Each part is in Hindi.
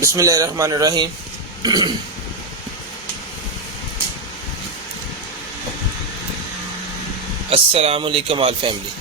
बिस्मिल्लाहिर्रहमानिर्रहीम। अस्सलाम वालेकुम ऑल फैमिली।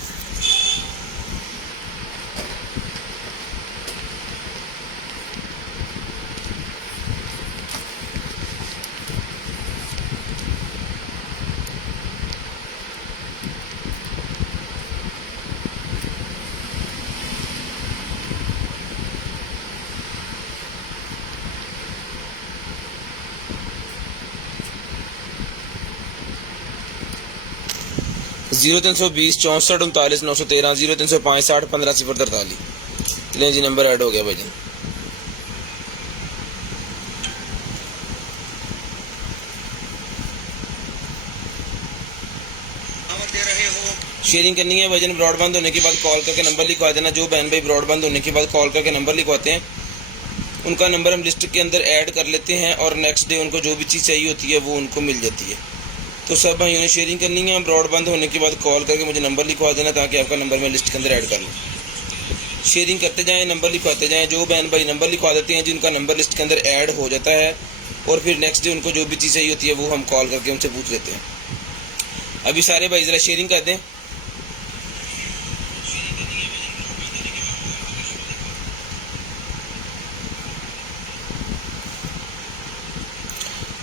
जीरो 320 64 39 913 0305 60 15 043। लें जी, नंबर ऐड हो गया भाईजान। शेयरिंग करनी है भाईजान। ब्रॉडबैंड होने के बाद कॉल करके नंबर लिखवा देना। जो बहन भाई ब्रॉडबैंड होने के बाद कॉल करके नंबर लिखवाते हैं उनका नंबर हम लिस्ट के अंदर ऐड कर लेते हैं और नेक्स्ट डे उनको जो भी चीज़ चाहिए होती है वो उनको मिल जाती है। तो सब भाइयों ने शेयरिंग करनी है। ब्रॉडबैंड होने के बाद कॉल करके मुझे नंबर लिखवा देना ताकि आपका नंबर मैं लिस्ट के अंदर ऐड कर लूँ। शेयरिंग करते जाएं, नंबर लिखवाते जाएं। जो बहन भाई नंबर लिखवा देते हैं जिनका नंबर लिस्ट के अंदर ऐड हो जाता है और फिर नेक्स्ट डे उनको जो भी चीज़ चाहिए होती है वो हम कॉल करके उनसे पूछ लेते हैं। अभी सारे भाई ज़रा शेयरिंग कर दें।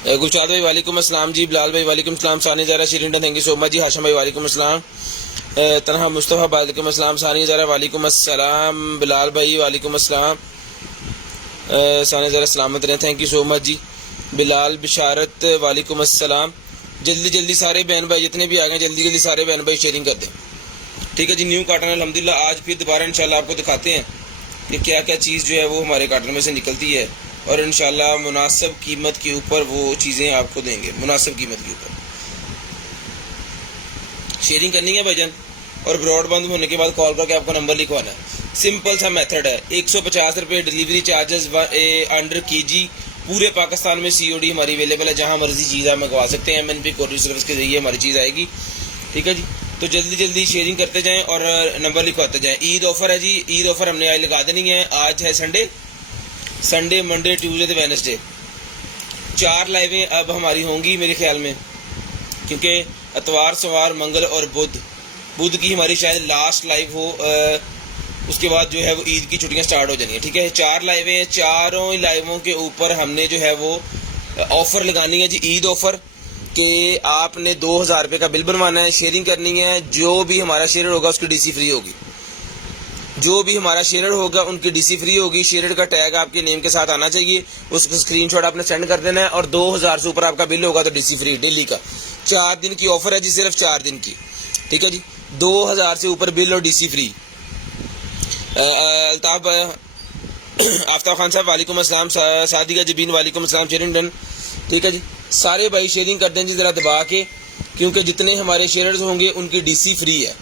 गुलशाद भाई वालेकुम अस्सलाम जी। बिलाल भाई वालेकुम अस्सलाम। सानी ज़रा sharing done, thank you so much जी। हाशम भाई वालेकुम अस्सलाम। तनहा मुस्तफ़ा वालेकुम अस्सलाम। सानी ज़रा वालेकुम अस्सलाम। बिलाल भाई वालेकुम अस्सलाम। सानी ज़रा सलामत रहें, थैंक यू सो मच जी। बिलाल बिशारत वालेकुम अस्सलाम। जल्दी जल्दी सारे बहन भाई जितने भी आ गए जल्दी जल्दी सारे बहन भाई शेयरिंग कर दें। ठीक है जी। न्यू कार्टन अल्हम्दुलिल्लाह आज फिर दोबारा इंशाल्लाह आपको दिखाते हैं कि क्या क्या चीज़ जो है वो हमारे कार्टन में से निकलती है और इंशाल्लाह मुनासिब कीमत के ऊपर वो चीज़ें आपको देंगे। मुनासिब कीमत के ऊपर शेयरिंग करनी है भाईजान और ब्रॉडबैंड होने के बाद कॉल करके आपको नंबर लिखवाना है। सिंपल सा मेथड है। 150 रुपये डिलीवरी चार्जेस अंडर केजी। पूरे पाकिस्तान में COD हमारी अवेलेबल है। जहाँ मर्जी चीज़ आप मंगवा सकते हैं। MNP कोरियर सर्विस के जरिए हमारी चीज़ आएगी। ठीक है जी। तो जल्दी जल्दी शेयरिंग करते जाएं और नंबर लिखवाते जाएं। ईद ऑफर है जी। ईद ऑफर हमने आज लगा देनी है। आज है संडे मंडे ट्यूसडे वेडनेसडे 4 लाइवें अब हमारी होंगी मेरे ख्याल में, क्योंकि इतवार सोमवार मंगल और बुध की हमारी शायद लास्ट लाइव हो। उसके बाद जो है वो ईद की छुट्टियां स्टार्ट हो जानी है। ठीक है। 4 लाइवें हैं। चारों ही लाइवों के ऊपर हमने जो है वो ऑफर लगानी है जी। ईद ऑफर कि आपने 2000 रुपये का बिल बनवाना है, शेयरिंग करनी है। जो भी हमारा शेयर होगा उसकी DC फ्री होगी। जो भी हमारा शेयर होगा उनकी DC फ्री होगी। शेयर का टैग आपके नेम के साथ आना चाहिए। उसका स्क्रीनशॉट आपने सेंड कर देना है और 2000 से ऊपर आपका बिल होगा तो DC फ्री डेली का। 4 दिन की ऑफर है जी, सिर्फ 4 दिन की। ठीक है जी। 2000 से ऊपर बिल और DC फ्री। अल्ताफ आफ्ताब खान साहब वालेकुम अस्सलाम। सादिका जबीन वालेकुम अस्सलाम। Sharing done. ठीक है जी। सारे भाई शेयरिंग कर दें जी ज़रा दबा के, क्योंकि जितने हमारे शेयर्स होंगे उनकी DC फ्री है।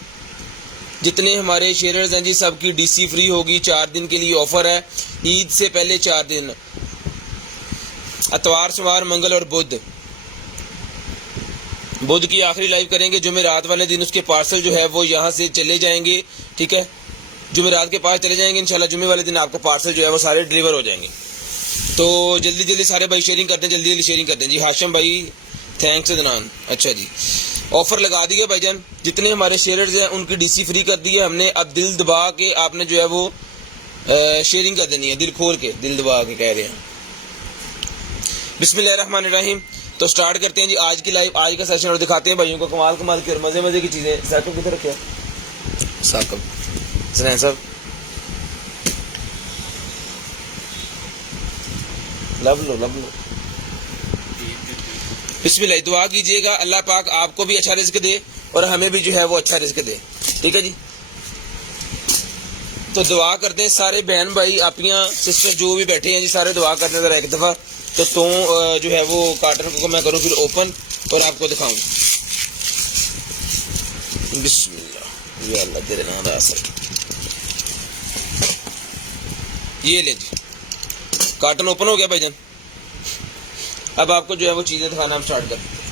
जितने हमारे शेयर्स हैं जी सबकी DC फ्री होगी। 4 दिन के लिए ऑफर है। ईद से पहले 4 दिन, इतवार सोमवार मंगल और बुध की आखिरी लाइव करेंगे। जुमेरात वाले दिन उसके पार्सल जो है वो यहाँ से चले जाएंगे। ठीक है। जुमेरात के पास चले जाएंगे इंशाल्लाह। जुमे वाले दिन आपको पार्सल जो है वो सारे डिलीवर हो जाएंगे। तो जल्दी जल्दी सारे भाई शेयरिंग करते हैं। जल्दी जल्दी शेयरिंग करते हैं जी। हाशिम भाई थैंक्स अदनान। अच्छा जी। ऑफर लगा दिए भाईजान। जितने हमारे शेयर्स हैं उनकी DC फ्री कर दी है हमने। अब दिल दबा के आपने जो है वो शेयरिंग कर देनी है। दिल खोल के, दिल दबा के कह रहे हैं। बिस्मिल्लाहिर्रहमानिर्रहीम। तो स्टार्ट करते हैं जी आज की लाइव, आज का सेशन और दिखाते हैं भाइयों को कमाल कमाल की और मजे मजे की चीजें। साकिब किधर रखे? साकिब सनैन साहब लब लो। बिस्मिल्लाह। दुआ कीजिएगा अल्लाह पाक आपको भी अच्छा रिस्क दे और हमें भी जो है वो अच्छा रिस्क दे। ठीक है जी। तो दुआ करते हैं सारे बहन भाई आपियाँ सिस्टर जो भी बैठे हैं जी, सारे दुआ करते हैं ज़रा एक दफ़ा। तो जो है वो कार्टन को मैं करूँ फिर ओपन और आपको दिखाऊँ। बिस्मिल्लाह या अल्लाह तेरे नाम दा असर। ये ले जी, कार्टन ओपन हो गया भाईजान। अब आपको जो है वो चीज़ें दिखाना हम स्टार्ट कर देते हैं।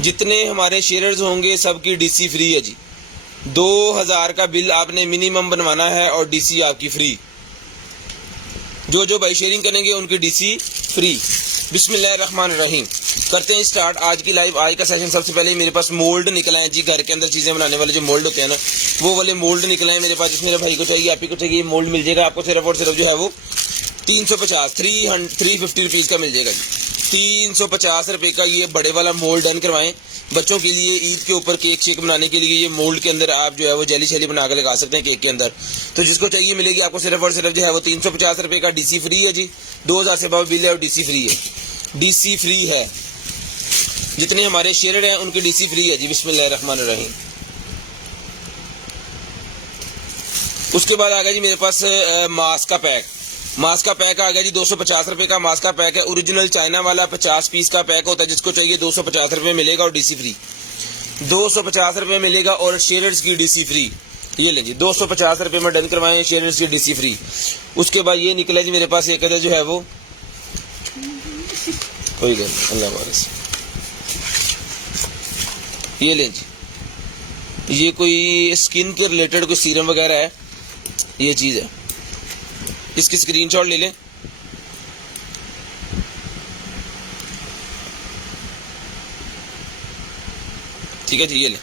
जितने हमारे शेयर्स होंगे सबकी डीसी फ्री है जी। 2000 का बिल आपने मिनिमम बनवाना है और डीसी आपकी फ्री। जो भाई शेयरिंग करेंगे उनकी डीसी फ्री। बिस्मिल्लाहिर्रहमानिर्रहीम, करते हैं स्टार्ट आज की लाइव। आज का सेशन सबसे पहले मेरे पास मोल्ड निकला है जी, घर के अंदर चीज़ें बनाने वाले जो मोल्ड होते हैं ना, वो वाले मोल्ड निकले हैं मेरे पास। जिसमें मेरे भाई को चाहिए, आप ही को चाहिए, मोल्ड मिल जाएगा आपको सिर्फ और सिर्फ जो है वो 350 रुपीज़ का मिल जाएगा जी। 350 रुपये का ये बड़े वाला मोल्ड डन करवाएं बच्चों के लिए। ईद के ऊपर केक शेक बनाने के लिए ये मोल्ड के अंदर आप जो है वो जेली शेली बना के लगा सकते हैं केक के अंदर। तो जिसको चाहिए मिलेगी आपको सिर्फ और सिर्फ जो है वो 350 रुपये का। डीसी फ्री है जी, 2000 से अबव बिल है और डीसी फ्री है। डीसी फ्री है, जितने हमारे शेयर हैं उनकी डीसी फ्री है जी। बिस्मिल्लाहिर्रहमानिर्रहीम। उसके बाद आ गया जी मेरे पास मास्क का पैक। मास्क का पैक आ गया जी 250 रुपये का मास्क का पैक है। ओरिजिनल चाइना वाला 50 पीस का पैक होता है। जिसको चाहिए 250 रुपये मिलेगा और डीसी फ्री। 250 रुपये मिलेगा और शेयर्स की डीसी फ्री। ये लें जी, 250 रुपये में डन करवाएं, शेयर्स की डीसी फ्री। उसके बाद ये निकला जी मेरे पास एक अदर जो है वो, कोई गल अल्लाह वारिस, ये लें जी, ये कोई स्किन के रिलेटेड कोई सीरम वगैरह है, ये चीज़ है। इसकी स्क्रीनशॉट ले लें। ठीक है जी, ये लें।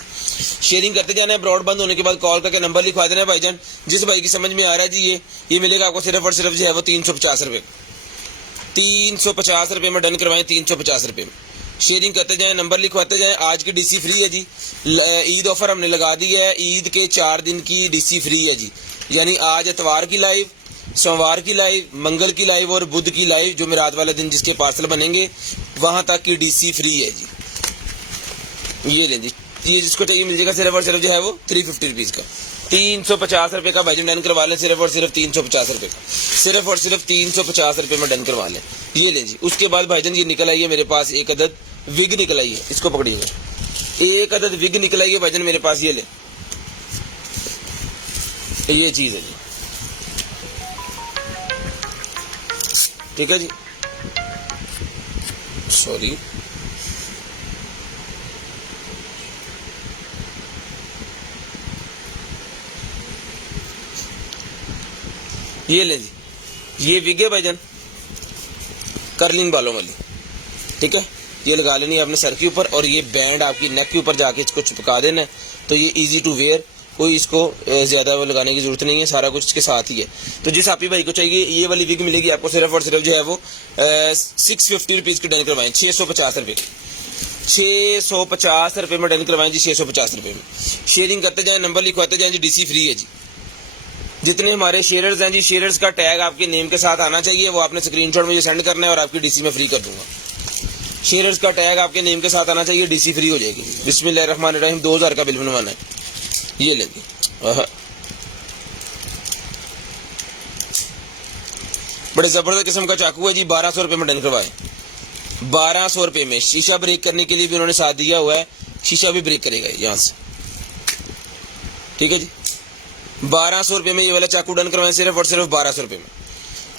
शेयरिंग करते जाना है। ब्रॉड बंद होने के बाद कॉल करके नंबर लिखवा देना है भाईजान। जिस भाई की समझ में आ रहा है जी, ये मिलेगा आपको सिर्फ और सिर्फ जो है वो 350 रुपये। 350 रुपये में डन करवाएं, 350 रुपये में शेयरिंग करते जाएं, नंबर लिखवाते जाएं। आज की डीसी फ्री है जी। ईद ऑफर हमने लगा दी है। ईद के 4 दिन की डीसी फ्री है जी। यानी आज इतवार की लाइव, सोमवार की लाइव, मंगल की लाइव और बुध की लाइव, जो मेरात वाले दिन जिसके पार्सल बनेंगे वहां तक की डीसी फ्री है जी। ये लें जी, ये जिसको चाहिए मिल जाएगा सिर्फ और सिर्फ जो है वो 350 रुपीज़ का। 350 रुपये का भाईजान डन करवा लें, सिर्फ और सिर्फ 350 रुपये का। सिर्फ और सिर्फ 350 रुपये में डन करवा लें। ये लें जी। उसके बाद भाईजान ये निकल आई है मेरे पास एक अदद विग निकल आई है, इसको पकड़िएगा। एक अदद विग निकल आई है भाईजान मेरे पास, ये लें, ये चीज़ है जी। ठीक है जी, सॉरी, ये ले जी, ये विग है भाईजान कर्लिंग बालों वाली। ठीक है, ये लगा लेनी है अपने सर के ऊपर और ये बैंड आपकी नेक के ऊपर जाके इसको चिपका देना है। तो ये इजी टू वेयर, कोई इसको ज़्यादा वो लगाने की ज़रूरत नहीं है, सारा कुछ इसके साथ ही है। तो जिस आप ही भाई को चाहिए ये वाली विग मिलेगी आपको सिर्फ और सिर्फ जो है वो 650 रुपीज़ की डन करवाएं, 650 रुपये। 650 रुपये में डन करवाएं जी, 650 रुपये में। शेयरिंग करते जाएं, नंबर लिखवाते जाएं जी, डीसी फ्री है जी। जितने हमारे शेयर्स हैं जी, शेयर्स का टैग आपके नेम के साथ आना चाहिए, वो आपने स्क्रीनशॉट मुझे सेंड करना है और आपकी डीसी में फ्री कर दूंगा। शेयर्स का टैग आपके नेम के साथ आना चाहिए, डीसी फ्री हो जाएगी। बिस्मिल्लाहिर्रहमानिर्रहीम। 2000 का बिल बनवाना है, ये लेंगे। बड़े जबरदस्त किस्म का चाकू है जी, 1200 रुपये में डन करवाए। 1200 रुपये में शीशा ब्रेक करने के लिए भी उन्होंने साथ दिया हुआ है, शीशा भी ब्रेक करेगा यहाँ से। ठीक है जी, 1200 रुपये में ये वाला चाकू डन करवाएं, सिर्फ और सिर्फ 1200 रुपये में,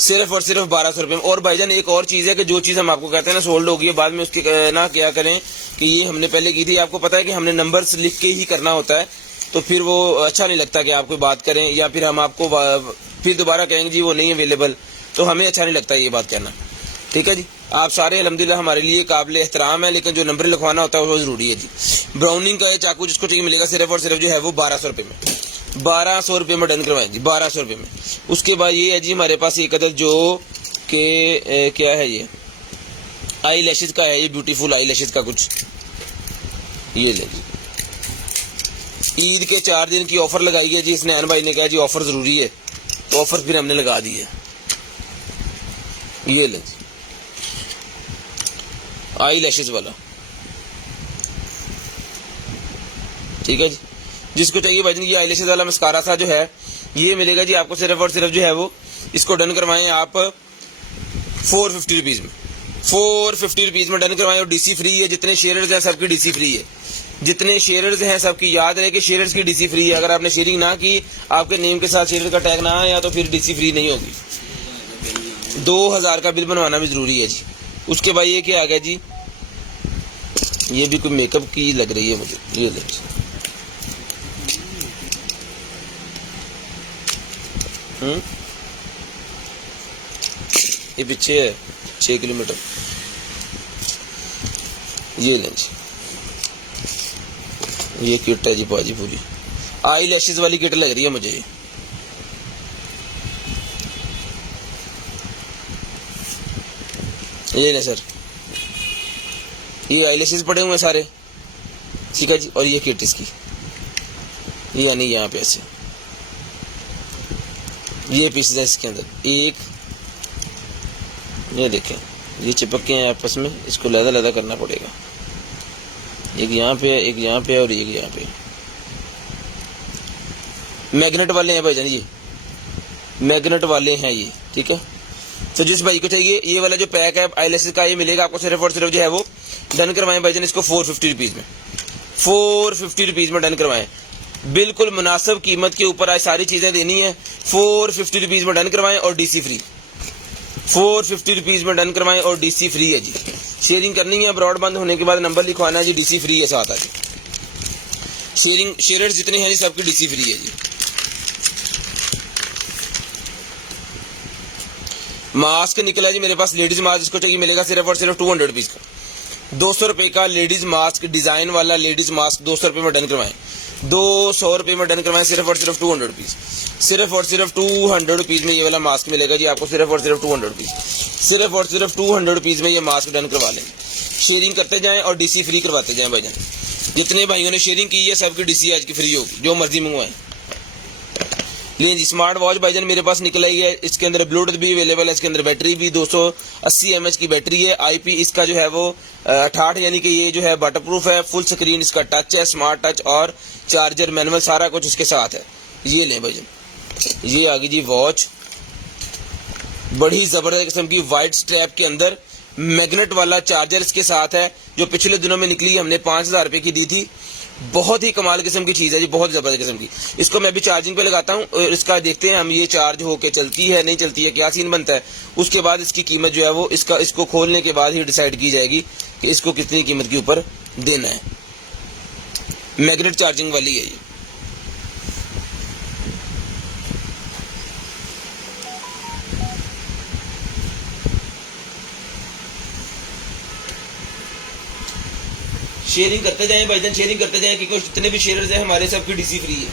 सिर्फ और सिर्फ 1200 रुपये में। और भाईजान एक और चीज़ है कि जो चीज़ हम आपको कहते हैं ना सोल्ड होगी है, बाद में उसकी ना क्या करें कि ये हमने पहले की थी, आपको पता है कि हमने नंबर्स लिख के ही करना होता है, तो फिर वो अच्छा नहीं लगता कि आप कोई बात करें या फिर हम आपको फिर दोबारा कहेंगे जी वो नहीं अवेलेबल, तो हमें अच्छा नहीं लगता ये बात कहना। ठीक है जी, आप सारे अल्हम्दुलिल्लाह हमारे लिए काबिल एहतराम है, लेकिन जो नंबर लिखवाना होता है वो ज़रूरी है जी। ब्राउनिंग का ये चाकू जिसको चाहिए मिलेगा सिर्फ और सिर्फ जो है वो 1200 रुपये में। 1200 रुपये में डन करवाएं जी, 1200 रुपये में। उसके बाद ये है जी हमारे पास एक अदद जो कि क्या है, ये आई लैशेज का है, ये ब्यूटीफुल आई लैशेज का कुछ, ये ले जी। ईद के 4 दिन की ऑफर लगाई है जी, इसने भाई ने कहा जी ऑफर ज़रूरी है, तो ऑफर फिर हमने लगा दी है। ये ले आई लैशेज वाला। ठीक है जी, जिसको चाहिए भाई ये आई लैशेज वाला मस्कारा सा जो है ये मिलेगा जी आपको सिर्फ और सिर्फ जो है वो, इसको डन करवाएं आप 450 रुपीज़ में। 450 रुपीज़ में डन करवाएं और डीसी फ्री है। जितने शेयर्स हैं सबकी डीसी फ्री है। जितने शेयर्स हैं सबकी याद रहे कि शेयर्स की डीसी फ्री है। अगर आपने शेयरिंग ना की, आपके नेम के साथ शेयर का टैग ना आया, तो फिर डीसी फ्री नहीं होगी। 2000 का बिल बनवाना भी ज़रूरी है जी। उसके बाद ये क्या आ गया जी, ये भी कोई मेकअप की लग रही है मुझे, ये ले ये पीछे है 6 किलोमीटर, ये लें जी, ये किट है जी पाजी पूरी, आई लैशेज वाली किट लग रही है मुझे ये लें सर, ये आई लैशेज पड़े हुए हैं सारे, ठीक है जी। और ये किट इसकी, ये यानी यहाँ पे ऐसे ये पीसेज है इसके अंदर, एक ये देखें ये चिपक के हैं आपस में, इसको लहदा लहदा करना पड़ेगा, एक यहाँ पे है, एक यहाँ पे है और एक यहाँ पे। मैग्नेट वाले हैं भाईजान, ये मैग्नेट वाले हैं ये, ठीक है। तो जिस भाई को चाहिए ये वाला जो पैक है आईलैशेस का, ये मिलेगा आपको सिर्फ और सिर्फ जो है वो डन करवाएं भाईजान इसको 450 रुपीज़ में, 450 रुपीज़ में डन करवाएं, बिल्कुल मुनासिब कीमत के ऊपर आज सारी चीज़ें देनी है। 450 रुपीज़ में डन करवाएं और डीसी फ्री, 450 रुपीज़ में डन करवाएं और डीसी फ्री है जी। शेयरिंग करनी है, ब्रॉड बंद होने के बाद नंबर लिखवाना है जी, डीसी फ्री है साथ आज। शेयरिंग शेयर्स जितने हैं जी सबकी डीसी फ्री है जी। मास्क निकला जी मेरे पास, लेडीज मास्क जिसको चाहिए मिलेगा सिर्फ और सिर्फ 200 रुपीज़ का, 200 रुपये का लेडीज मास्क, डिजाइन वाला लेडीज मास्क 200 रुपये में डन करवाएं, 200 रुपये में डन करवाएं, सिर्फ और सिर्फ 200 रुपीज़, सिर्फ और सिर्फ 200 रुपीज़ में ये वाला मास्क मिलेगा जी आपको, सिर्फ और सिर्फ 200 रुपीज़, सिर्फ और सिर्फ 200 रुपीज़ में ये मास्क डन करवा लें। शेयरिंग करते जाएं और डीसी फ्री करवाते जाएं भाईजान, जितने भाइयों ने शेयरिंग की है सबकी डीसी आज की फ्री होगी, जो मर्जी मंगवाएं। लें जी स्मार्ट वॉच भाईजान मेरे पास निकल आई है, इसके अंदर ब्लूटूथ भी अवेलेबल है, इसके अंदर बैटरी भी 280 mAh की बैटरी है, आईपी इसका जो है वो 68 यानी कि ये जो है वाटर प्रूफ है, फुल स्क्रीन इसका टच है, स्मार्ट टच और चार्जर मैनुअल सारा कुछ इसके साथ है। ये लें भाईजान, ये आ गई जी वॉच, बड़ी जबरदस्त किस्म की वाइट स्ट्रैप के अंदर मैग्नेट वाला चार्जर इसके साथ है, जो पिछले दिनों में निकली हमने 5000 रुपये की दी थी, बहुत ही कमाल किस्म की चीज़ है जी, बहुत ज़बरदस्त किस्म की। इसको मैं अभी चार्जिंग पे लगाता हूँ और इसका देखते हैं हम ये चार्ज होके चलती है नहीं चलती है, क्या सीन बनता है, उसके बाद इसकी कीमत जो है वो इसको खोलने के बाद ही डिसाइड की जाएगी कि इसको कितनी कीमत के ऊपर देना है। मैग्नेट चार्जिंग वाली है ये। शेयरिंग करते जाएं भाईजान, शेयरिंग करते जाएं क्योंकि जितने भी शेयर्स हैं हमारे सबकी डीसी फ्री है।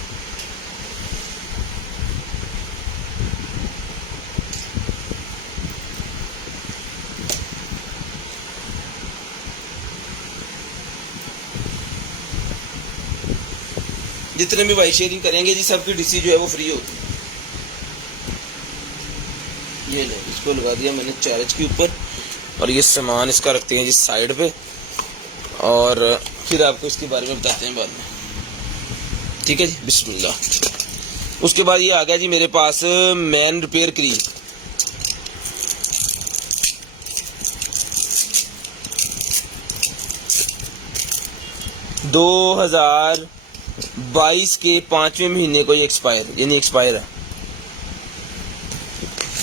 जितने भी भाई शेयरिंग करेंगे जी सबकी डीसी जो है वो फ्री होती है। ये ले इसको लगा दिया मैंने चार्ज के ऊपर और ये सामान इसका रखते हैं जी साइड पे और फिर आपको इसके बारे में बताते हैं बाद में, ठीक है जी। बिस्मिल्लाह। उसके बाद ये आ गया जी मेरे पास मैन रिपेयर क्रीम, दो 2022 के 5वें महीने को ये एक्सपायर यानी एक्सपायर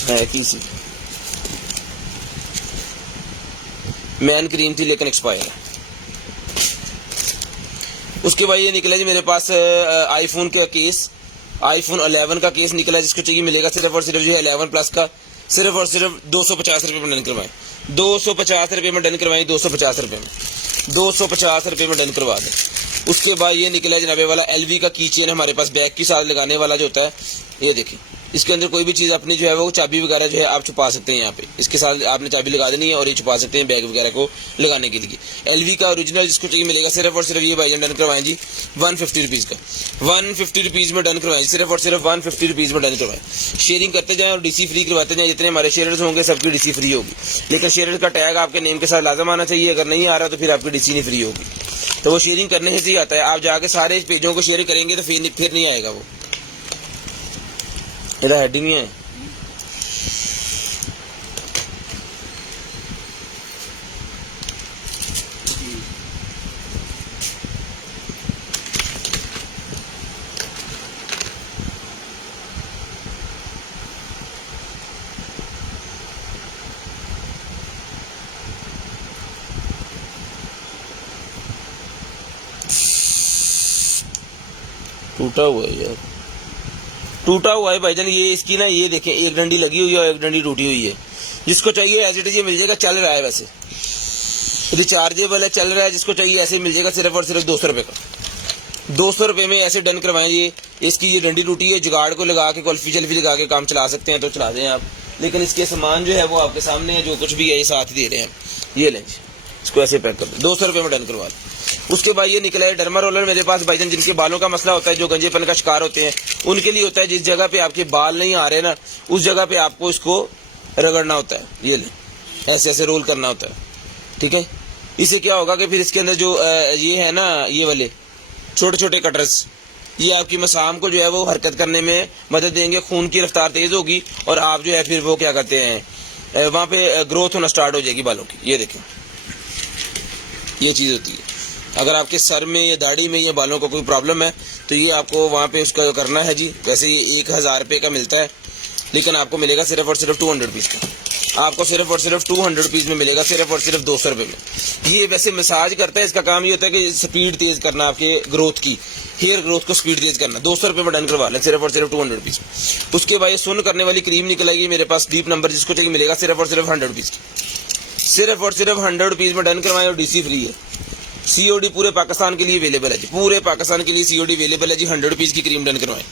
है किसी मैन क्रीम थी लेकिन एक्सपायर है। उसके बाद ये निकला जी मेरे पास आईफोन का केस, आईफोन 11 का केस निकला, जिसको चाहिए मिलेगा सिर्फ और सिर्फ जो है 11 प्लस का, सिर्फ और सिर्फ 250 रुपये में डन करवाएं, 250 रुपये में डन करवाएं, 250 रुपये में, 250 रुपये में डन करवा दें। उसके बाद ये निकला जनाबे वाला एलवी का की चेन हमारे पास बैग के साथ लगाने वाला जो होता है, ये देखिए इसके अंदर कोई भी चीज़ अपनी जो है वो चाबी वगैरह जो है आप छुपा सकते हैं यहाँ पे, इसके साथ आपने चाबी लगा देनी है और ये छुपा सकते हैं बैग वगैरह को लगाने के लिए। एलवी का ओरिजिनल जिसको चाहिए मिलेगा सिर्फ और सिर्फ ये भाईजान डन करवाएं जी 150 रुपीज़ का, 150 रुपीज़ में डन करवाएं, सिर्फ और सिर्फ 150 रुपीज़ में डन करवाएं। शेयरिंग करते जाएं और डीसी फ्री करवाते जाएं, जितने हमारे शेयर्स होंगे सबकी डीसी फ्री होगी, लेकिन शेयर का टैग आपके नेम के साथ लाजम आना चाहिए, अगर नहीं आ रहा तो फिर आपकी डीसी नहीं फ्री होगी। तो वो शेयरिंग करने से ही आता है, आप जाके सारे पेजों को शेयर करेंगे तो फिर नहीं आएगा वो, ਇਹਦਾ ਹੈਡਿੰਗ ਹੀ ਹੈ। टूटा हुआ है यार, टूटा हुआ है भाईजान। ये इसकी ना, ये देखें, एक डंडी लगी हुई है और एक डंडी टूटी हुई है। जिसको चाहिए एज इट इज ये मिल जाएगा, चल रहा है वैसे, रिचार्जेबल है, चल रहा है। जिसको चाहिए ऐसे मिल जाएगा सिर्फ और सिर्फ 200 रुपये का। 200 रुपये में ऐसे डन करवाएं। ये इसकी ये डंडी टूटी है, जुगाड़ को लगा के कुल्फी शल्फी लगा के काम चला सकते हैं तो चला दें आप, लेकिन इसके सामान जो है वो आपके सामने है, जो कुछ भी है ये साथ दे रहे हैं। ये लें, इसको ऐसे पैक कर दो, 200 रुपये में डन करवा लें। उसके बाद ये निकला है डर्मा रोलर मेरे पास भाईजान, जिनके बालों का मसला होता है, जो गंजेपन का शिकार होते हैं, उनके लिए होता है। जिस जगह पे आपके बाल नहीं आ रहे ना, उस जगह पे आपको इसको रगड़ना होता है। ये लें, ऐसे ऐसे रोल करना होता है, ठीक है। इससे क्या होगा कि फिर इसके अंदर जो ये है ना, ये वाले छोटे छोटे कटर्स, ये आपकी मसाम को जो है वो हरकत करने में मदद देंगे, खून की रफ्तार तेज होगी और आप जो है फिर वो क्या करते हैं, वहाँ पे ग्रोथ होना स्टार्ट हो जाएगी बालों की। ये देखें, ये चीज़ होती है। अगर आपके सर में या दाढ़ी में या बालों को कोई प्रॉब्लम है तो ये आपको वहाँ पे उसका करना है जी। वैसे ये 1000 रुपये का मिलता है, लेकिन आपको मिलेगा सिर्फ और सिर्फ 200 रुपीज़ का। आपको सिर्फ और सिर्फ 200 रुपीज़ में मिलेगा, सिर्फ और सिर्फ 200 रुपये में। ये वैसे मसाज करता है, इसका काम ये होता है कि स्पीड तेज करना, आपके ग्रोथ की, हेयर ग्रोथ को स्पीड तेज करना। 200 रुपये में डन करवा लें, सिर्फ और सिर्फ 200 रुपीज़। उसके बाद ये सुन करने वाली क्रीम निकलेगी मेरे पास, डीप नंबर, जिसको चाहिए मिलेगा सिर्फ और सिर्फ 100 रुपीज़ की। सिर्फ और सिर्फ 100 रुपीज़ में डन करवाएं और डीसी फ्री है। COD पूरे पाकिस्तान के लिए अवेलेबल है जी, पूरे पाकिस्तान के लिए COD अवेलेबल है जी। 100 रुपीज़ की क्रीम डन करवाएं,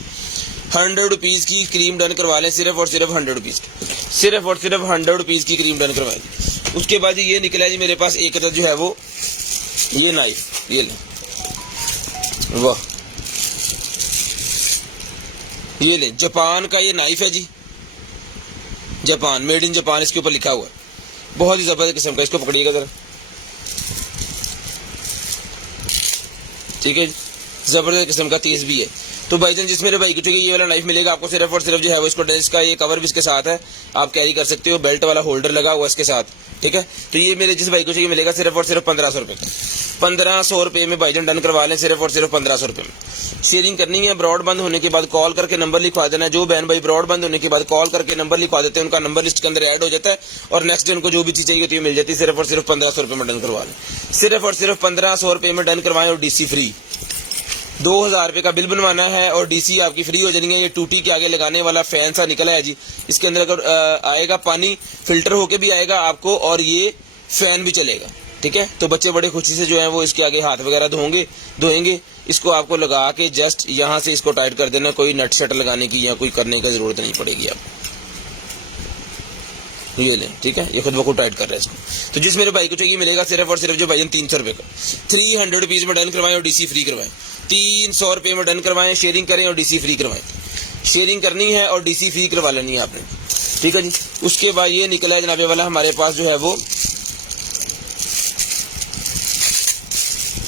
100 रुपीज़ की क्रीम डन करवा लें, सिर्फ और सिर्फ 100 रुपीज़ की, सिर्फ और सिर्फ 100 रुपीज़ की क्रीम डन करवाएं। उसके बाद ये निकला है जी मेरे पास एक जो है वो ये नाइफ, ये लें, वाह, ये लें, जापान का ये नाइफ है जी, जापान, मेड इन जापान इसके ऊपर लिखा हुआ है। बहुत ही जबरदस्त किस्म का, इसको पकड़िएगा जरा, ठीक है, जबरदस्त किस्म का, तेज भी है। तो भाईजान जिस मेरे भाई को चाहिए ये वाला नाइफ मिलेगा आपको सिर्फ और सिर्फ जो है वो, इसको इसका ये कवर भी इसके साथ है, आप कैरी कर सकते हो, बेल्ट वाला होल्डर लगा हुआ इसके साथ, ठीक है। तो ये मेरे जिस भाई को चाहिए मिलेगा सिर्फ और सिर्फ 1500 रुपये का। 1500 रुपये में भाईजान डन करवा लें, सिर्फ और सिर्फ 1500 रुपये में। शेयरिंग करनी है, ब्रॉड बंद होने के बाद कॉल करके नंबर लिखवा देना है। जो बहन भाई ब्रॉड बंद होने के बाद कॉल करके नंबर लिखवा देते हैं, उनका नंबर लिस्ट के अंदर ऐड हो जाता है और नेक्स्ट डे उनको जो भी चीज़ चाहिए होती है मिल जाती है। सिर्फ और सिर्फ 1500 रुपये में डन करवा लें, सिर्फ और सिर्फ 1500 रुपये में डन करवाएं और DC फ्री। 2000 रुपये का बिल बनवाना है और DC आपकी फ्री हो जानी है। ये टूटी के आगे लगाने वाला फैन सा निकला है जी, इसके अंदर अगर आएगा पानी फिल्टर होके भी आएगा आपको और ये फैन भी चलेगा, ठीक है। तो बच्चे बड़े खुशी से जो है वो इसके आगे हाथ वगैरह धोएंगे। इसको आपको लगा के जस्ट यहाँ से इसको टाइट कर देना, कोई नट शट लगाने की या कोई करने की जरूरत नहीं पड़ेगी आपको। ये लें, ठीक है, ये खुद ब खुद टाइट कर रहा है इसको। तो जिस मेरे भाई को चाहिए मिलेगा सिर्फ और सिर्फ जो भाईजान 300 रुपये का। 300 रुपीज़ में डन करवाएं और DC फ्री करवाएं। 300 रुपये में डन करवाएं, शेयरिंग करें और DC फ्री करवाएं। शेयरिंग करनी है और DC फ्री करवा लेनी है आपने, ठीक है जी। उसके बाद ये निकला है जनाबे वाला हमारे पास जो है वो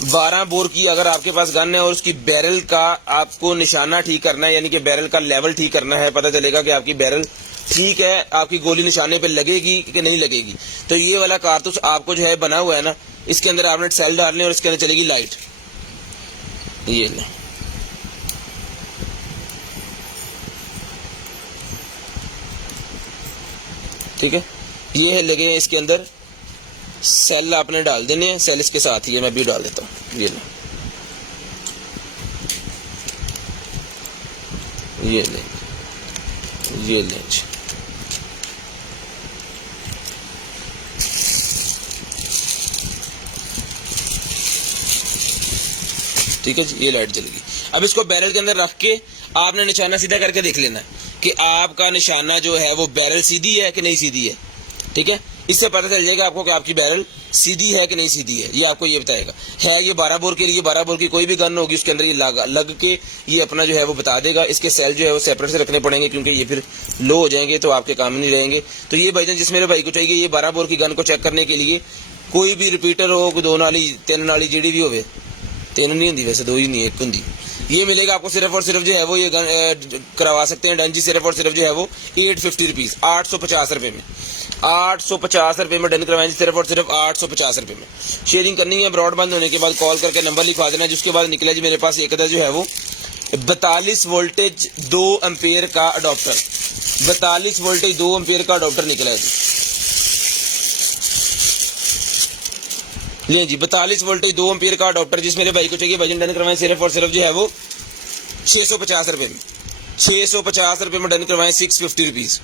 12 बोर की, अगर आपके पास गन है और उसकी बैरल का आपको निशाना ठीक करना है, यानी कि बैरल का लेवल ठीक करना है, पता चलेगा कि आपकी बैरल ठीक है, आपकी गोली निशाने पे लगेगी कि नहीं लगेगी। तो ये वाला कारतूस आपको जो है बना हुआ है ना, इसके अंदर आपने सेल डालने और इसके अंदर चलेगी लाइट। ये ले, ठीक है, ये है लगे इसके अंदर सेल आपने डाल देने हैं, सेल इसके साथ ही है, मैं भी डाल देता हूँ। ये ले, ये ले, ये ले, ठीक है जी, ये लाइट जल गई। अब इसको बैरल के अंदर रख के आपने निशाना सीधा करके देख लेना है कि आपका निशाना जो है वो बैरल सीधी है कि नहीं सीधी है, ठीक है। इससे पता चल जाएगा आपको कि आपकी बैरल सीधी है कि नहीं सीधी है, ये आपको ये बताएगा। है ये 12 बोर के लिए, 12 बोर की कोई भी गन होगी उसके अंदर ये लग के ये अपना जो है वो बता देगा। इसके सेल जो है वो सेपरेट से रखने पड़ेंगे क्योंकि ये फिर लो हो जाएंगे तो आपके काम नहीं रहेंगे। तो ये भाईजान जिस मेरे भाई को चाहिए ये 12 बोर की गन को चेक करने के लिए कोई भी रिपीटर हो, 2 नाली 3 नाली जेडी भी होवे, 3 नहीं होंगी वैसे, 2 ही नहीं, 1 होंगी, ये मिलेगा आपको सिर्फ और सिर्फ जो है वो ये करवा सकते हैं डन जी। सिर्फ और सिर्फ जो है वो 850 रुपीज़, 850 रुपये में, 850 रुपये में डन करवाएंगे, सिर्फ और सिर्फ 850 रुपये में। शेयरिंग करनी है, ब्रॉडबैंड होने के बाद कॉल करके नंबर लिखवा देना है। जिसके बाद निकला जी मेरे पास एक जो है वो 42 वोल्टेज 2 एम्पेयर का अडोप्टर, 42 वोल्टेज 2 एम्पेयर का अडोप्टर निकला है ले जी। 42 वोल्टेज 2 एम्पेयर का अडोप्टर जिस मेरे भाई को चाहिए भाईजान डन करवाएं, सिर्फ और सिर्फ जो है वो 650 रुपये में, 650 रुपये में डन करवाएं। 650 रुपीज़,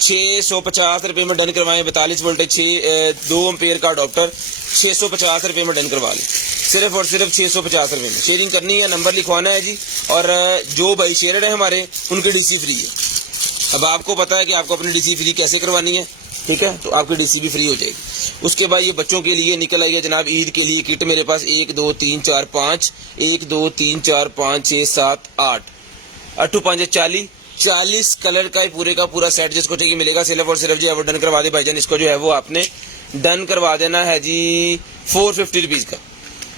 650 रुपये में डन करवाएं। 42 वोल्टेज 2 एम्पेयर का अडॉप्टर 650 रुपये में डन करवा लें, सिर्फ और सिर्फ 650 रुपये में। शेयरिंग करनी है, नंबर लिखवाना है जी। और जो भाई शेयर है हमारे, उनकी डीसी फ्री है। अब आपको पता है कि आपको अपनी डीसी फ्री कैसे करवानी है, ठीक है, तो आपकी डीसी भी फ्री हो जाएगी। उसके बाद ये बच्चों के लिए निकल आई है जनाब ईद के लिए किट मेरे पास। 1 2 3 4 5, 1 2 3 4 5 6 7 8, 8 5 40, 40 कलर का पूरे का पूरा सेट जिसको चाहिए मिलेगा। सिर्फ और सिर्फ जो है वो डन करवा दे भाईजान। इसको जो है वो आपने डन करवा देना है जी 450 रुपीज़ का।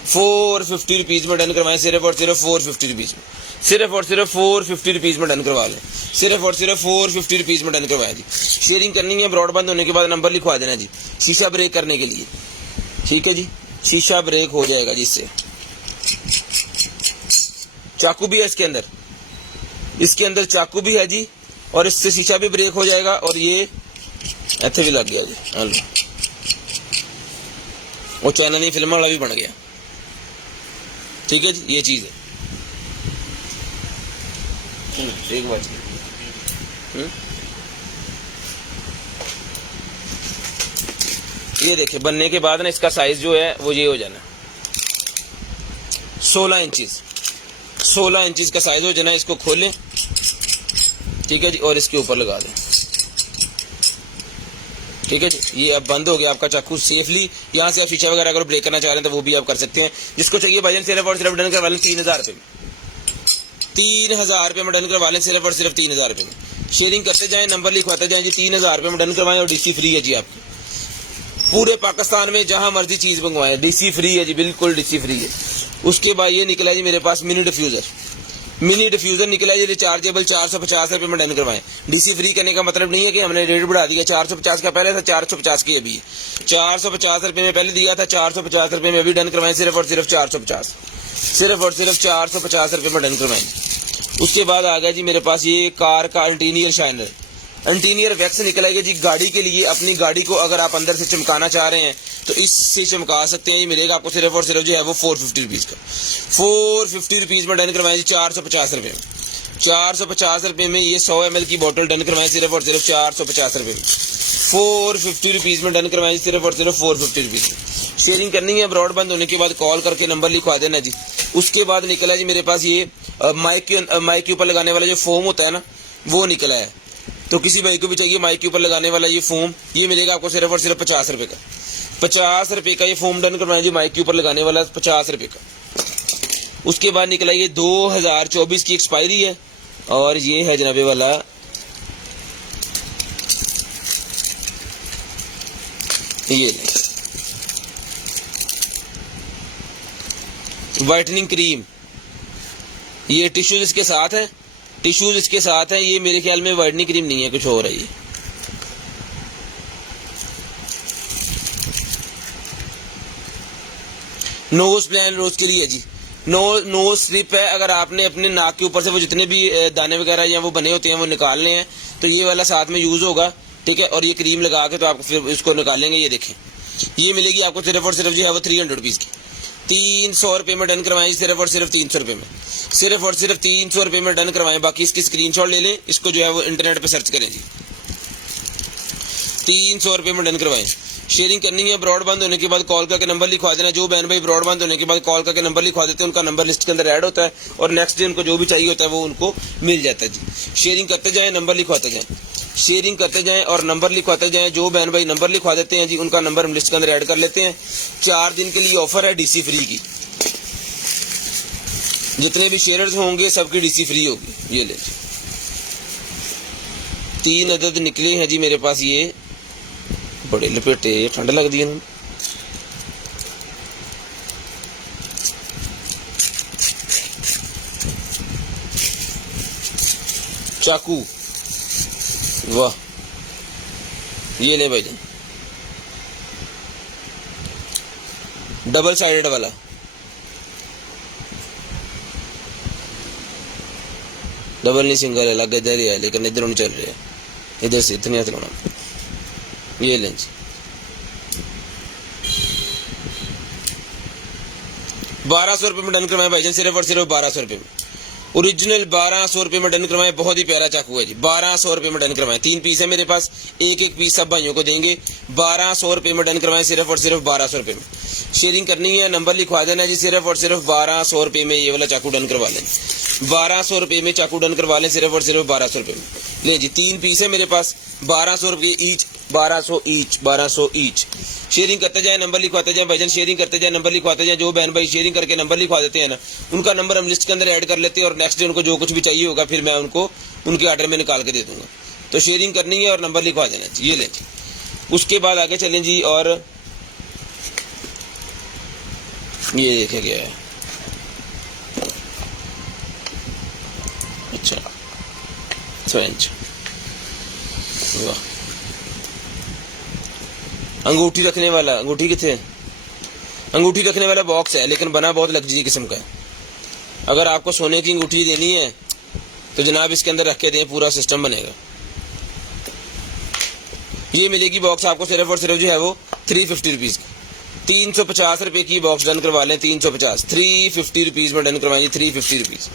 450 रुपीज़ में डन करवाएं, सिर्फ और सिर्फ 450 रुपीज़ में, सिर्फ और सिर्फ 450 रुपीज़ में डन करवा लें, सिर्फ और सिर्फ 450 रुपीज़ में डन करवाएं जी। शेयरिंग करनी है, ब्रॉडबैंड होने के बाद नंबर लिखवा देना जी, शीशा ब्रेक करने के लिए, ठीक है जी। शीशा ब्रेक हो जाएगा जी इससे। चाकू भी है इसके अंदर, इसके अंदर चाकू भी है जी, और इससे शीशा भी ब्रेक हो जाएगा। और ये ऐसे भी लग गया जी, हेलो, वो चैनल नहीं फिल्म वाला भी बन गया, ठीक है जी। ये चीज़ है, एक बात ये देखिए, बनने के बाद ना इसका साइज जो है वो ये हो जाना 16 इंचेस, 16 इंचेस का साइज हो जाना। इसको खोलें, ठीक है जी, और इसके ऊपर लगा दें, ठीक है जी। ये अब बंद हो गया आपका चाकू सेफली। यहाँ से आप शीशा वगैरह अगर ब्रेक करना चाह रहे हैं तो वो भी आप कर सकते हैं। जिसको चाहिए भाईजान सिर्फ और सिर्फ डन करवा लें 3000 रुपये में, 3000 रुपये में डन करवा लें, सिर्फ और सिर्फ 3000 रुपये में। शेयरिंग करते जाएं, नंबर लिखवाते जाएं जी। 3000 रुपये में डन करवाएं और डीसी फ्री है जी आपकी। पूरे पाकिस्तान में जहां मर्जी चीज़ मंगवाएं, डीसी फ्री है जी, बिल्कुल डीसी फ्री है। उसके बाद ये निकला जी मेरे पास मिनी डिफ्यूज़र, मिनी डिफ्यूज़र निकला ये रिचार्जेबल 450 रुपये में डन करवाएं। डीसी फ्री करने का मतलब नहीं है कि हमने रेट बढ़ा दिया। 450 का पहले था, 450 की अभी है। 450 रुपये में पहले दिया था, 450 रुपये में अभी डन करवाएं, सिर्फ और सिर्फ 450, सिर्फ और सिर्फ 450 रुपये में डन करवाएं। उसके बाद आ गया जी मेरे पास ये कार का इंटीरियर शाइनर, इंटीरियर वैक्स निकला है जी गाड़ी के लिए। अपनी गाड़ी को अगर आप अंदर से चमकाना चाह रहे हैं तो इससे चमका सकते हैं। ये मिलेगा आपको सिर्फ और सिर्फ जो है वो 450 रुपीज़ का। 450 रुपीज़ में डन करवाएं जी 450 रुपये में। 450 रुपये में ये 100 ml की बोतल डन करवाएं, सिर्फ और सिर्फ 450 रुपये में। 450 रुपीज़ में डन करवाएं, सिर्फ और सिर्फ 450 रुपीज़ में। शेयरिंग करनी है, ब्रॉड बंद होने के बाद कॉल करके नंबर लिखवा देना जी। उसके बाद निकला जी मेरे पास ये माइक के ऊपर लगाने वाला जो फोम होता है ना, वो निकला है। तो किसी भाई को भी चाहिए माइक के ऊपर लगाने वाला ये फोम, ये मिलेगा आपको सिर्फ और सिर्फ 50 रुपये का। 50 रुपये का ये फोम डन करवाएं जी, माइक के ऊपर लगाने वाला 50 रुपये का। उसके बाद निकला ये 2024 की एक्सपायरी है, और ये है जनाबे वाला ये वाइटनिंग क्रीम, ये टिश्यूज इसके साथ है, टिश्यूज इसके साथ है। ये मेरे ख्याल में वाइटनिंग क्रीम नहीं है, कुछ और है ये। नोज प्लान रोज के लिए जी, नोज स्ट्रिप है। अगर आपने अपने नाक के ऊपर से वो जितने भी दाने वगैरह या वो बने होते हैं वो निकालने हैं तो ये वाला साथ में यूज होगा, ठीक है। और ये क्रीम लगा के तो आप फिर इसको निकालेंगे। ये देखें, ये मिलेगी आपको सिर्फ और सिर्फ जो है वो 300 रुपीज़ की। 300 रुपये में डन करवाएं, सिर्फ और सिर्फ 300 रुपये में, सिर्फ और सिर्फ 300 रुपये में डन करवाएं। बाकी इसकी स्क्रीनशॉट ले लें, इसको जो है वो इंटरनेट पे सर्च करें जी। 300 रुपये में डन करवाएं। शेयरिंग करनी है, ब्रॉडबैंड होने के बाद कॉल करके नंबर लिखवा देना। जो बहन भाई ब्रॉडबैंड होने के बाद कॉल करके नंबर लिखवा देते हैं उनका नंबर लिस्ट के अंदर ऐड होता है, और नेक्स्ट डे उनको जो भी चाहिए होता है वो उनको मिल जाता है जी। शेयरिंग करते जाएं, नंबर लिखवाते जाएं, शेयरिंग करते जाएं और नंबर लिखवाते जाएं। जो बहन भाई नंबर लिखवा देते हैं जी उनका नंबर हम लिस्ट के अंदर ऐड कर लेते हैं। 4 दिन के लिए ऑफर है डीसी फ्री की। जितने भी शेयर्स होंगे सबकी डीसी फ्री होगी। ये ले 3 अदद निकले हैं जी मेरे पास, ये बड़े लपेटे, ठंड लग दी है। चाकू, वाह, ये ले भाई, डबल साइडेड वाला। डबल नहीं, सिंगल है, लग इधर ही है लेकिन इधर नहीं चल रही है, इधर से इतनी चलाना। ये लें जी 1200 रुपये में डन करवाएं भाईजान, सिर्फ और सिर्फ 1200 रुपये में। ओरिजिनल 1200 रुपये में डन करवाएं। बहुत ही प्यारा चाकू है जी, 1200 रुपये में डन करवाएं। 3 पीस है मेरे पास, एक एक पीस सब भाइयों को देंगे। 1200 रुपये में डन करवाएं, सिर्फ और सिर्फ 1200 रुपये में। शेयरिंग करनी है, नंबर लिखवा देना जी, सिर्फ और सिर्फ 1200 रुपये में ये वाला चाकू डन करवा लें। 1200 रुपये में चाकू डन करवा लें, सिर्फ और सिर्फ 1200 रुपये में। ले जी, 3 पीस है मेरे पास, 1200 रुपये ईच, 1200 ईच, 1200 ईच। शेयरिंग करते जाए, नंबर लिखवाते जाए भाईजान, शेयरिंग करते जाए, नंबर लिखवाते जाए। जो बहन भाई शेयरिंग करके नंबर लिखवा देते हैं ना, उनका नंबर हम लिस्ट के अंदर ऐड कर लेते हैं और नेक्स्ट डे उनको जो कुछ भी चाहिए होगा फिर मैं उनको उनके ऑर्डर में निकाल के दे दूंगा। तो शेयरिंग करनी है और नंबर लिखवा देना, ये लें। उसके बाद आगे चलें जी, और ये देखा गया है, अच्छा फ्रेंच, वाह। अंगूठी रखने वाला, अंगूठी कितने, अंगूठी रखने वाला बॉक्स है, लेकिन बना बहुत लग्जरी किस्म का है। अगर आपको सोने की अंगूठी देनी है तो जनाब इसके अंदर रख के दें, पूरा सिस्टम बनेगा। ये मिलेगी बॉक्स आपको सिर्फ और सिर्फ जो है वो 350 रुपीज़ की, 350 रुपये की बॉक्स डन करवा लें। 350, 350 रुपीज़ में डन करवाएंगे, 350 रुपीज़,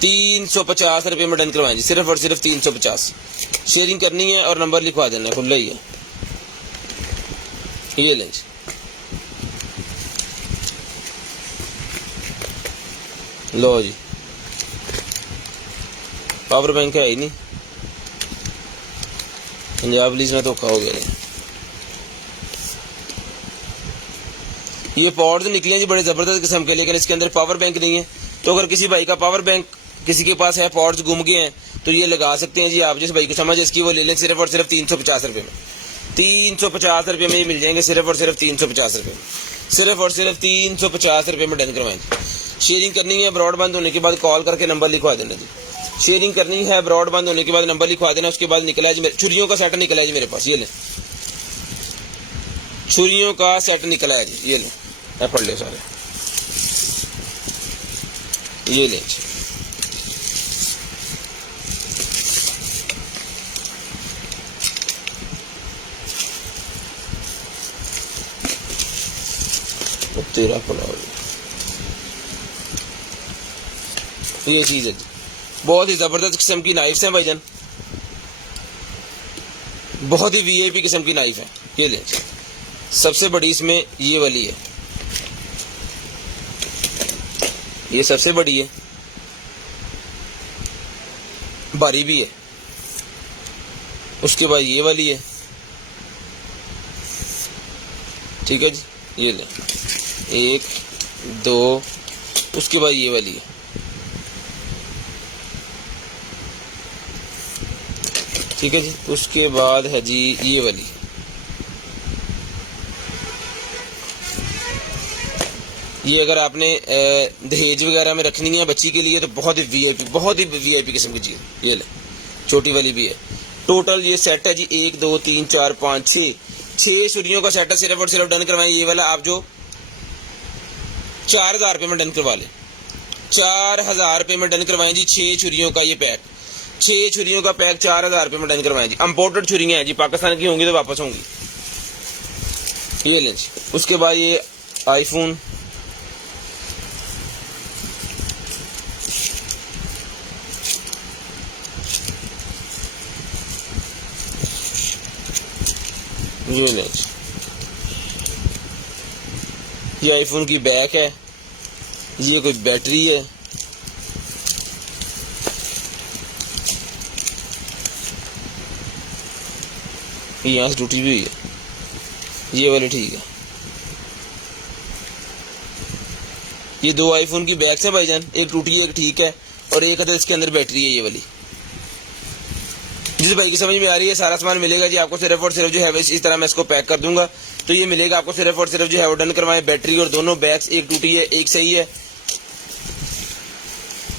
350 रुपये में डन करवाएंगे, सिर्फ और सिर्फ 350। शेयरिंग करनी है और नंबर लिखवा देना, खुला ही है। ये लें, लो जी, पावर बैंक है ही नहीं, पंजाब लीज में धोखा हो गया। ये पॉड्स निकले जी बड़े जबरदस्त किस्म के, लेकिन इसके अंदर पावर बैंक नहीं है। तो अगर किसी भाई का पावर बैंक किसी के पास है, पॉड्स गुम गए हैं, तो ये लगा सकते हैं जी आप, जिस भाई को समझ इसकी वो ले लें, सिर्फ और सिर्फ 350 रुपये में। 350 रुपये में ये मिल जाएंगे, सिर्फ और सिर्फ 350 रुपये में, सिर्फ और सिर्फ 350 रुपये में डन करवाएंगे। शेयरिंग करनी है, ब्रॉड बंद होने के बाद कॉल करके नंबर लिखवा देना जी। शेयरिंग करनी है, ब्रॉड बंद होने के बाद नंबर लिखवा देना। उसके बाद निकला है जी, छुरियों का सेट निकला है जी मेरे पास, ये लें, छुरियों का सेट निकला है जी, ये लें, पढ़ ले सारे, ये लें जी। तेरा पुलाव, ये चीज है जी, बहुत ही जबरदस्त किस्म की नाइफ्स हैं भाईजान, बहुत ही वीआईपी किस्म की नाइफ है। ये लें, सबसे बड़ी इसमें ये वाली है, ये सबसे बड़ी है, भारी भी है। उसके बाद ये वाली है, ठीक है जी, ये लें, 1 2, उसके बाद ये वाली है, ठीक है जी। उसके बाद है जी ये वाली, ये अगर आपने दहेज वगैरह में रखनी है बच्ची के लिए तो बहुत ही वीआईपी किस्म की चीज़, ये ले, छोटी वाली भी है। टोटल ये सेट है जी 1 2 3 4 5 6 छुरियों का सेट है, सिर्फ और सिर्फ डन करवाएं। ये वाला आप जो 4000 रुपये में डन करवा लें, 4000 रुपये में डन करवाएं जी। 6 छुरियों का ये पैक, 6 छुरियों का पैक 4000 रुपये में डन करवाएं जी। इंपोर्टेड छुरियां हैं जी, पाकिस्तान की होंगी तो वापस होंगी, ये लें जी। उसके बाद ये आईफोन, ये लें जी, ये आईफोन की बैक है, ये कोई बैटरी है, ये यहाँ से टूटी हुई है, ये वाली ठीक है। ये 2 आईफोन की बैग्स है भाईजान, एक टूटी है एक ठीक है, और एक अदर इसके अंदर बैटरी है ये वाली। जिस भाई की समझ में आ रही है सारा सामान मिलेगा जी आपको, सिर्फ और सिर्फ जो है इस तरह मैं इसको पैक कर दूंगा तो ये मिलेगा आपको। सिर्फ और सिर्फ जो है वो डन करवाएं, बैटरी और दोनों बैग्स, एक टूटी है एक सही है,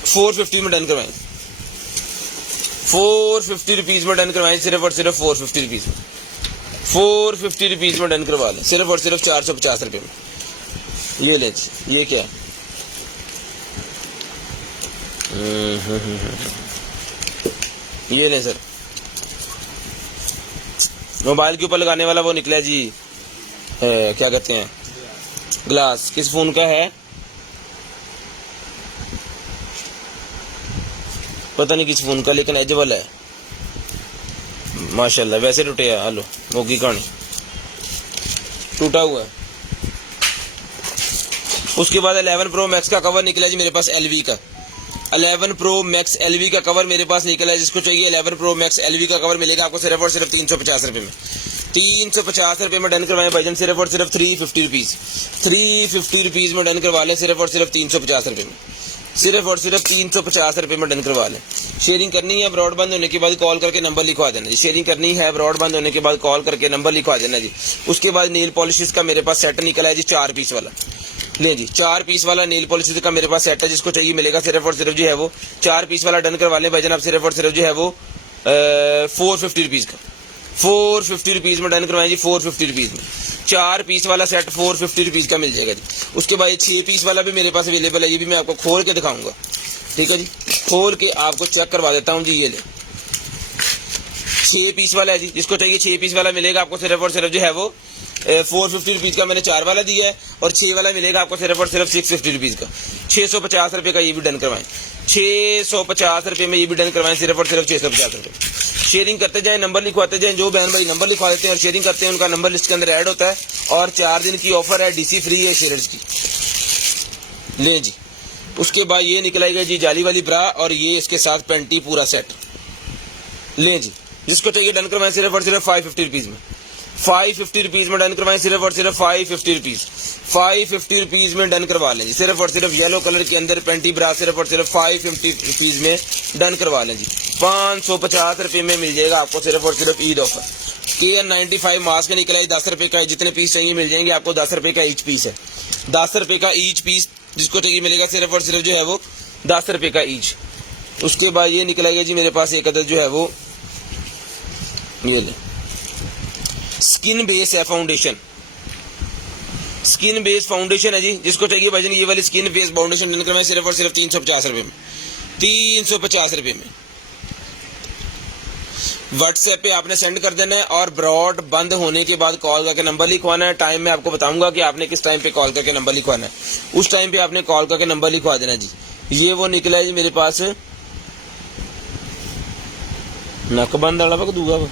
450 में डन करवाएं, 450 रुपीज़ में डन करवाएं, सिर्फ और सिर्फ 450 रुपीज़ में, 450 रुपीज़ में डन करवा लें, सिर्फ और सिर्फ 450 रुपये में। ये ले, ये क्या है, ये ले सर, मोबाइल के ऊपर लगाने वाला वो निकला जी, क्या कहते हैं, ग्लास, किस फोन का है, पता नहीं किस फोन का, लेकिन एज वाला है माशाल्लाह। वैसे टूटे है, हेलो मोगी कहानी टूटा हुआ है। उसके बाद 11 प्रो मैक्स का कवर निकला जी मेरे पास LV का। 11 प्रो मैक्स LV का कवर मेरे पास निकला है। जिसको चाहिए 11 प्रो मैक्स LV का कवर मिलेगा आपको सिर्फ और सिर्फ 350 रुपये में। 350 रुपये में डन करवाएं भाईजान, सिर्फ और सिर्फ 350 रुपीज़। 350 रुपीज़ में डन करवा लें, सिर्फ और सिर्फ 350 रुपये में। सिर्फ और सिर्फ 350 रुपये में डन करवा लें। शेयरिंग करनी है, ब्रॉड बंद होने के बाद कॉल करके नंबर लिखवा देना जी। शेयरिंग करनी है, ब्रॉड बंद होने के बाद कॉल करके नंबर लिखवा देना जी। उसके बाद नेल पॉलिशेस का मेरे पास सेट निकला है जी 4 पीस वाला। ले जी 4 पीस वाला नेल पॉलिशेस का मेरे पास सेट है। जिसको चाहिए मिलेगा, सिर्फ और सिर्फ जो है वो 4 पीस वाला डन करवा लें भाईजान आप। सिर्फ और सिर्फ जो है वो 450 रुपीज़ का, 450 रुपीज़ में डन करवाएं जी। 450 रुपीज़ में 4 पीस वाला सेट 450 रुपीज़ का मिल जाएगा जी। उसके बाद 6 पीस वाला भी मेरे पास अवेलेबल है, ये भी मैं आपको खोल के दिखाऊंगा, ठीक है जी। खोल के आपको चेक करवा देता हूँ जी। ये ले 6 पीस वाला है जी। जिसको चाहिए 6 पीस वाला मिलेगा आपको सिर्फ और सिर्फ जो है वो 450 रुपीज़ का। मैंने 4 वाला दिया है और 6 वाला मिलेगा आपको सिर्फ और सिर्फ 650 रुपीज़ का। 650 रुपये का ये भी डन करवाएं। 650 रुपये में ये भी डन करवाएं, सिर्फ और सिर्फ 650 रुपये। शेयरिंग करते जाएं, नंबर लिखवाते जाएं। जो बहन भाई नंबर लिखवा देते हैं और शेयरिंग करते हैं उनका नंबर लिस्ट के अंदर ऐड होता है। और 4 दिन की ऑफर है, DC फ्री है शेयर्स की। ले जी उसके बाद ये निकलाएगा जी जाली वाली ब्रा और ये इसके साथ पेंटी पूरा सेट। ले जी जिसको चाहिए डन करवाएं, सिर्फ और सिर्फ 550 रुपीज़ में। 550 रुपीज़ में डन करवाएं, सिर्फ और सिर्फ 550 रुपीज़। 550 रुपीज़ में डन करवा लें जी। सिर्फ और सिर्फ येलो कलर के अंदर पेंटी ब्रा सिर्फ और सिर्फ 550 रुपीज़ में डन करवा लें जी। 550 रुपये में मिल जाएगा आपको सिर्फ और सिर्फ ईद ऑफर। KN95 मास्क निकला है 10 रुपये का है। जितने पीस चाहिए मिल जाएंगे आपको। 10 रुपये का ईच पीस है, 10 रुपये का ईच पीस। जिसको चाहिए मिलेगा सिर्फ और सिर्फ जो है वो 10 रुपये का ईच। उसके बाद ये निकलेगा जी मेरे पास एक अदद जो है वो ये ले स्किन बेस है फाउंडेशन। स्किन बेस फाउंडेशन है जी। जिसको चाहिए भाईजान ये वाली स्किन बेस फाउंडेशन डन करवाएं, सिर्फ और सिर्फ 350 रुपये में। 350 रुपये में व्हाट्सएप पे आपने सेंड कर देना है और ब्रॉड बंद होने के बाद कॉल करके नंबर लिखवाना है। टाइम में आपको बताऊंगा कि आपने किस टाइम पे कॉल करके नंबर लिखवाना है। उस टाइम पे आपने कॉल करके नंबर लिखवा देना जी। ये वो निकला है जी मेरे पास नकबंद वाला वक्त दूंगा वो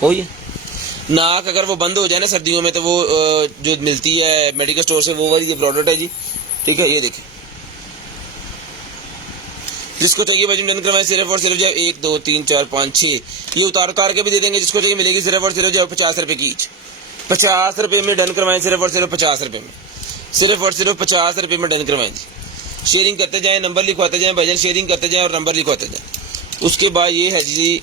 हो ही नाक अगर वो बंद हो जाए ना सर्दियों में तो वो जो मिलती है मेडिकल स्टोर से वो वाली ये प्रोडक्ट है जी, ठीक है। ये देखिए जिसको चाहिए भाई डन करवाएं, सिर्फ और सिर्फ जो 1 2 3 4 5 6 ये उतार के भी दे देंगे। जिसको चाहिए मिलेगी सिर्फ और सिर्फ जो 50 रुपये की ईच। 50 रुपये में डन करवाएं, सिर्फ और सिर्फ 50 रुपये में। सिर्फ और सिर्फ 50 रुपये में डन करवाएं जी। शेयरिंग करते जाएं, नंबर लिखवाते जाएं भाईजान। शेयरिंग करते जाएं और नंबर लिखवाते जाएं। उसके बाद ये है जी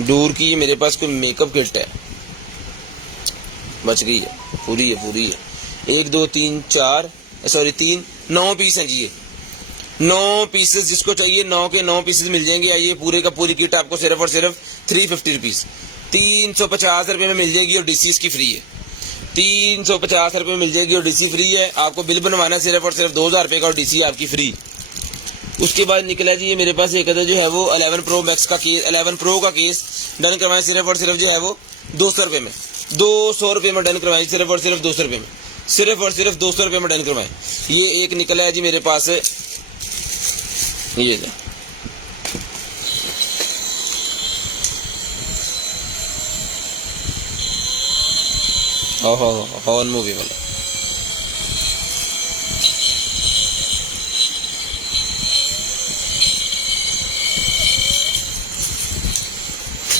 दूर की मेरे पास कोई मेकअप किट है, बच गई है, पूरी है 1 2 3 4 सॉरी 3 9 पीस हैं जी। ये 9 पीसेस जिसको चाहिए 9 के 9 पीसेस मिल जाएंगे। ये पूरे का पूरी किट आपको सिर्फ और सिर्फ 350 रुपीज़ 350 रुपये में मिल जाएगी और DC इसकी फ्री है। 350 रुपये में मिल जाएगी और DC फ्री है। आपको बिल बनवाना सिर्फ और सिर्फ 2000 रुपये का और DC आपकी फ्री। उसके बाद निकला जी ये मेरे पास एक अदर जो है वो 11 प्रो मैक्स का केस, 11 प्रो का केस डन करवाएं, सिर्फ और सिर्फ जो है वो 200 रुपये में। 200 रुपये में डन करवाएं, सिर्फ और सिर्फ 200 रुपये में। सिर्फ और सिर्फ 200 रुपये में डन करवाएं। ये एक निकला है जी मेरे पास ये हॉर्न मूवी वाला।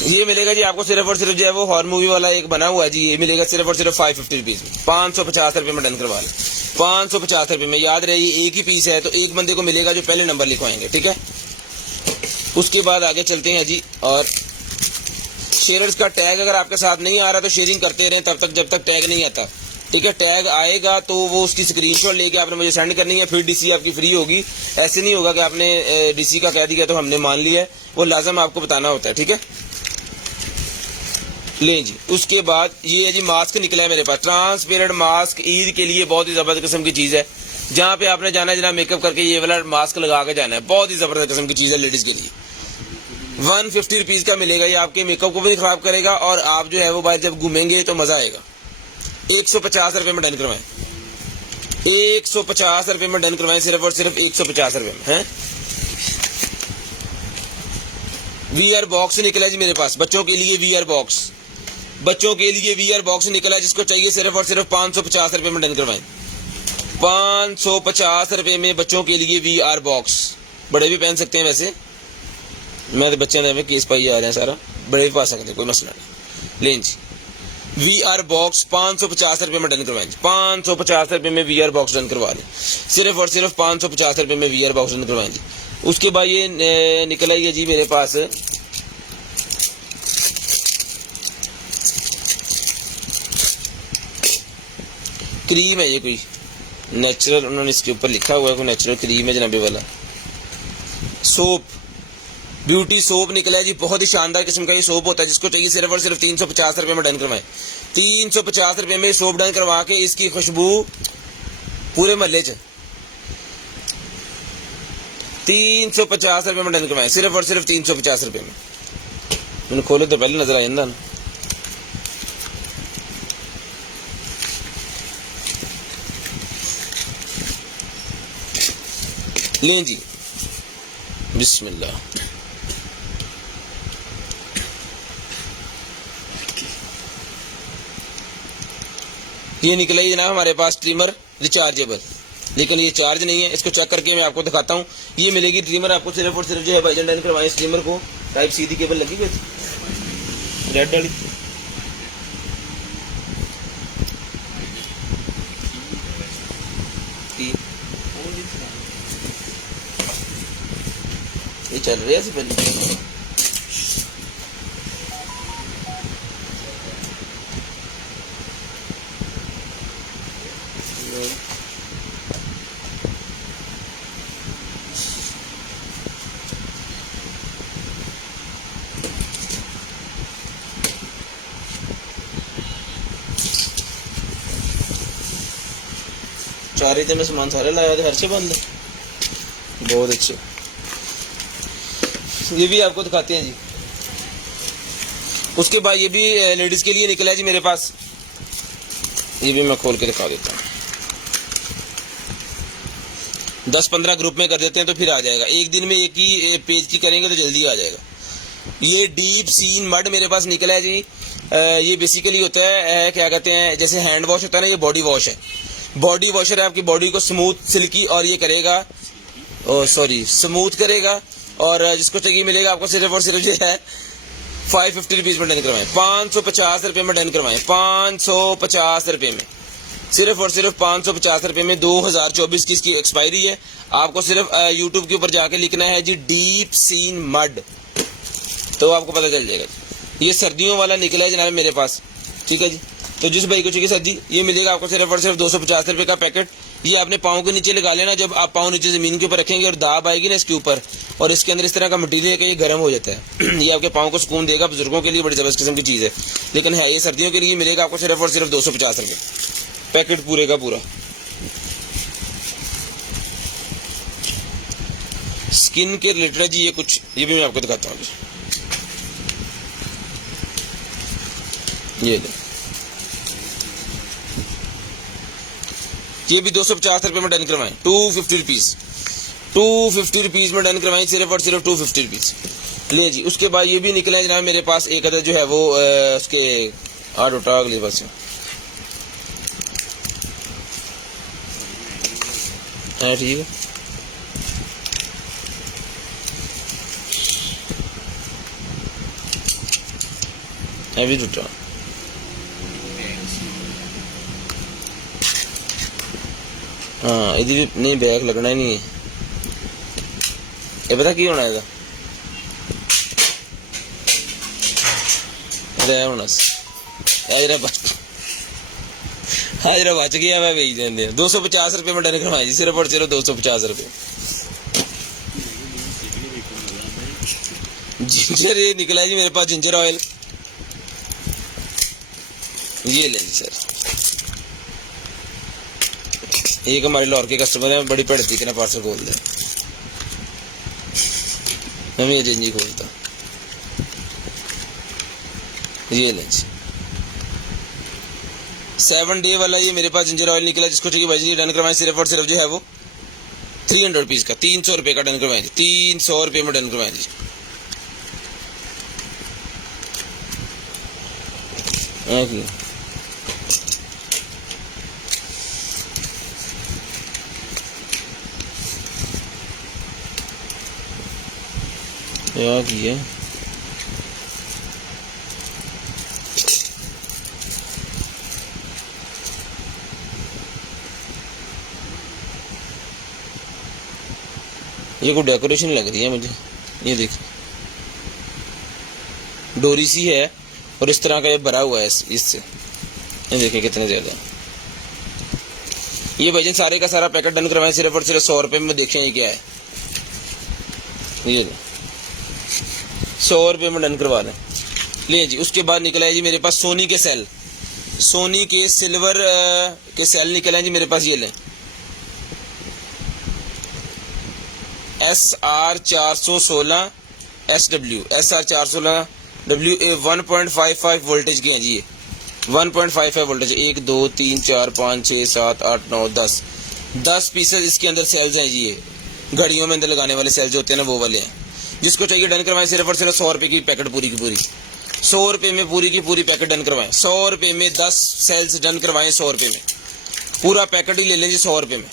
ये मिलेगा जी आपको सिर्फ और सिर्फ जो है वो हॉर्न मूवी वाला एक बना हुआ है जी। ये मिलेगा सिर्फ और सिर्फ 550 रुपीज़ में। 550 रुपये में डन करवा लें। 550 रुपये में। याद रहे ये एक ही पीस है तो एक बंदे को मिलेगा जो पहले नंबर लिखवाएंगे, ठीक है। उसके बाद आगे चलते हैं जी। और शेयर्स का टैग अगर आपके साथ नहीं आ रहा तो शेयरिंग करते रहें तब तक जब तक टैग नहीं आता, ठीक है। टैग आएगा तो वो उसकी स्क्रीनशॉट लेके आपने मुझे सेंड करनी है, फिर DC आपकी फ्री होगी। ऐसे नहीं होगा कि आपने DC का कह दिया तो हमने मान लिया है, वो लाजम आपको बताना होता है, ठीक है। लें जी उसके बाद ये है जी मास्क निकला है मेरे पास, ट्रांसपेरेंट मास्क। ईद के लिए बहुत ही ज़बरदस्त किस्म की चीज़ है। जहाँ पे आपने जाना है जनाब मेकअप करके ये वाला मास्क लगा के जाना है। बहुत ही ज़बरदस्त किस्म की चीज़ है लेडीज़ के लिए। 150 रुपीज़ का मिलेगा। ये आपके मेकअप को भी खराब करेगा और आप जो है वो बाहर जब घूमेंगे तो मज़ा आएगा। 150 रुपये में डन करवाएं, 150 रुपये में डन करवाएं, सिर्फ और सिर्फ 150 रुपये में है। VR बॉक्स निकला जी मेरे पास बच्चों के लिए, VR बॉक्स, बच्चों के लिए VR बॉक्स निकला, जिसको चाहिए सिर्फ और सिर्फ 550 रुपये में डन करवाएं। 550 रुपये में बच्चों के लिए VR बॉक्स। बड़े भी पहन सकते हैं, वैसे मैं तो बच्चे ने केस पाई जा रहे हैं सारा, बड़े भी पा सकते हैं, कोई मसला नहीं। लें जी VR बॉक्स 550 रुपये में डन करवाएं। 550 रुपये में VR बॉक्स डन करवा लें, सिर्फ और सिर्फ 550 रुपये में VR बॉक्स डन करवाएं जी। उसके बाद ये निकला ही है जी मेरे पास क्रीम है, ये कोई नेचुरल, उन्होंने इसके ऊपर लिखा हुआ है कोई नेचुरल क्रीम है जनाबे वाला। सोप, ब्यूटी सोप निकला है जी, बहुत ही शानदार किस्म का ये सोप होता है, जिसको चाहिए सिर्फ और सिर्फ 350 रुपये में डन करवाएं। 350 रुपये में सोप डन करवा के इसकी खुशबू पूरे महल्ले च 350 रुपये में डन करवाएं, सिर्फ और सिर्फ 350 रुपये में। मैंने खोले तो पहले नजर आ जाता ना। लें जी बिस्मिल्लाह। ये निकला ही जनाब हमारे पास ट्रिमर रिचार्जेबल, लेकिन ये चार्ज नहीं है। इसको चेक करके मैं आपको दिखाता हूँ। ये मिलेगी ट्रिमर आपको सिर्फ और सिर्फ जो है भाईजान डन करवाएं। इस ट्रिमर को टाइप सी दी केबल लगी हुई रेड वाली, ये चल रही है से पहले। चार ही में सामान सारे लाया थे, हर से बंद है, बहुत अच्छे। ये भी आपको दिखाते हैं जी। उसके बाद ये भी लेडीज के लिए निकला है जी मेरे पास, ये भी मैं खोल के दिखा देता हूँ। 10-15 ग्रुप में कर देते हैं तो फिर आ जाएगा। एक दिन में एक ही पेज की करेंगे तो जल्दी आ जाएगा। ये डीप सीन मड मेरे पास निकला है जी। ये बेसिकली होता है क्या कहते हैं, जैसे हैंड वॉश होता है ना, ये बॉडी वॉश है। बॉडी वॉशर है, आपकी बॉडी को स्मूथ सिल्की और ये करेगा, स्मूथ करेगा। और जिसको चाहिए मिलेगा आपको सिर्फ और सिर्फ जो है 550 रुपीज़ में डन करवाएं। 550 रुपये में डन करवाएं, 550 रुपये में, सिर्फ और सिर्फ 550 रुपये में। 2024 की इसकी एक्सपायरी है। आपको सिर्फ यूट्यूब के ऊपर जाके लिखना है जी डीप सीन मड, तो आपको पता चल जाएगा। ये सर्दियों वाला निकला है जनाब मेरे पास, ठीक है जी। तो जिस भाई को चाहिए सर्दी, ये मिलेगा आपको सिर्फ और सिर्फ 250 रुपये का पैकेट। ये आपने पाँव के नीचे लगा लेना, जब आप पाँव नीचे ज़मीन के ऊपर रखेंगे और दाब आएगी ना इसके ऊपर, और इसके अंदर इस तरह का मटीरियल है कि ये गर्म हो जाता है। ये आपके पाँव को सुकून देगा। बुजुर्गों के लिए बड़ी ज़बरदस्त किस्म की चीज़ है, लेकिन है ये सर्दियों के लिए। मिलेगा आपको सिर्फ और सिर्फ 250 रुपये पैकेट पूरे का पूरा। स्किन के रिलेटेड है जी ये कुछ, ये भी मैं आपको दिखाता हूँ। ये भी 250 रुपये में डन करवाएं। 250 रुपीज़, 250 रुपीज़ में डन करवाएं, सिर्फ और सिर्फ 250 रुपीज़। ले जी। उसके बाद ये भी निकला है जनाब मेरे पास एक अदर जो है वो उसके आठ उठा अगले पास है, ठीक है। हैवी टूटा, हाँ ये भी नहीं, बैग लगना ही नहीं है। ये पता की होना है, हाजरा बच गया, मैं बेच देंगे। 250 रुपये में डन करवाए जी, सिर्फ और सिर्फ 250 रुपये। जिंजर ये निकला है जी मेरे पास, जिंजर ऑयल, ये लें जी सर। एक हमारे लाहौर के कस्टमर है, बड़ी पड़ती कि ना पार्सल खोल दे, मैं ये रेंज ही खोलता। ये लें जी 7 डे वाला ये मेरे पास जिंजर ऑयल निकला, जिसको चाहिए भाई जी डन करवाएं। सिर्फ और सिर्फ जो है वो 300 रुपीज़ का, 300 रुपये का डन करवाएं जी, 300 रुपये में डन करवाएं जी। क्या किया ये कोई डेकोरेशन लग रही है मुझे, ये देख डोरी सी है और इस तरह का ये भरा हुआ है इससे, ये देखिए कितने ज़्यादा। ये भाईजान सारे का सारा पैकेट डन करवाएं सिर्फ और सिर्फ 100 रुपये में। देखें ये क्या है, ये 100 रुपये में डन करवा लें। ले जी उसके बाद निकला है जी मेरे पास सोनी के सेल, सोनी के सिल्वर के सेल निकले हैं जी मेरे पास। ये लें SR416 SW, SR416W 1.55 वोल्टेज के हैं जी। ये 1.55 वोल्टेज, 1 2 3 4 5 6 7 8 9 10 पीसेस इसके अंदर सेल्स हैं जी। ये घड़ियों में अंदर लगाने वाले सेल्स जो होते हैं ना, वो वाले हैं। जिसको चाहिए डन करवाएं सिर्फ और सिर्फ 100 रुपये की पैकेट, पूरी की पूरी 100 रुपये में पूरी की पूरी पैकेट डन करवाएं। 100 रुपये में 10 सेल्स डन करवाएं, 100 रुपये में पूरा पैकेट ही ले लें जी 100 रुपये में।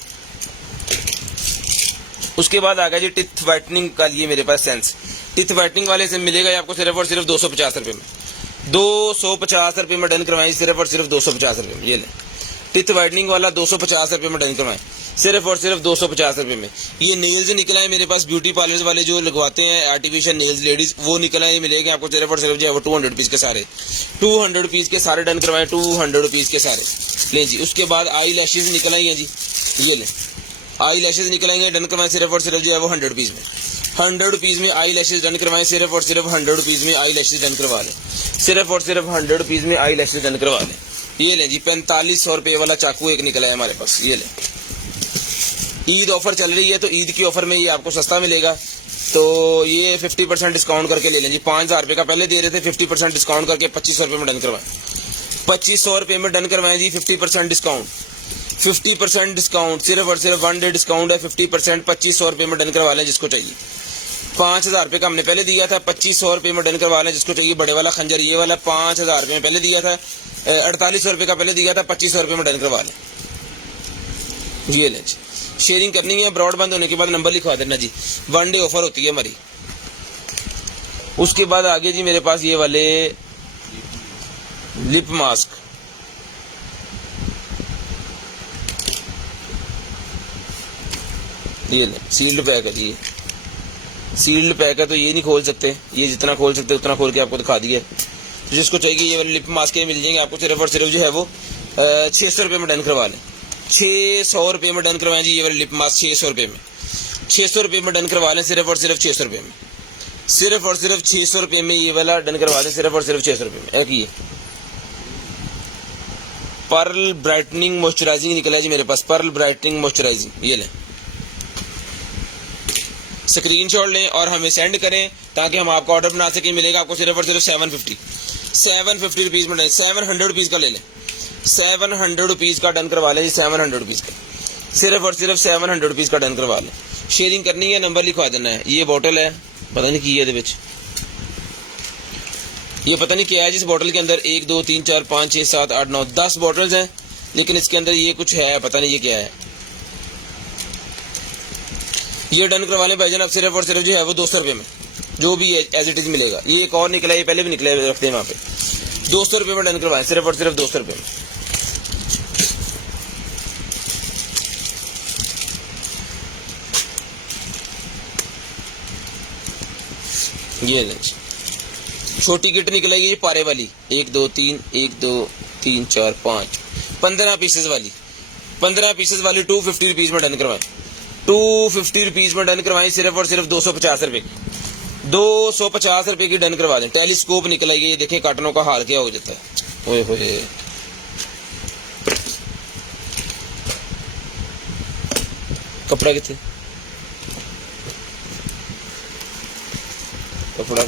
उसके बाद आ गया जी टिथ वाइटनिंग का लिए मेरे पास सेंस। टिथ वाइटनिंग वाले से मिलेगा आपको सिर्फ और सिर्फ 250 रुपये में, 250 रुपये में डन करवाएं सिर्फ और सिर्फ 250 रुपये में। ये लें टिथ वाइटनिंग वाला 250 रुपये में डन करवाएं सिर्फ और सिर्फ 250 रुपये में। ये नेल्स निकला है मेरे पास, ब्यूटी पार्लर्स वाले जो लगवाते हैं आर्टिफिशियल नेल्स लेडीज, वो निकला है। ये मिलेगा आपको सिर्फ और सिर्फ जो है वो 200 रुपीज़ के सारे, 200 रुपीज़ के सारे डन करवाएं, 200 रुपीज़ के सारे लें जी। उसके बाद आई लैशेज निकल आई हैं जी, ये लें आई लैशेज निकल आएंगे, डन करवाएं सिर्फ और सिर्फ जो है वो 100 रुपीज़ में। 100 रुपीज़ में आई लैशेज डन करवाएं सिर्फ और सिर्फ 100 रुपीज़ में आई लैशेज डन करवा लें, सिर्फ और सिर्फ 100 रुपीज़ में आई लैशेज डन करवा लें। ये लें जी 4500 रुपये वाला चाकू एक निकला है हमारे पास। ये लें ईद ऑफर चल रही है तो ईद की ऑफर में ये आपको सस्ता मिलेगा, तो ये 50% डिस्काउंट करके ले लें जी। 5000 रुपये का पहले दे रहे थे, 50% डिस्काउंट करके 2500 रुपये में डन करवाएं, 2500 रुपये में डन करवाएं जी। 50% डिस्काउंट, 50% डिस्काउंट, सिर्फ और सिर्फ 1 डे डिस्काउंट है 50%, 2500 रुपये में डन करवा लें जिसको चाहिए। 5000 रुपये का हमने पहले दिया था, 2500 रुपये में डन करवा लें जिसको चाहिए। बड़े वाला खंजर ये वाला 5000 रुपये में पहले दिया था, 4800 रुपये का पहले दिया था, 2500 रुपये में डन करवा लें। ये लें जी, शेयरिंग करनी है, ब्रॉड बंद होने के बाद नंबर लिखवा देना जी, 1 डे ऑफर होती है हमारी। उसके बाद आगे जी मेरे पास ये वाले लिप मास्क, ये लें सील्ड पैक है जी, सील्ड पैक है तो ये नहीं खोल सकते, ये जितना खोल सकते उतना खोल के आपको दिखा दिया। तो जिसको चाहिए ये वाले लिप मास्क मिल जाएंगे आपको सिर्फ और सिर्फ जो है वो 600 रुपये में डन करवा लें, 600 रुपये में डन करवाएं जी। ये वाले लिप मास्क 600 रुपये में, 600 रुपये में डन करवा लें सिर्फ और सिर्फ 600 रुपये में, सिर्फ और सिर्फ 600 रुपये में ये वाला डन करवा लें सिर्फ और सिर्फ 600 रुपये में। एक ये पर्ल ब्राइटनिंग मॉइस्चराइजिंग निकला है जी मेरे पास, पर्ल ब्राइटनिंग मॉइस्चराइजिंग। ये लें स्क्रीनशॉट लें और हमें सेंड करें ताकि हम आपका ऑर्डर बना सकें। मिलेगा आपको सिर्फ और सिर्फ 750 रुपीज़ में, 700 रुपीज़ का ले लें, 700 रुपीज़ का डन करवा लें जी, 700 रुपीज़ का, सिर्फ और सिर्फ 700 रुपीज़ का डन करवा लें। शेयरिंग करनी है, नंबर लिखवा देना है। ये बॉटल है, पता नहीं की है ये पता नहीं क्या है जिस बोतल के अंदर 1 2 3 4 5 6 7 8 9 10 बॉटल्स हैं, लेकिन इसके अंदर ये कुछ है, पता नहीं ये क्या है। ये डन करवा लें भाईजान आप सिर्फ और सिर्फ जो है वो 200 रुपये में, जो भी एज इट इज मिलेगा। ये एक और निकला है, ये पहले भी निकला है, रखते हैं वहाँ पे। 200 रुपये में डन करवाएं सिर्फ और सिर्फ 200 रुपये में। ये छोटी किट निकलेगी ये पारे वाली, 1 2 3 1 2 3 4 5 15 पीसेस वाली, 15 पीसेस वाली 250 रुपीज़ में डन करवाएं, 250 रुपीज़ में डन करवाएं सिर्फ और सिर्फ 250 रुपये की, 250 रुपये की डन करवा दें। टेलीस्कोप निकला ये देखें काटनों का हाल क्या हो जाता है, ओए होए। कपड़ा कितने, कपड़ा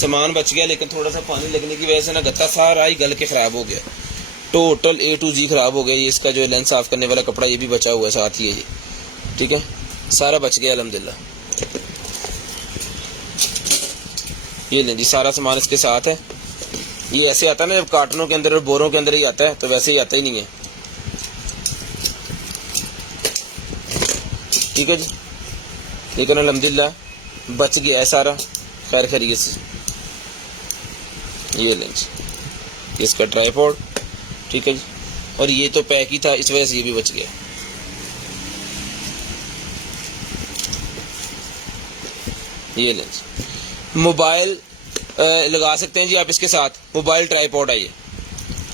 सामान बच गया, लेकिन थोड़ा सा पानी लगने की वजह से ना गत्ता सारा ही गल के ख़राब हो गया, टोटल A to Z ख़राब हो गया। ये इसका जो लेंस साफ़ करने वाला कपड़ा ये भी बचा हुआ है साथ ही है ये, ठीक है, सारा बच गया अल्हम्दुलिल्लाह। ये लें जी, सारा सामान इसके साथ है। ये ऐसे आता है ना जब कार्टनों के अंदर और बोरों के अंदर ही आता है, तो वैसे ही आता ही नहीं है, ठीक है जी। लेकिन अल्हम्दुलिल्लाह बच गया है सारा खैर खैरियत से। ये लें जी, इसका ट्राइपॉड, ठीक है जी, और ये तो पैक ही था, इस वजह से ये भी बच गया। ये लें जी, मोबाइल लगा सकते हैं जी आप इसके साथ, मोबाइल ट्राइपॉड है ये,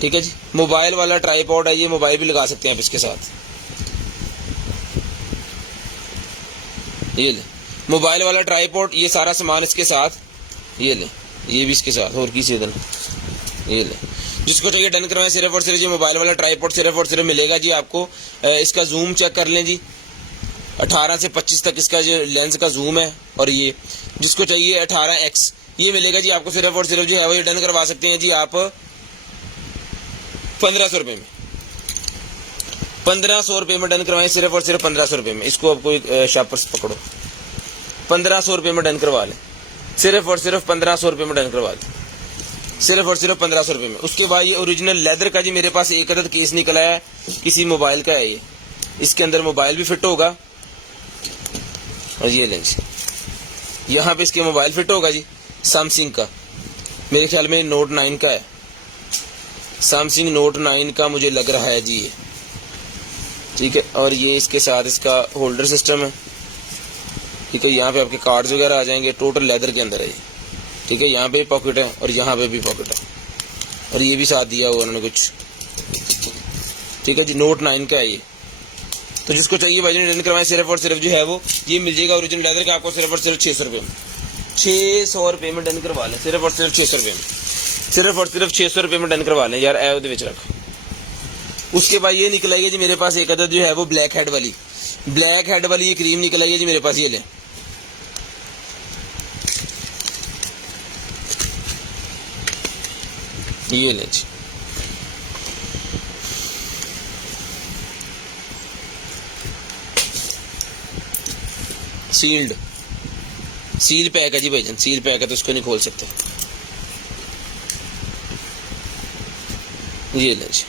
ठीक है जी, मोबाइल वाला ट्राइपॉड है ये, मोबाइल भी लगा सकते हैं आप इसके साथ। ये ले मोबाइल वाला ट्राइपॉड, ये सारा सामान इसके साथ, ये ले, ये भी इसके साथ, और किसी दिन ये ले, जिसको चाहिए डन करवाएं। सिर्फ और सिर्फ ये मोबाइल वाला ट्राइपॉड सिर्फ और सिर्फ मिलेगा जी आपको। इसका जूम चेक कर लें जी, 18 से 25 तक इसका जो लेंस का जूम है, और ये जिसको चाहिए 18x ये मिलेगा जी आपको। सिर्फ और सिर्फ जो है वो ये डन करवा सकते हैं जी आप 1500 रुपये में, 1500 रुपये में डन करवाएं, सिर्फ और सिर्फ 1500 रुपये में। इसको आपको एक शॉपर्स पकड़ो, 1500 रुपये में डन करवा लें, सिर्फ और सिर्फ 1500 रुपये में डन करवा लें, सिर्फ और सिर्फ 1500 रुपये में। उसके बाद ये ओरिजिनल लेदर का जी मेरे पास एक अदद केस निकला है, किसी मोबाइल का है ये, इसके अंदर मोबाइल भी फिट होगा, और ये लेंस यहाँ पे इसके मोबाइल फिट होगा जी, सैमसंग का, मेरे ख्याल में नोट 9 का है, सैमसंग नोट 9 का मुझे लग रहा है जी ये, ठीक है। और ये इसके साथ इसका होल्डर सिस्टम है, ठीक है, यहाँ पे आपके कार्ड्स वगैरह आ जाएंगे, टोटल लेदर के अंदर है ये, ठीक है। यहाँ पे भी पॉकेट है और यहाँ पे भी पॉकेट है, और ये भी साथ दिया हुआ उन्होंने कुछ, ठीक है जी, नोट 9 का है ये। तो जिसको चाहिए भाई रिटर्न करवाएं, सिर्फ और सिर्फ जो है वो ये मिल जाएगा ओरिजिनल लेदर का आपको सिर्फ और सिर्फ 600 रुपये में, 600 रुपये में डन करवा लें, सिर्फ और सिर्फ 600 रुपये में, सिर्फ और सिर्फ 600 रुपये में डन करवा लें यार, ऐ विच रख। उसके बाद ये निकल आएगी जी मेरे पास एक अदद जो है वो ब्लैक हेड वाली ये क्रीम निकल आएगी जी मेरे पास, ये लें, ये लें जी, सील पैक है जी भाईजान, सील पैक है तो उसको नहीं खोल सकते। ये लें जी,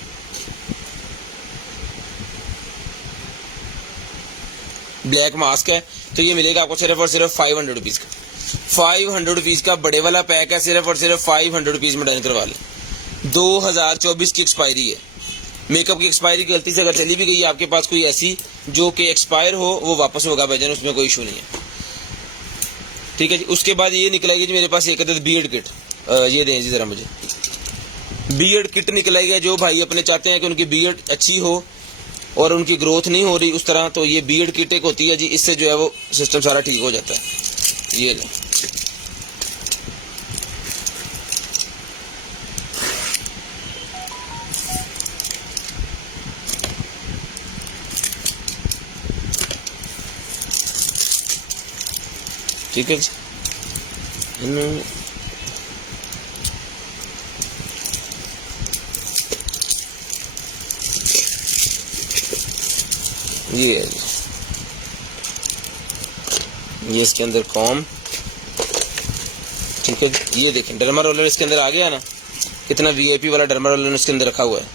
ब्लैक मास्क है, तो ये मिलेगा आपको सिर्फ और सिर्फ 500 रुपीज़ का, 500 रुपीज़ का बड़े वाला पैक है, सिर्फ और सिर्फ 500 रुपीज़ में डन करवा लें। 2024 की एक्सपायरी है, मेकअप की एक्सपायरी गलती से अगर चली भी गई आपके पास कोई ऐसी जो कि एक्सपायर हो, वो वापस होगा भाईजान, उसमें कोई इशू नहीं है, ठीक है जी। उसके बाद ये निकलेगी जी मेरे पास एक अदद बियर्ड किट, ये दें जी ज़रा मुझे, बियर्ड किट निकलेगा, जो भाई अपने चाहते हैं कि उनकी बियर्ड अच्छी हो और उनकी ग्रोथ नहीं हो रही उस तरह, तो ये बियर्ड किट एक होती है जी, इससे जो है वो सिस्टम सारा ठीक हो जाता है। ये लें, ठीक है जी। ये है जी, ये इसके अंदर कॉम, ठीक है। ये देखें डर्मा रोलर इसके अंदर आ गया ना, कितना वीआईपी वाला डर्मा रोलर इसके अंदर रखा हुआ है।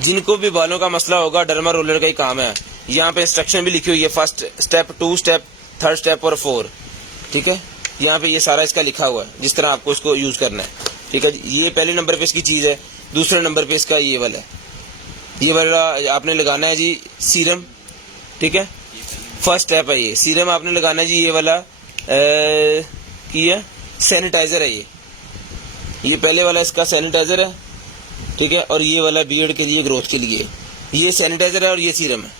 जिनको भी बालों का मसला होगा डर्मा रोलर का ही काम है। यहाँ पे इंस्ट्रक्शन भी लिखी हुई है, 1st step, 2 step, 3rd step और 4, ठीक है। यहाँ पे ये सारा इसका लिखा हुआ है, जिस तरह आपको इसको यूज करना है, ठीक है। ये पहले नंबर पे इसकी चीज है, दूसरे नंबर पे इसका ये वाला आपने लगाना है जी सीरम, ठीक है। 1st स्टेप है ये, सीरम आपने लगाना है जी, ये वाला सैनिटाइजर है ये पहले वाला इसका सैनिटाइजर है, ठीक है। और ये वाला बियर्ड के लिए, ग्रोथ के लिए ये सैनिटाइजर है और ये सीरम है।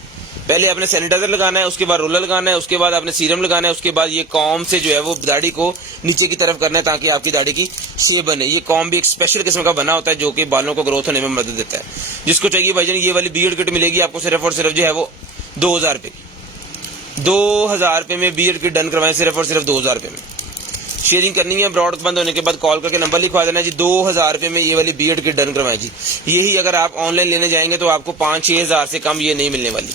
पहले आपने सैनिटाइजर लगाना है, उसके बाद रोलर लगाना है, उसके बाद आपने सीरम लगाना है, उसके बाद ये कॉम से जो है वो दाढ़ी को नीचे की तरफ करना है ताकि आपकी दाढ़ी की शेप बने। ये कॉम भी एक स्पेशल किस्म का बना होता है जो कि बालों को ग्रोथ होने में मदद देता है। जिसको चाहिए भाईजान ये वाली बियर्ड किट मिलेगी आपको सिर्फ और सिर्फ जो है वो 2000 रुपये की, 2000 रुपये में बियर्ड किट डन करवाएं, सिर्फ और सिर्फ 2000 रुपये में। शेयरिंग करनी है, ब्रॉड बंद होने के बाद कॉल करके नंबर लिखवा देना जी। 2000 रुपये में ये वाली बीएड किट डन करवाएं जी। यही अगर आप ऑनलाइन लेने जाएंगे तो आपको 5-6 हज़ार से कम ये नहीं मिलने वाली।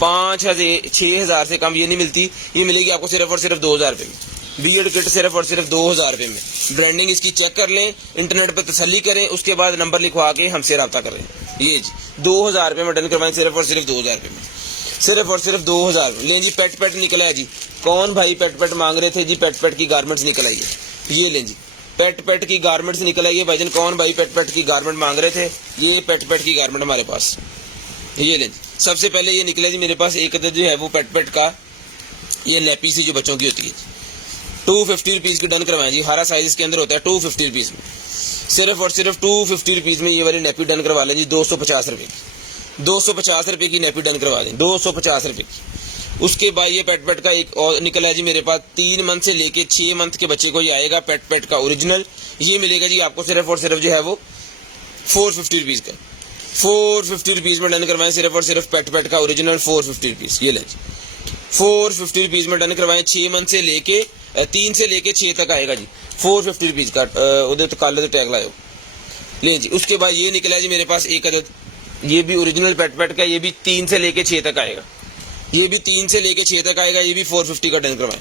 5-6 हज़ार से कम ये नहीं मिलती, ये मिलेगी आपको सिर्फ और सिर्फ 2000 रुपये में। बीएड किट सिर्फ और सिर्फ 2000 रुपये में। ब्रांडिंग इसकी चेक कर लें, इंटरनेट पर तसल्ली करें, उसके बाद नंबर लिखवा के हमसे रब्ता करें। ये जी 2000 रुपये में डन करवाएं, सिर्फ और सिर्फ 2000 रुपये में, सिर्फ और सिर्फ 2000। लें जी, पेट निकला है जी। कौन भाई पेट मांग रहे थे जी? पेट की गारमेंट्स निकल आई है। ये लें जी, पेट की गारमेंट्स निकल आई है भाईजान। कौन भाई पेट की गारमेंट मांग रहे थे? ये पेट की गारमेंट हमारे पास, ये लें जी। सबसे पहले ये निकला जी मेरे पास एक अदद जो है वो पेट का, ये नैपी सी जो बच्चों की होती है, 250 रुपीज़ की डन करवाएं जी। हरा साइज इसके अंदर होता है, 250 रुपीज़ में, सिर्फ और सिर्फ 250 रुपीज़ में ये वाली नैपी डन करवा लें जी। 250 रुपये की, 250 रुपये की नैपी डन करवा दें, 250 रुपये की। उसके बाद ये पेट का एक और निकला है जी मेरे पास, 3 मंथ से लेके 6 मंथ के बच्चे को ये आएगा पेट का ओरिजिनल। ये मिलेगा जी आपको सिर्फ और सिर्फ जो है वो 450 रुपीज़ का, 450 रुपीज़ में डन करवाएं, सिर्फ और सिर्फ पेट का ओरिजिनल 450 रुपीज़। ये लें जी, 450 रुपीज़ में डन करवाएं। 6 मंथ से लेके 3 से लेके 6 तक आएगा जी, 450 रुपीज़ का। उधर तो काले तो टैग लाओ लें जी। उसके बाद ये निकला जी मेरे पास एक अदद, ये भी ओरिजिनल पेट का, ये भी 3 से लेके 6 तक आएगा, ये भी 3 से लेके 6 तक आएगा। ये भी 450 का डन करवाएं,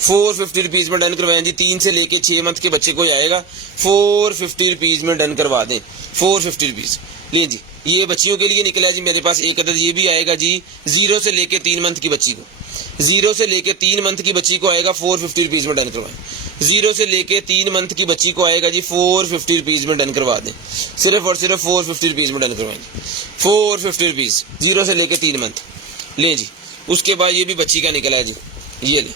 450 रुपीज़ में डन करवाएं जी। 3 से लेके 6 मंथ के बच्चे को आएगा, 450 रुपीज़ में डन करवा दें, 450 रुपीज़। लें जी, ये बच्चियों के लिए निकला है जी मेरे पास एक अदद। ये भी आएगा जी 0 से लेके 3 मंथ की बच्ची को, 0 से लेके 3 मंथ की बच्ची को आएगा 450 रुपीज़ में डन करवाएं। 0 से लेके 3 मंथ की बच्ची को आएगा जी 450 रुपीज़ में डन करवा दें, सिर्फ और सिर्फ 450 रुपीज़ में डन करवाएं, 450 रुपीज़, 0 से लेके 3 मंथ। लें जी, उसके बाद ये भी बच्ची का निकला है जी। ये लें,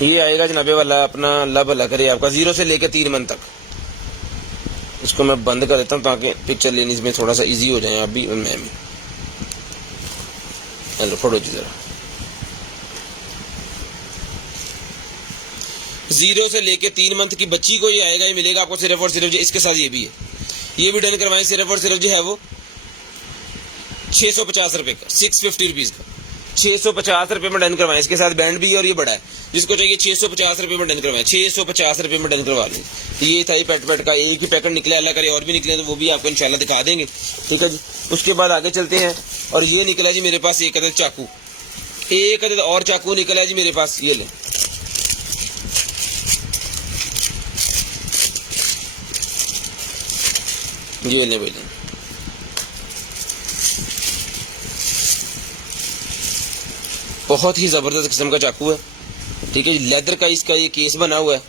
ये आएगा जनाबे वाला अपना, अल्लाह भला करे आपका, 0 से लेके 3 मंथ तक। इसको मैं बंद कर देता हूँ ताकि पिक्चर लेने में थोड़ा सा इजी हो जाए, आप भी और मैं भी। हेलो फोटो जी जरा। 0 से लेके 3 मंथ की बच्ची को ये आएगा, ये मिलेगा आपको सिर्फ और सिर्फ, इसके साथ ये भी है, ये भी डन करवाएं, सिर्फ और सिर्फ जो है वो 650 रुपये का, 650 रुपीज़ का, 650 रुपये में डन करवाएं। इसके साथ बैंड भी है और ये बड़ा है, जिसको चाहिए 650 रुपये में डन करवाएं, 650 रुपये में डन करवा लें। ये था पेट का एक ही पैकेट निकला, अल्लाह करे और भी निकले तो वो भी आपको इंशाल्लाह दिखा देंगे, ठीक है जी। उसके बाद आगे चलते हैं, और ये निकला जी मेरे पास एक अदद चाकू, एक अदद और चाकू निकला है जी मेरे पास। ये लें, ये लें भाई, बहुत ही ज़बरदस्त किस्म का चाकू है, ठीक है जी। लेदर का इसका ये केस बना हुआ है,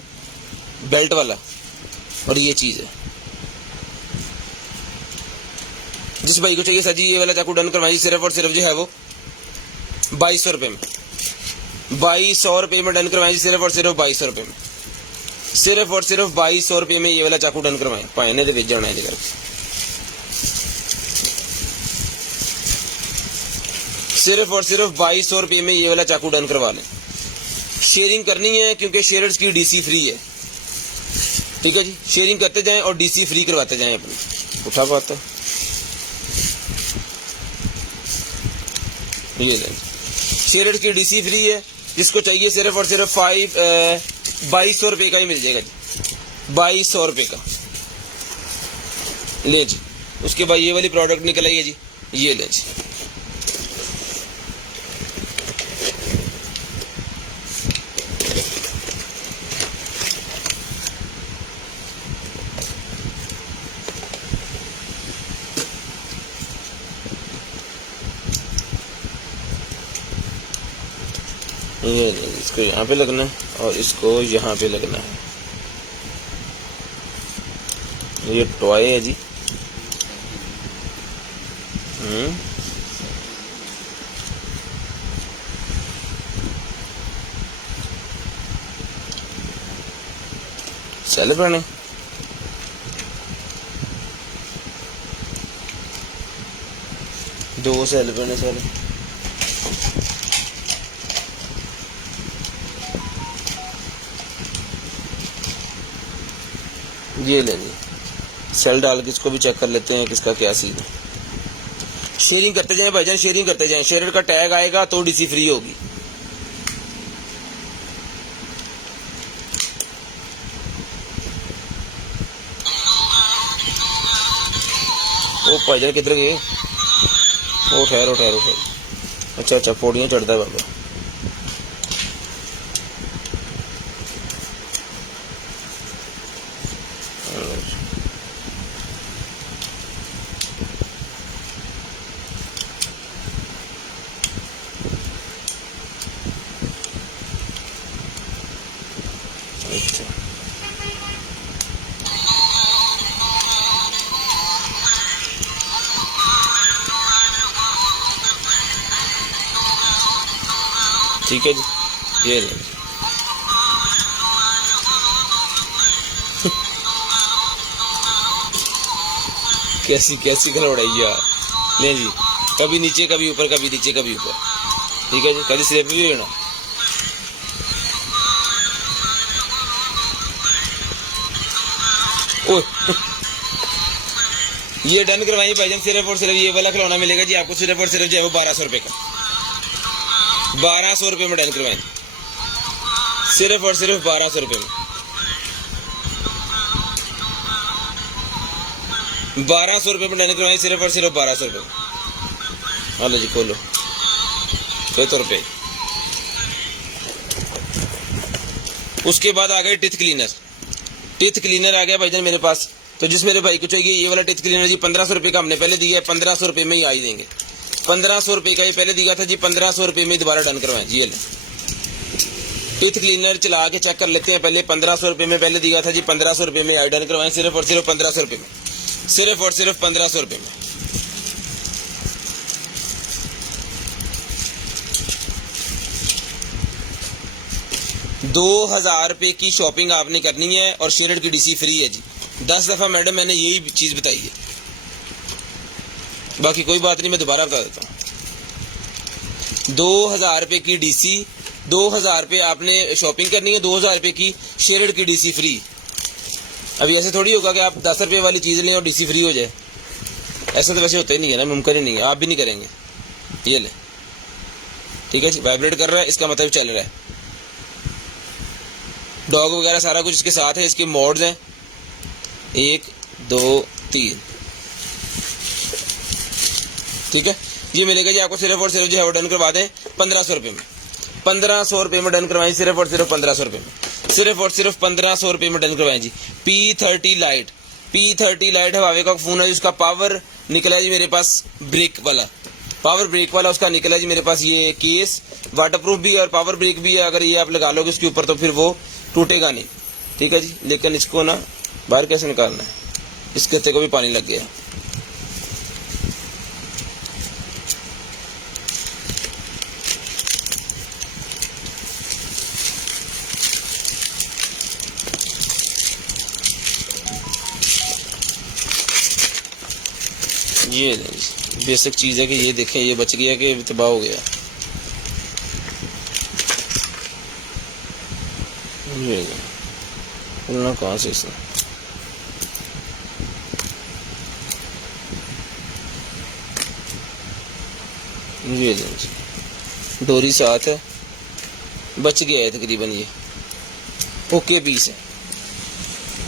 बेल्ट वाला, और ये चीज़ है। जिस भाई को चाहिए सर जी ये वाला चाकू डन करवाइए, सिर्फ और सिर्फ जो है वो 2200 रुपये में, 2200 रुपये में डन करवाइए, सिर्फ और सिर्फ 2200 रुपये में, सिर्फ और सिर्फ 2200 रुपये में ये वाला चाकू डन करवाएं। पाने तो बेच जाना है जगह, सिर्फ और सिर्फ 2200 रुपये में ये वाला चाकू डन करवा लें। शेयरिंग करनी है क्योंकि शेयर्स की डीसी फ्री है, ठीक है जी। शेयरिंग करते जाएं और डीसी फ्री करवाते जाएं अपनी। उठा पाता ये लें, शेयर्स की डीसी फ्री है, जिसको चाहिए सिर्फ और सिर्फ 2200 रुपये का ही मिल जाएगा जी, 2200 रुपये का। ले जी, उसके बाद ये वाली प्रोडक्ट निकल आई है जी, ये ले जी, ये इसको यहाँ पे लगना है और इसको यहाँ पे लगना है। ये टॉय है जी, सेल बने, दो सेल बने सारे। ये ले जी, सेल डाल के इसको भी चेक कर लेते हैं किसका क्या सीन है। शेयरिंग करते जाएं भाईजान, शेयरिंग करते जाएं, शेयर का टैग आएगा तो डीसी फ्री होगी। ओ भाईजान किधर गए? ओ ठहरो ठहरो ठहरो। अच्छा अच्छा, पौड़ियाँ चढ़ता है बाबा। अच्छा ठीक है जी, ये ले कैसी कैसी गल उड़ाई यार। ले जी, कभी नीचे कभी ऊपर, कभी नीचे कभी ऊपर। ठीक है जी, कभी स्लिप भी लेना। ओह ये डन करवाइए भाईजान। सिर्फ और सिर्फ ये वाला खिलौना मिलेगा जी आपको, सिर्फ और सिर्फ जो है वो 1200 रुपये का। 1200 रुपये में डन करवाएं, सिर्फ और सिर्फ 1200 रुपये में। 1200 रुपये में डन करवाएं, सिर्फ और सिर्फ 1200 रुपये में। हेलो जी, खोलो 70 रुपये। उसके बाद आ गए टिथ क्लीनर। टिथ क्लीनर आ गया भाईजान मेरे पास। तो जिस मेरे भाई को चाहिए ये वाला टिथ क्लीनर जी 1500 रुपये का हमने पहले दिया है, 1500 रुपये में ही आई देंगे। 1500 रुपये का ये पहले दिया था जी, 1500 रुपये में दोबारा डन करवाएं जी। ये टिथ क्लीनर चला के चेक कर लेते हैं पहले। 1500 रुपये में पहले दिया था जी, 1500 रुपये में आई डन करवाएं, सिर्फ और सिर्फ 1500 रुपये में। सिर्फ और सिर्फ 1500 रुपये में। ₹2000 की शॉपिंग आपने करनी है और शेयर्ड की डीसी फ्री है जी। 10 दफा मैडम मैंने यही चीज बताई है, बाकी कोई बात नहीं, मैं दोबारा बता देता हूँ। ₹2000 की डीसी, 2000 रुपये आपने शॉपिंग करनी है, 2000 रुपये की शेयर्ड की डीसी फ्री। अभी ऐसे थोड़ी होगा कि आप 10 रुपये वाली चीज लें और डीसी फ्री हो जाए। ऐसा तो वैसे होता ही नहीं है ना, मुमकिन ही नहीं है, आप भी नहीं करेंगे। ये ले, ठीक है जी, वाइब्रेट कर रहा है, इसका मतलब चल रहा है। डॉग वगैरह सारा कुछ इसके साथ है। इसके मोड्स हैं 1 2 3, ठीक है। ये मिलेगा जी आपको सिर्फ और सिर्फ जो है वो डन करवा दें 1500 रुपये में। 1500 रुपये में डन करवाएं, सिर्फ और सिर्फ 1500 रुपये में। सिर्फ और सिर्फ 1500 रुपये में डन करवाएं जी। P30 light, P30 light Huawei का फोन है जी। उसका पावर निकला है जी मेरे पास ब्रेक वाला, पावर ब्रेक वाला उसका निकला है जी मेरे पास। ये केस वाटर प्रूफ भी है और पावर ब्रेक भी है। अगर ये आप लगा लोगे उसके ऊपर तो फिर वो टूटेगा नहीं, ठीक है जी। लेकिन इसको ना बाहर कैसे निकालना है, इस गत्ते को भी पानी लग गया। ये बेसिक चीज है कि ये देखें, ये बच गया कि तबाह हो गया। ये खुलना कहाँ से इसने? ये डोरी साथ है, बच गया है तकरीबन। ये ओके पीस है,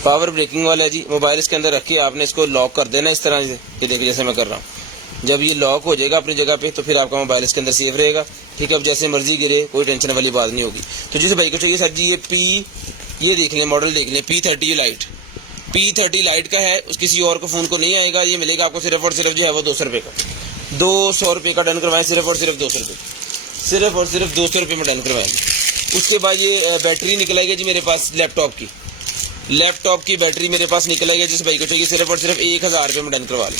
पावर ब्रेकिंग वाला है जी। मोबाइल इसके अंदर रख के आपने इसको लॉक कर देना इस तरह से, ये देखिए जैसे मैं कर रहा हूँ। जब ये लॉक हो जाएगा अपनी जगह पे तो फिर आपका मोबाइल इसके अंदर सेफ रहेगा, ठीक है। अब जैसे मर्जी गिरे कोई टेंशन वाली बात नहीं होगी। तो जिस भाई को चाहिए सर जी ये देख लें, मॉडल देख लें, P30 लाइट। P30 लाइट का है, उस किसी और को फोन को नहीं आएगा। ये मिलेगा आपको सिर्फ और सिर्फ जो है वो 200 रुपये का। 200 रुपये का डन करवाएं, सिर्फ और सिर्फ 200 रुपये, सिर्फ और सिर्फ 200 रुपये में डन करवाएंगे। उसके बाद ये बैटरी निकलेगी जी मेरे पास लैपटॉप की। लैपटॉप की बैटरी मेरे पास निकल आई है। जिस भाई को चाहिए सिर्फ और सिर्फ 1000 रुपये में डन करवा लें।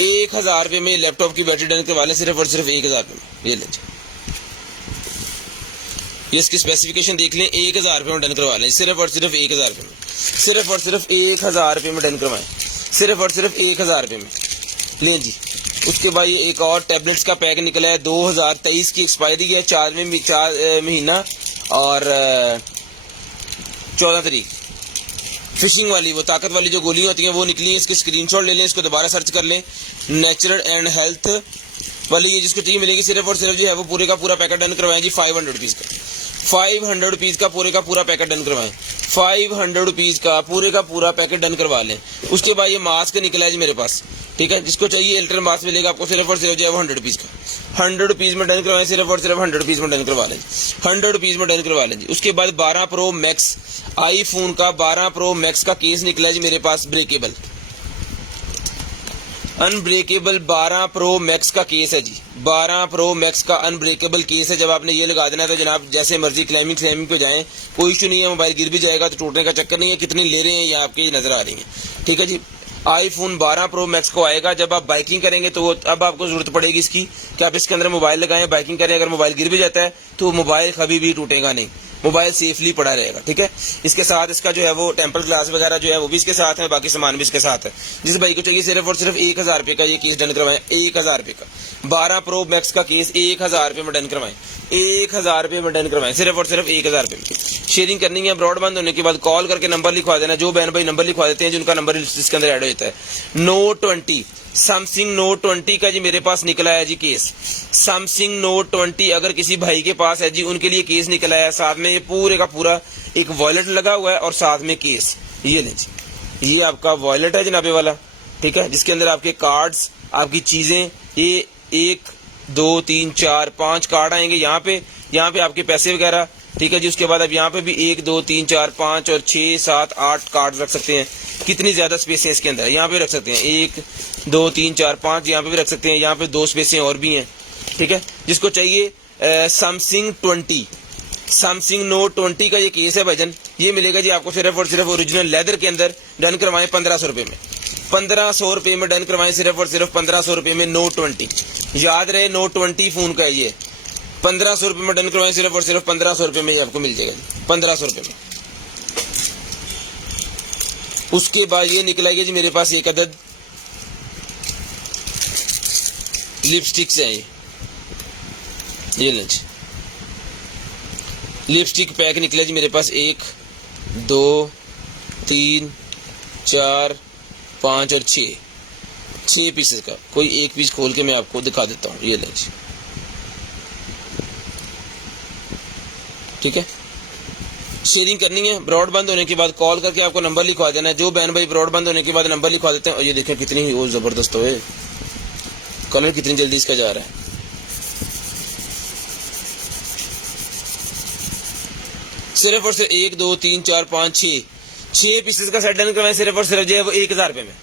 1000 रुपये में लैपटॉप की बैटरी डन करवा लें, सिर्फ और सिर्फ 1000 रुपये में। ये लें, ये इसकी स्पेसिफिकेशन देख लें। 1000 रुपये में डन करवा लें, सिर्फ और सिर्फ 1000 रुपये में। सिर्फ और सिर्फ 1000 रुपये में डन करवाएं, सिर्फ और सिर्फ 1000 रुपये में लें जी। उसके बाद ये एक और टैबलेट्स का पैक निकला है। 2023 की एक्सपायरी है, 4 महीना और 14 तारीख। फिशिंग वाली वो ताकत वाली जो गोलियां होती हैं वो निकली है। इसके स्क्रीनशॉट ले लें, इसको दोबारा सर्च कर लें। नेचुरल एंड हेल्थ वाली ये जिसको चाहिए मिलेगी। सिर्फ और सिर्फ जो है वो पूरे का पूरा पैकेट डन करवाएं जी 500 रुपीज़ का। 500 रुपीज़ का पूरा पैकेट डन करवाएं। 500 रुपीज़ का पूरा पैकेट डन करवा लें। उसके बाद ये मास्क निकला है जी मेरे पास, ठीक है। जिसको चाहिए अल्ट्रा मास्क मिलेगा आपको सिर्फ और सिर्फ जो है 100 रुपीज़ का। 100 रुपीज़ में डन करवाएं, सिर्फ और सिर्फ 100 रुपीज़ में डन करवा लें। 100 रुपीज़ में डन करवा लें जी। उसके बाद 12 प्रो मैक्स आईफोन का 12 प्रो मैक्स का केस निकला है जी मेरे पास, ब्रेकेबल अनब्रेकेबल 12 प्रो मैक्स का केस है जी। 12 प्रो मैक्स का अनब्रेकेबल केस है। जब आपने ये लगा देना है तो जनाब जैसे मर्जी क्लाइमिंग पे जाएं, कोई इशू नहीं है। मोबाइल गिर भी जाएगा तो टूटने का चक्कर नहीं है। कितनी ले रहे हैं ये आपके नजर आ रही है, ठीक है जी। आईफोन 12 प्रो मैक्स को आएगा। जब आप बाइकिंग करेंगे तो अब आपको जरूरत पड़ेगी इसकी कि आप इसके अंदर मोबाइल लगाएं, बाइकिंग करें। अगर मोबाइल गिर भी जाता है तो मोबाइल कभी भी टूटेगा नहीं, मोबाइल सेफली पड़ा रहेगा, ठीक है। इसके साथ इसका जो है वो टेम्पर ग्लास वगैरह जो है वो भी इसके साथ है, बाकी सामान भी इसके साथ है। जिस भाई को चाहिए सिर्फ और सिर्फ 1000 रुपये का ये केस डन करवाएं। 1000 रुपये का 12 प्रो मैक्स का केस 1000 रुपये में डन करवाएं। 1000 रुपये में डन करवाएं, सिर्फ और सिर्फ 1000 रुपये में। शेयरिंग करनी है, ब्रॉडबैंड होने के बाद कॉल करके नंबर लिखवा देना। जो बहन भाई नंबर लिखवा देते हैं जिनका नंबर इसके अंदर ऐड हो जाता है। नोट 20 सैमसंग नोट 20 का जी मेरे पास निकला है जी केस। सैमसंग नोट 20 अगर किसी भाई के पास है जी उनके लिए केस निकला है। साथ में ये पूरे का पूरा एक वॉलेट लगा हुआ है और साथ में केस। ये लें जी, ये आपका वॉलेट है जनाबे वाला, ठीक है, जिसके अंदर आपके कार्ड्स, आपकी चीजें, ये 1 2 3 4 5 कार्ड आएंगे यहाँ पे आपके पैसे वगैरह, ठीक है जी। उसके बाद अब यहाँ पे भी 1 2 3 4 5 और 6 7 8 कार्ड रख सकते हैं। कितनी ज्यादा स्पेस है इसके अंदर, यहाँ पे रख सकते हैं 1 2 3 4 5, यहाँ पे भी रख सकते हैं। यहाँ पे 2 स्पेसें और भी हैं, ठीक है। जिसको चाहिए सैमसंग नोट 20 का ये केस है भाईजान, ये मिलेगा जी आपको सिर्फ और सिर्फ ओरिजिनल लेदर के अंदर। डन करवाएं 1500 रुपये में। 1500 रुपये में डन करवाएं, सिर्फ और सिर्फ 1500 रुपये में। नोट 20 याद रहे, नोट 20 फोन का है ये। 1500 रुपये में डन करवाएं, सिर्फ और सिर्फ 1500 रुपये में आपको मिल जाएगा, 1500 रुपये में। उसके बाद ये निकला है जी मेरे पास एक अदद लिपस्टिक्स है। ये लंच लिपस्टिक पैक निकला जी मेरे पास 1 2 3 4 5 और 6 पीसेस का। कोई एक पीस खोल के मैं आपको दिखा देता हूँ। ये लंच, ठीक है। शेयरिंग करनी है, ब्रॉडबैंड होने के बाद कॉल करके आपको नंबर लिखवा देना है। जो बहन भाई ब्रॉडबैंड होने के बाद नंबर लिखवा देते हैं, और ये देखें कितनी वो जबरदस्त है, कलर कितनी जल्दी इसका जा रहा है। सिर्फ और सिर्फ 1 2 3 4 5 6 पीसेस का सेट डन करवाएं, सिर्फ और सिर्फ जो है वो 1000 रुपये में।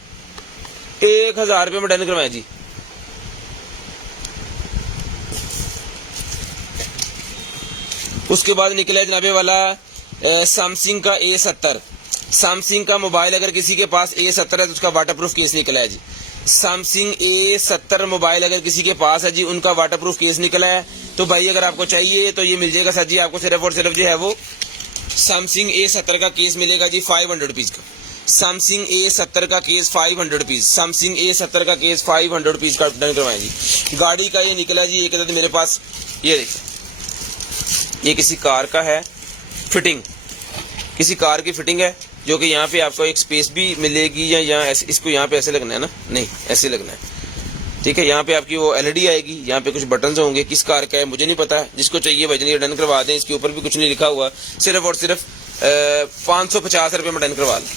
1000 रुपये में डन करवाएं जी। उसके बाद निकला जनाबे वाला सैमसंग का A70। सैमसंग का मोबाइल अगर किसी के पास A70 है तो उसका वाटरप्रूफ केस निकला है जी। सैमसंग A70 मोबाइल अगर किसी के पास है जी, उनका वाटरप्रूफ केस निकला है। तो भाई अगर आपको चाहिए तो ये मिल जाएगा सर जी आपको सिर्फ और सिर्फ जो है वो सैमसंग A70 का केस मिलेगा जी 500 रुपीज़ का। सैमसंग A70 का केस 500 रुपीज़। सैमसंग A70 का केस 500 रुपीज़ का डन करवाएं जी। गाड़ी का ये निकला जी एक अदद मेरे पास, ये देखिए, ये किसी कार का है, फिटिंग किसी कार की फिटिंग है, जो कि यहाँ पे आपको एक स्पेस भी मिलेगी, या यहाँ ऐसे, इसको यहाँ पे ऐसे लगना है ना, नहीं ऐसे लगना है, ठीक है। यहाँ पे आपकी वो LED आएगी, यहाँ पे कुछ बटन होंगे। किस कार का है मुझे नहीं पता, जिसको चाहिए भाई ये डन करवा दें। इसके ऊपर भी कुछ नहीं लिखा हुआ, सिर्फ और सिर्फ 550 रुपये में डन करवा लें।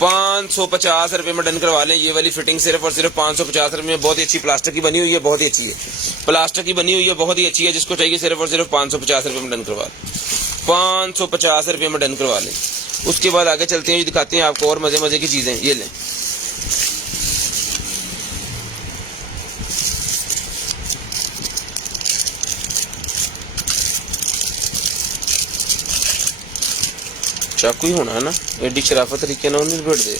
550 रुपये में डन करवा लें ये वाली फिटिंग, सिर्फ और सिर्फ 550 रुपये में। बहुत ही अच्छी प्लास्टिक की बनी हुई है, बहुत ही अच्छी है, प्लास्टिक की बनी हुई है, बहुत ही अच्छी है। जिसको चाहिए सिर्फ और सिर्फ 550 रुपये में डन करवा लें। 550 रुपये में डन करवा लें। उसके बाद आगे चलते हैं, दिखाते हैं आपको और मजे मजे की चीजें। ये लें, चाकू ही होना है ना, एडी शराफत तरीके ना उन्हें बैठ दे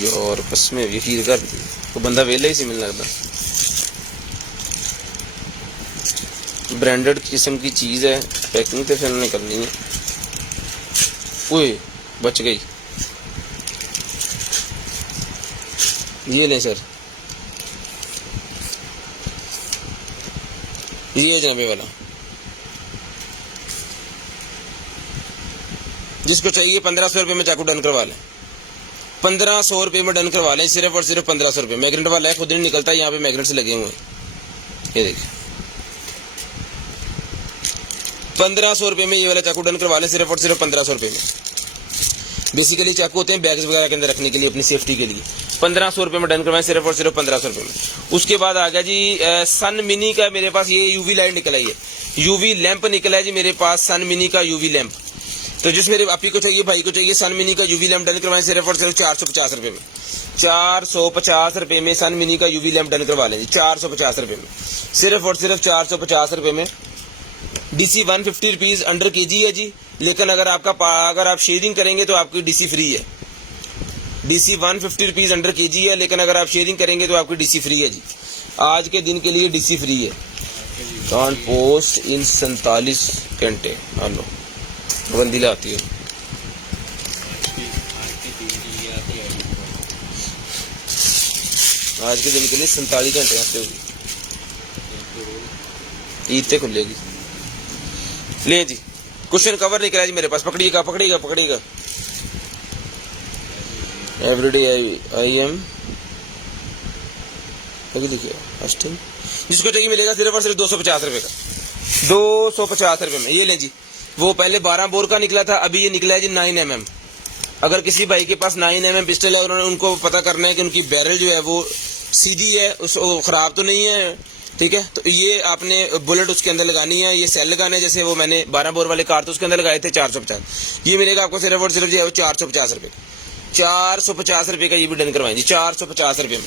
यार, बस में यकीन कर दी तो बंदा वेला ही सी मिलने लगता। ब्रांडेड किस्म की चीज है, पैकिंग तो फिर नहीं करनी है। ओए बच गई। ये लें सर, ये जनाबे वाला, जिसको चाहिए 1500 रुपये में चाकू डन करवा लें। 1500 रुपये में डन करवा लें, सिर्फ और सिर्फ 1500 रुपये। मैग्नेट वाला है, खुद नहीं निकलता, यहाँ पे मैग्नेट से लगे हुए हैं। ये देखिए 1500 रुपये में ये वाला चाकू डन करवा लें, सिर्फ और सिर्फ 1500 रुपये में। बेसिकली चाकू होते हैं बैग्स वगैरह के अंदर रखने के लिए, अपनी सेफ्टी के लिए। 1500 रुपये में डन करवाएं, सिर्फ और सिर्फ 1500 रुपये में। उसके बाद आ गया जी सन मिनी का मेरे पास ये यूवी लाइट निकला है, यूवी लैंप निकला है जी मेरे पास, सन मिनी का यूवी लैंप। तो जिस मेरे आप ही को चाहिए, भाई को चाहिए सन मिनी का यूवी लैंप डन करवाएं, सिर्फ और सिर्फ 450 रुपये में। 450 रुपये में सन मिनी का यूवी लैंप डन करवा लें जी, 450 रुपये में, सिर्फ और सिर्फ 450 रुपये में। डीसी 150 रुपीज़ अंडर केजी है जी, लेकिन अगर आप शेयरिंग करेंगे तो आपकी डीसी फ्री है। डीसी 150 रुपीज़ अंडर केजी है, लेकिन अगर आप शेयरिंग करेंगे तो आपकी डीसी फ्री है जी। आज के दिन के लिए डीसी फ्री है। ऑन पोस्ट इन 47 घंटे। लो बंदी लाती है। आज के दिन के लिए 47 घंटे आते होगी, ईद से खुलेगी। ले जी क्वेश्चन कवर निकला जी मेरे पास, पकड़िएगा पकड़िएगा पकड़िएगा। एवरीडे आई एम लिखिए अस्टिंग, जिसको चाहिए मिलेगा सिर्फ और सिर्फ 250 रुपये का, 250 रुपये में। ये लें जी, वो पहले 12 बोर का निकला था, अभी ये निकला है जी 9mm। अगर किसी भाई के पास 9mm पिस्टल है, उन्होंने उनको पता करना है कि उनकी बैरल जो है वो सीधी है, उसको ख़राब तो नहीं है, ठीक है। तो ये आपने बुलेट उसके अंदर लगानी है, ये सेल लगाने है, जैसे वो मैंने 12 बोर वाले कारतूस के अंदर लगाए थे 450। ये मिलेगा आपको सिर्फ और सिर्फ जो है वो 450 रुपये, 450 रुपये का ये भी डन करवाएं जी, 450 रुपये में।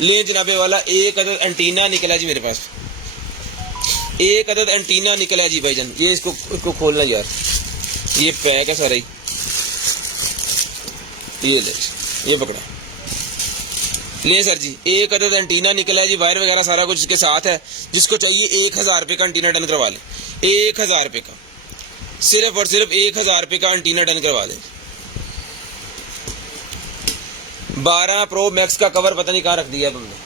ले जनाबे वाला एक अदद एंटीना निकला जी मेरे पास, एक अदद एंटीना निकला है जी भाईजान। ये इसको खोलना यार, ये पैक है सारा ही, ये ले, ये पकड़ा ले सर जी। एक अदद एंटीना निकला है जी, वायर वगैरह सारा कुछ इसके साथ है। जिसको चाहिए 1000 रुपये का एंटीना डन करवा लें, 1000 रुपये का, सिर्फ और सिर्फ 1000 रुपये का एंटीना डन करवा दें। 12 प्रो मैक्स का कवर पता नहीं कहाँ रख दिया तुमने,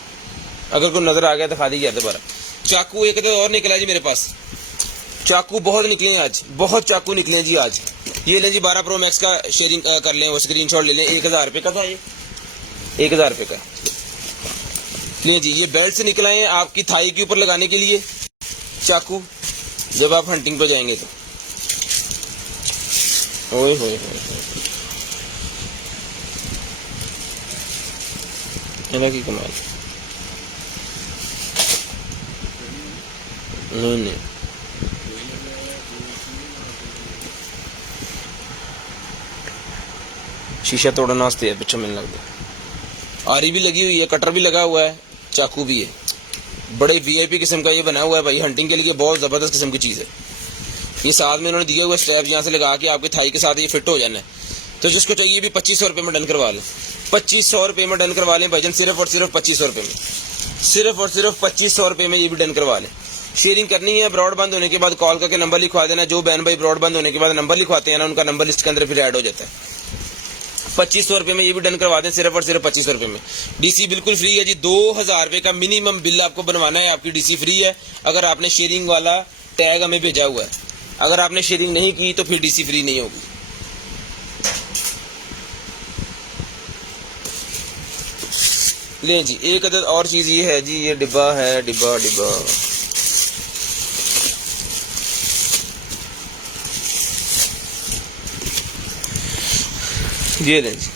अगर कोई नजर आ गया दिखा दीजिए दोबारा। चाकू एक अदद और निकला जी मेरे पास, चाकू बहुत निकले हैं आज, बहुत चाकू निकले हैं जी आज। ये लें जी 12 प्रो मैक्स का शेयरिंग कर लें, वो स्क्रीनशॉट ले लें। 1000 रुपये का था ये, 1000 रुपये का। ले जी, ये बेल्ट से निकला है आपकी थाई के ऊपर लगाने के लिए चाकू, जब आप हंटिंग पे जाएंगे तो। ओए होए होए की कमाल। नहीं शीशा तोड़ना वास्ते है, पीछे मिलने लग गया। आरी भी लगी हुई है, कटर भी लगा हुआ है, चाकू भी है। बड़े वीआईपी किस्म का ये बना हुआ है भाई, हंटिंग के लिए बहुत जबरदस्त किस्म की चीज़ है। ये साथ में इन्होंने दिया हुआ स्ट्रैप यहाँ से लगा के आपके थाई के साथ ये फिट हो जाना है। तो जिसको चाहिए भी 2500 रुपये में डन करवा लें, 2500 रुपये में डन करवा लें भाईजान, सिर्फ और सिर्फ 2500 रुपये में, सिर्फ और सिर्फ 2500 रुपये में ये भी डन करवा लें। शेयरिंग करनी है, ब्रॉड बंद होने के बाद कॉल करके नंबर लिखवा देना। जो बहन भाई ब्रॉड बंद होने के बाद नंबर लिखवाते हैं ना, उनका नंबर लिस्ट के अंदर फिर ऐड हो जाता है। 2500 रुपये में ये भी डन करवा दें, सिर्फ और सिर्फ 2500 रुपये में। डीसी बिल्कुल फ्री है जी, 2000 रुपये का मिनिमम बिल आपको बनवाना है, आपकी डीसी फ्री है। अगर आपने शेयरिंग वाला टैग हमें भेजा हुआ है, अगर आपने शेयरिंग नहीं की तो फिर डीसी फ्री नहीं होगी। ले जी, एक अदद और चीज़ ये है जी, ये डिब्बा है, डिब्बा ये ले जी।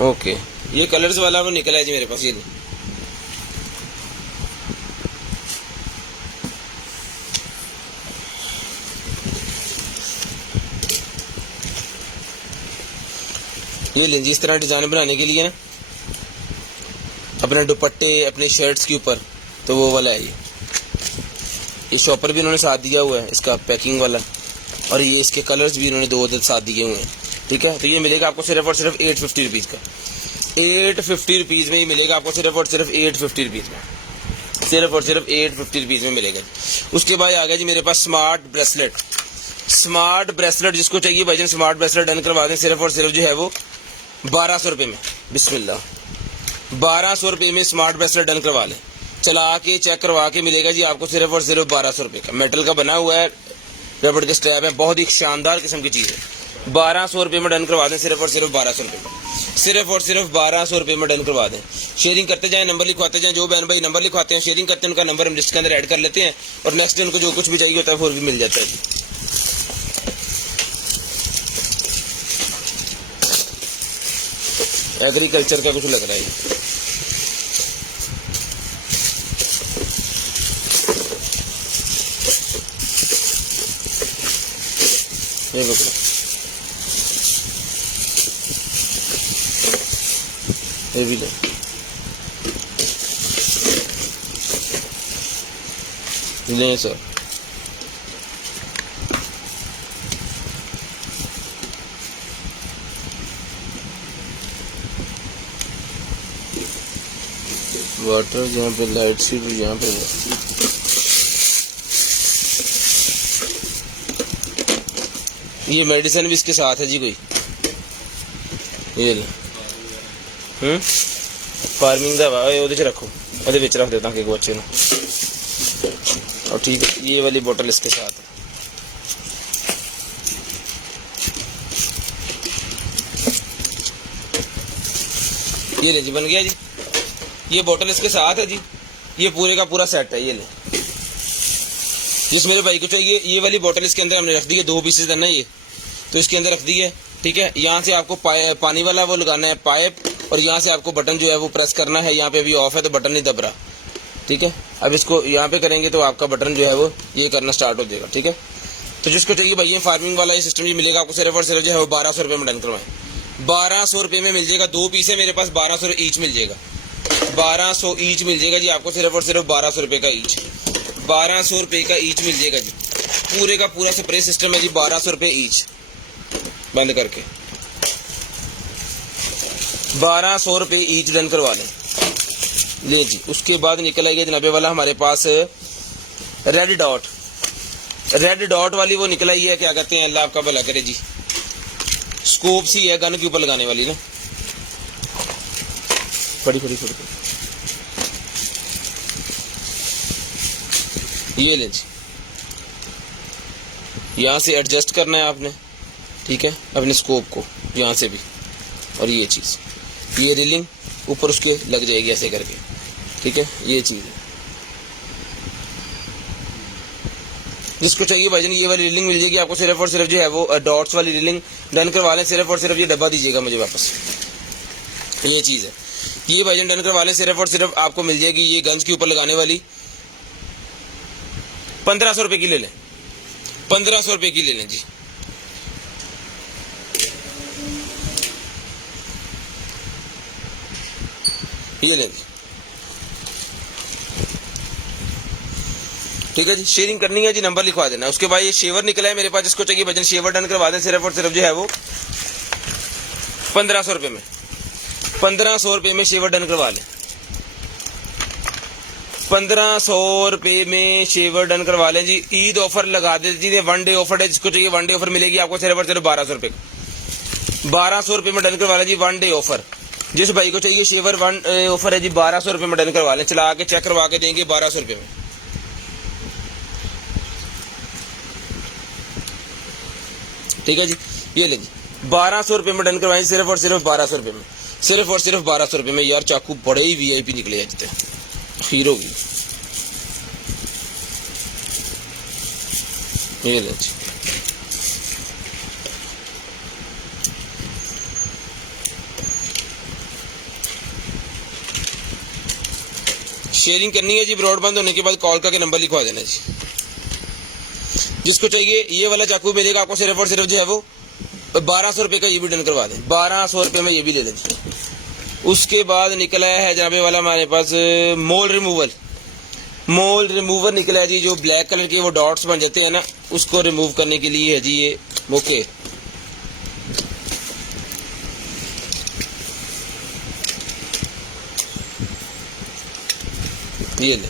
ओके, ये कलर्स वाला वो निकला है जी मेरे पास। ये लीजिए, इस तरह डिज़ाइन बनाने के लिए ना अपने दुपट्टे, अपने शर्ट्स के ऊपर, तो वो वाला है ये शॉपर भी इन्होंने साथ दिया हुआ है, इसका पैकिंग वाला, और ये इसके कलर्स भी इन्होंने 2 अदद साथ दिए हुए हैं, ठीक है। तो ये मिलेगा आपको सिर्फ और सिर्फ 850 रुपीज़ का, 850 रुपीज़ में ये मिलेगा आपको, सिर्फ और सिर्फ 850 रुपीज़ में, सिर्फ और सिर्फ 850 रुपीज़ में मिलेगा। उसके बाद आ गया जी मेरे पास स्मार्ट ब्रेसलेट। स्मार्ट ब्रेसलेट जिसको चाहिए भाईजान, स्मार्ट ब्रेसलेट डन करवा दें, सिर्फ और सिर्फ जो है वो 1200 रुपये में। बिस्मिल्लाह, 1200 रुपये में स्मार्ट ब्रेसलेट डन करवा लें, चला के चेक करवा के मिलेगा जी आपको सिर्फ और सिर्फ 1200 रुपये का। मेटल का बना हुआ है, रबड़ के स्ट्रैप है, बहुत ही शानदार किस्म की चीज़ है। 1200 रुपये में डन करवा दें, सिर्फ और सिर्फ 1200 रुपये में, सिर्फ और सिर्फ 1200 रुपये में डन करवा दें। शेयरिंग करते जाएं, नंबर लिखवाते जाएं, जो बहन भाई नंबर लिखवाते हैं शेयरिंग करते हैं उनका नंबर हम लिस्ट के अंदर ऐड कर लेते हैं और नेक्स्ट डे उनको जो कुछ भी चाहिए होता है वो भी मिल जाता है। एग्रीकल्चर का कुछ लग रहा है ये पकड़ो, ये भी ले, ले सर। वाटर यहाँ पे, लाइट सी भी यहाँ पे है। ये मेडिसिन भी इसके साथ है जी कोई, ये ले फार्मिंग का वो रखो, वो रख देता हूँ बच्चे ने। और ठीक है, ये वाली बोतल इसके साथ है। ये ले जी, बन गया जी, ये बोतल इसके साथ है जी, ये पूरे का पूरा सेट है। ये ले, जिस मेरे भाई को चाहिए ये वाली बोतल इसके अंदर हमने रख दी है, 2 पीसेज है ना ये, तो इसके अंदर रख दी है। ठीक है, यहाँ से आपको पानी वाला वो लगाना है पाइप, और यहाँ से आपको बटन जो है वो प्रेस करना है। यहाँ पे अभी ऑफ है तो बटन नहीं दब रहा। ठीक है, अब इसको यहाँ पे करेंगे तो आपका बटन जो है वो ये करना स्टार्ट हो जाएगा। ठीक है, तो जिसको चाहिए भाई ये फार्मिंग वाला ये सिस्टम ये मिलेगा आपको सिर्फ और सिर्फ जो है वो 1200 रुपये में डन करवाएं। 1200 रुपये में मिल जाएगा, 2 पीस है मेरे पास, 1200 ईच मिल जाएगा, 1200 ईच मिल जाएगा जी आपको, सिर्फ और सिर्फ 1200 रुपये का ईच, 1200 रुपये का ईच मिल जाएगा जी। पूरे का पूरा स्प्रे सिस्टम है जी, 1200 रुपये ईच। बंद करके 1200 रुपये ईच डन करवा लें। ले जी, उसके बाद निकल आएगा जनाबे वाला हमारे पास रेड डॉट, रेड डॉट वाली वो निकल आई है, क्या कहते हैं, अल्लाह आपका भला करे जी, स्कोप सी है गन के ऊपर लगाने वाली ना, बड़ी बड़ी बड़ी। ये ले जी, यहाँ से एडजस्ट करना है आपने। ठीक है, अपने स्कोप को यहाँ से भी, और ये चीज़, ये रीलिंग ऊपर उसके लग जाएगी ऐसे करके। ठीक है, ये चीज़ है, जिसको चाहिए भाईजान ये वाली रीलिंग मिल जाएगी आपको, सिर्फ और सिर्फ जो है वो डॉट्स वाली रीलिंग डन करवा लें, सिर्फ और सिर्फ ये डब्बा दीजिएगा मुझे वापस। ये चीज़ है, ये भाईजान डन करवा लें, सिर्फ और सिर्फ आपको मिल जाएगी ये गन्स के ऊपर लगाने वाली, 1500 रुपये की ले लें, 1500 रुपये की ले लें जी। ये लें जी, ठीक है जी। शेयरिंग करनी है जी, नंबर लिखवा देना। उसके बाद ये शेवर निकला है मेरे पास, जिसको चाहिए भजन शेवर डन करवा दें, सिर्फ और सिर्फ जो है वो 1500 रुपये में, 1500 रुपये में शेवर डन करवा लें, 1500 रुपये में शेवर डन करवा लें जी। ईद ऑफर लगा दे जी, 1 डे ऑफर है, जिसको चाहिए 1 डे ऑफर मिलेगी आपको सिर्फ और सिर्फ 1200 रुपये, 1200 रुपये में डन करवा लें जी, 1 डे ऑफर। जिस भाई को चाहिए शेवर 1 ऑफर है जी, 1200 रुपये में डन करवा लें, चला के चेक करवा के देंगे 1200 रुपये में। ठीक है जी, ये ले जी, 1200 रुपये में डन करवाएं, सिर्फ और सिर्फ 1200 रुपये में, सिर्फ और सिर्फ 1200 रुपये में। यार चाकू बड़े ही VIP निकले हैं जितने हीरो की। ये ले जी, शेयरिंग करनी है जी, ब्रॉडबैंड होने के बाद कॉल करके नंबर लिखवा देना जी। जिसको चाहिए ये वाला चाकू मिलेगा आपको सिर्फ और सिर्फ जो है वो 1200 रुपये का, ये भी डन करवा दें, 1200 रुपये में ये भी ले लें। उसके बाद निकला है जनाबे वाला हमारे पास मोल रिमूवल, मोल रिमूवर निकला है जी, जो ब्लैक कलर के वो डॉट्स बन जाते हैं ना, उसको रिमूव करने के लिए है जी ये मोके। ये ले,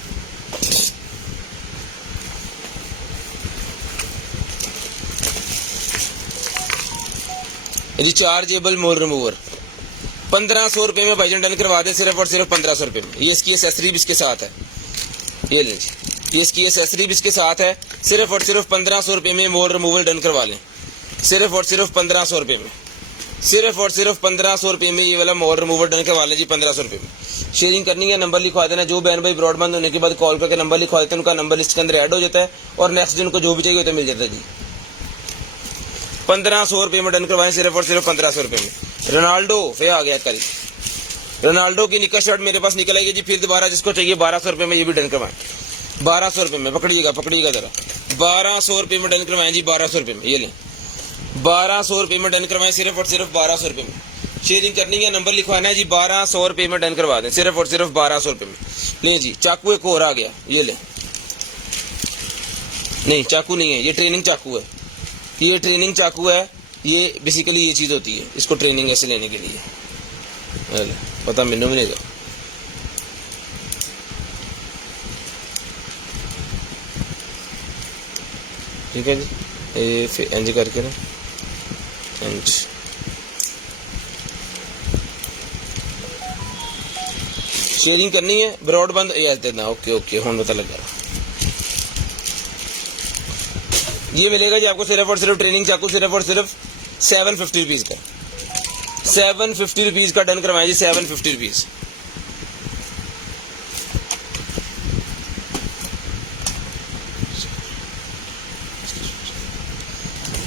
रिचार्जेबल मोल रिमूवर 1500 रुपये में भाईजान डन करवा दे, सिर्फ और सिर्फ 1500 रुपये में। ये इसकी एसेसरी भी इसके साथ है। ये लें जी, ये इसकी एसेसरी भी इसके साथ है। सिर्फ और सिर्फ 1500 रुपये में मोल्ड रिमूवल डन करवा लें, सिर्फ और सिर्फ 1500 रुपये में, सिर्फ और सिर्फ 1500 रुपये में ये वाला मोल्ड रिमूवल डन करवा लें जी, 1500 रुपये में। शेयरिंग करनी है, नंबर लिखवा देना। जो बहन भाई ब्रॉडबैंड होने के बाद कॉल करके नंबर लिखवा देते हैं उनका नंबर लिस्ट के अंदर ऐड हो जाता है और नेक्स्ट दिन को जो भी चाहिए होता है मिल जाता है जी। 1500 रुपये में डन करवाएं, सिर्फ और सिर्फ 1500 रुपये में। रोनाल्डो फिर आ गया कल, रोनाल्डो की निकर शर्ट मेरे पास निकल आएगी जी। फिर दोबारा जिसको चाहिए 1200 रुपये में ये भी डन करवाएं, 1200 रुपये में। पकड़िएगा पकड़िएगा जरा, 1200 रुपये में डन करवाएं जी, 1200 रुपये में। ये लें, 1200 रुपये में डन करवाएं, सिर्फ और सिर्फ 1200 रुपये में। शेयरिंग करनी है, नंबर लिखवाना है जी, 1200 रुपये में डन करवा दें, सिर्फ और सिर्फ 1200 रुपये में। नहीं जी, चाकू एक और आ गया, ये ले। नहीं चाकू नहीं है, ये ट्रेनिंग चाकू है, ये ट्रेनिंग चाकू है। ये बेसिकली ये चीज़ होती है, इसको ट्रेनिंग ऐसे लेने के लिए। पता मैनू भी नहीं था। ठीक है जी, ये फिर इंज करके ना, इंज शेयरिंग करनी है, ब्रॉडबैंड याद देना। ओके ओके, हम पता लगा। ये मिलेगा जी आपको सिर्फ और सिर्फ ट्रेनिंग चाकू, सिर्फ और सिर्फ 750 रुपीज का, 750 रुपीज का डन करवाएं जी, 750 रुपीज।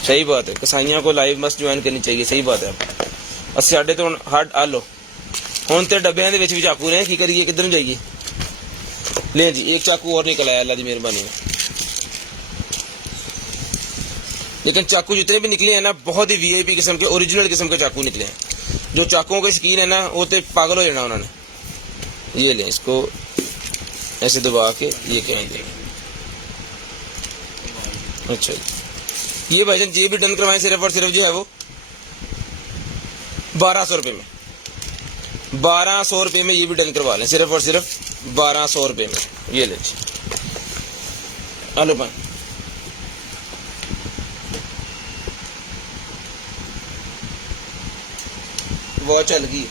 सही बात है, कसाइयां को लाइव मस्ट ज्वाइन करनी चाहिए, सही बात है। और साढ़े तो हट आ लो हूँ तो डब्बिया के भी चाकू ने, की करिए, किधर ਨੂੰ जाइए। ले जी, एक चाकू और निकल आया, अल्लाह की मेहरबानी है। लेकिन चाकू जितने भी निकले हैं ना, बहुत ही वीआईपी किस्म के, ओरिजिनल किस्म के चाकू निकले हैं। जो चाकुओं के शकीन है ना, वो तो पागल हो जाना उन्होंने। ये लें, इसको ऐसे दबा के ये कहेंगे। अच्छा, ये भाईजान ये भी डन करवाएं, सिर्फ और सिर्फ जो है वो 1200 रुपये में, 1200 रुपये में ये भी डन करवा लें, सिर्फ और सिर्फ 1200 रुपये में। ये ले आलो पान, वो चल गई।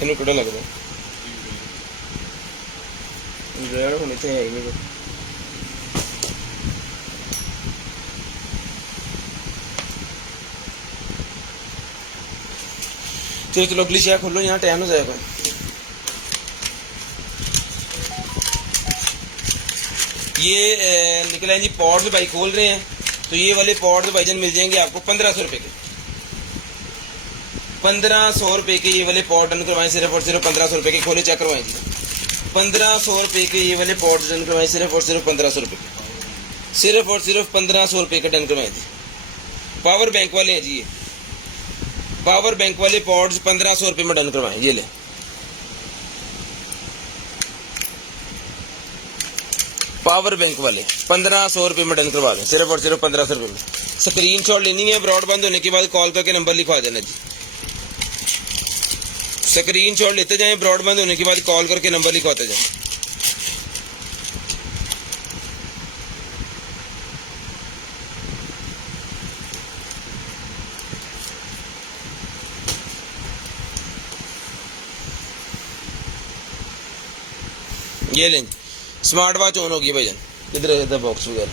ਇਹਨੂੰ ਕਿਹੜਾ ਲੱਗਦਾ ਜਿਹੜਾ ਹੁਣ ਇੱਥੇ ਹੈ ਹੀ ਨਹੀਂ। चलो चलो अगली शेयर खोलो, यहाँ टाइम हो जाएगा। ये निकला है जी पॉड्स भाई खोल रहे हैं, तो ये वाले पॉड्स भाईजान मिल जाएंगे आपको 1500 रुपये के, 1500 रुपये के ये वाले पॉड डन करवाएं, सिर्फ और सिर्फ 1500 रुपये के। खोले चेक करवाएं जी, 1500 रुपये के ये वाले पॉड डन करवाएं, सिर्फ और सिर्फ 1500 रुपये के, सिर्फ और सिर्फ 1500 रुपये के डन करवाएं जी। पावर बैंक वाले हैं जी, ये पावर बैंक वाले पॉड्स 1500 रुपये में डन करवाएं। ये ले, पावर बैंक वाले 1500 रुपये में डन करवा दें, सिर्फ और सिर्फ 1500 रुपये में। स्क्रीनशॉट लेनी है, ब्रॉडबैंड होने के बाद कॉल करके नंबर लिखवा देना जी। स्क्रीनशॉट लेते जाएं, ब्रॉडबैंड होने के बाद कॉल करके नंबर लिखवाते जाएं। ये लें, स्मार्ट वॉच ऑन होगी भाईजान। इधर है बॉक्स वगैरह,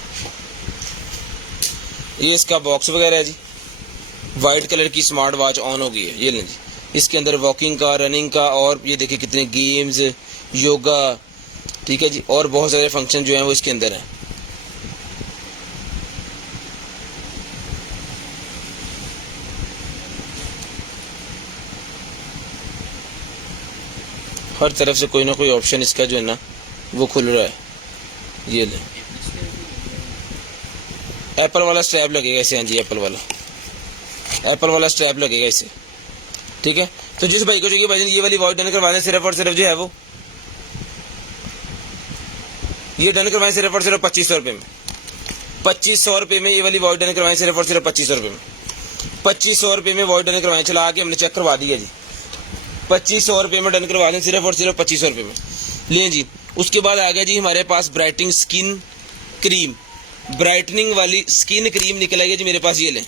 ये इसका बॉक्स वगैरह है जी। वाइट कलर की स्मार्ट वॉच ऑन हो गई है। ये लें जी, इसके अंदर वॉकिंग का, रनिंग का, और ये देखिए कितने गेम्स, योगा, ठीक है जी, और बहुत सारे फंक्शन जो हैं वो इसके अंदर हैं। हर तरफ से कोई ना कोई ऑप्शन इसका जो है ना वो खुल रहा है। ये ले, एप्पल वाला स्ट्रैप लगेगा इसे। हाँ जी, एप्पल वाला स्ट्रैप लगेगा इसे, ठीक है। तो जिस भाई को चाहिए भाईजान ये वाली वॉच डन करवाने, सिर्फ और सिर्फ जो है वो ये डन करवाएं, सिर्फ और सिर्फ 2500 रुपये में। 2500 रुपये में ये वाली वॉच डन करवाएं, सिर्फ और सिर्फ 2500 रुपये में। 2500 रुपये में वॉच डन करवाएं, चला के हमने चेक करवा दिया जी। 2500 रुपये में डन करवा दें, सिर्फ और सिर्फ 2500 रुपये में। लिए जी, उसके बाद आ गया जी हमारे पास ब्राइटनिंग स्किन क्रीम, ब्राइटनिंग वाली स्किन क्रीम निकल आएगी जी मेरे पास, ये लें।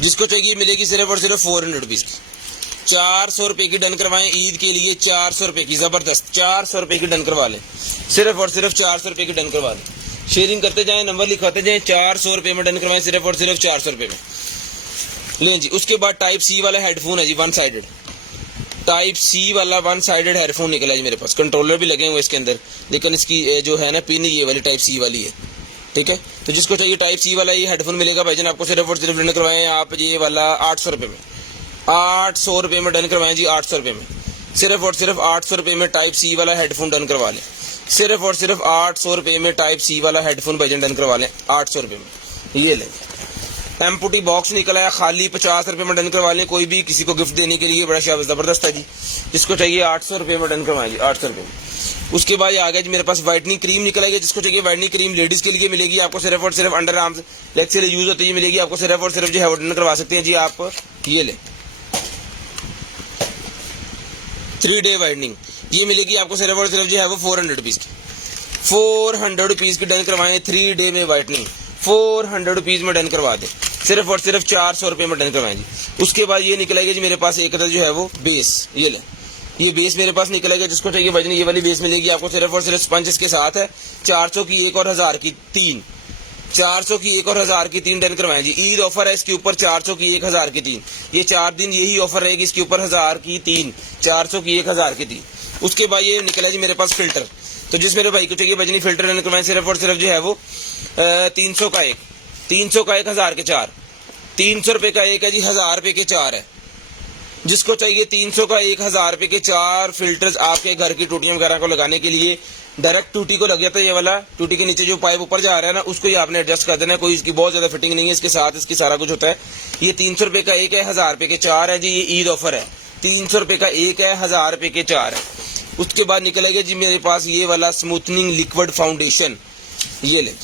जिसको चाहिए मिलेगी सिर्फ और सिर्फ 400 रुपीज़ की। 400 रुपये की डन करवाएं ईद के लिए, 400 रुपये की, ज़बरदस्त 400 रुपये की डन करवा लें, सिर्फ और सिर्फ 400 रुपये की डन करवा लें। शेयरिंग करते जाएं, नंबर लिखवाते जाएं, 400 रुपये में डन करवाएं, सिर्फ और सिर्फ 400 रुपये में लें जी। उसके बाद टाइप सी वाला हेडफोन है जी, वन साइडेड, टाइप सी वाला वन साइडेड हेडफोन निकला जी मेरे पास। कंट्रोलर भी लगे हुए इसके अंदर, लेकिन इसकी जो है ना पिन ये वाली टाइप सी वाली है, ठीक है। तो जिसको चाहिए टाइप सी वाला ये हेडफोन मिलेगा भाईजान आपको, सिर्फ और सिर्फ डन करवाएं आप ये वाला 800 रुपये में, 800 रुपये में डन करवाएं जी, 800 रुपये में, सिर्फ और सिर्फ 800 रुपये में टाइप सी वाला हेडफोन डन करवा लें, सिर्फ और सिर्फ 800 रुपये में टाइप सी वाला हेडफोन भाईजान डन करवा लें, 800 रुपये में ये लें। एम्पुटी बॉक्स निकला है खाली, 50 रुपये में डन करवा लें, कोई भी किसी को गिफ्ट देने के लिए बड़ा ज़बरदस्त है जी। जिसको चाहिए 800 रुपये में डन करवाएं जी, 800 रुपये में। उसके बाद आ गया जी मेरे पास वाइटनिंग क्रीम निकल आएगी। जिसको चाहिए वाइटनिंग क्रीम लेडीज़ के लिए मिलेगी आपको, सिर्फ और सिर्फ अंडर आर्म्स लेग से यूज़ होती है मिलेगी आपको, सिर्फ और सिर्फ जो है डन करवा सकते हैं जी आप, ये लें। 3 डे वाइटनिंग ये मिलेगी आपको सिर्फ और सिर्फ जो है वो 400 रुपीज़ की, 400 रुपीज़ की डन करवाएं। 3 डे में वाइटनिंग 400 रुपीज़ में डन करवा दें, सिर्फ और सिर्फ 400 रुपये में डन करवाएं जी। उसके बाद ये निकलेगा जी मेरे पास एक जो है वो बेस, ये ले, ये बेस मेरे पास निकलेगा। जिसको चाहिए वजन ये वाली बेस मिलेगी आपको, सिर्फ और सिर्फ स्पंज इसके साथ है। 400 की एक और 1000 की 3, 400 की एक और 1000 की 3 डन करवाएं जी। ईद ऑफर है इसके ऊपर, 400 की 1000 की 3, ये 4 दिन यही ऑफर रहेगी इसके ऊपर, 1000 की 3, 400 की 1000 की 3। उसके बाद ये निकला जी मेरे पास फिल्टर। तो जिस मेरे भाई को चाहिए वजनी फिल्टर डन करवाएं, सिर्फ और सिर्फ जो है वो 300 का एक, 300 का 1000 के 4, 300 रुपये का एक है जी, 1000 रुपये के 4 है। जिसको चाहिए 300 का 1000 रुपये के 4 फिल्टर्स आपके घर की टूटियां वगैरह को लगाने के लिए। डायरेक्ट टूटी को लग जाता है ये वाला, टूटी के नीचे जो पाइप ऊपर जा रहा है ना उसको ही आपने एडजस्ट कर देना है, कोई इसकी बहुत ज्यादा फिटिंग नहीं है, इसके साथ इसकी सारा कुछ होता है। ये 300 रुपये का एक है, 1000 रुपये के 4 है जी, ये ईद ऑफर है। 300 रुपये का एक है, 1000 रुपये के 4 है। उसके बाद निकलेगा जी मेरे पास ये वाला स्मूथनिंग लिक्विड फाउंडेशन, ये लें,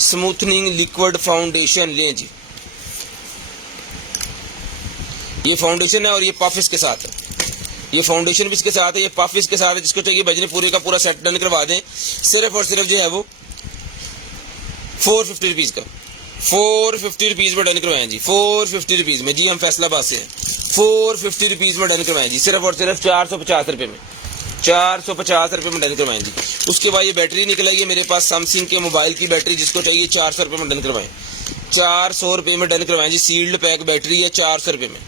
स्मूथनिंग लिक्विड फाउंडेशन लें जी। ये फाउंडेशन है और ये पफ इसके साथ है, ये फाउंडेशन भी इसके साथ है, ये पफ इसके साथ है। जिसको चाहिए बजने पूरे का पूरा सेट डन करवा दें, सिर्फ और सिर्फ जो है वो 450 रुपीज़ का, 450 रुपीज़ में डन करवाएं जी, 450 रुपीज़ में जी। हम फैसलाबाद से हैं, 450 रुपीज़ में डन करवाएं जी, सिर्फ और सिर्फ 450 रुपये में, 450 रुपये में डन करवाएं जी। उसके बाद ये बैटरी निकलेगी मेरे पास सैमसंग के मोबाइल की बैटरी, जिसको चाहिए 400 रुपये में डन करवाएं, 400 रुपये में डन करवाएं जी। सील्ड पैक बैटरी है 400 रुपये में,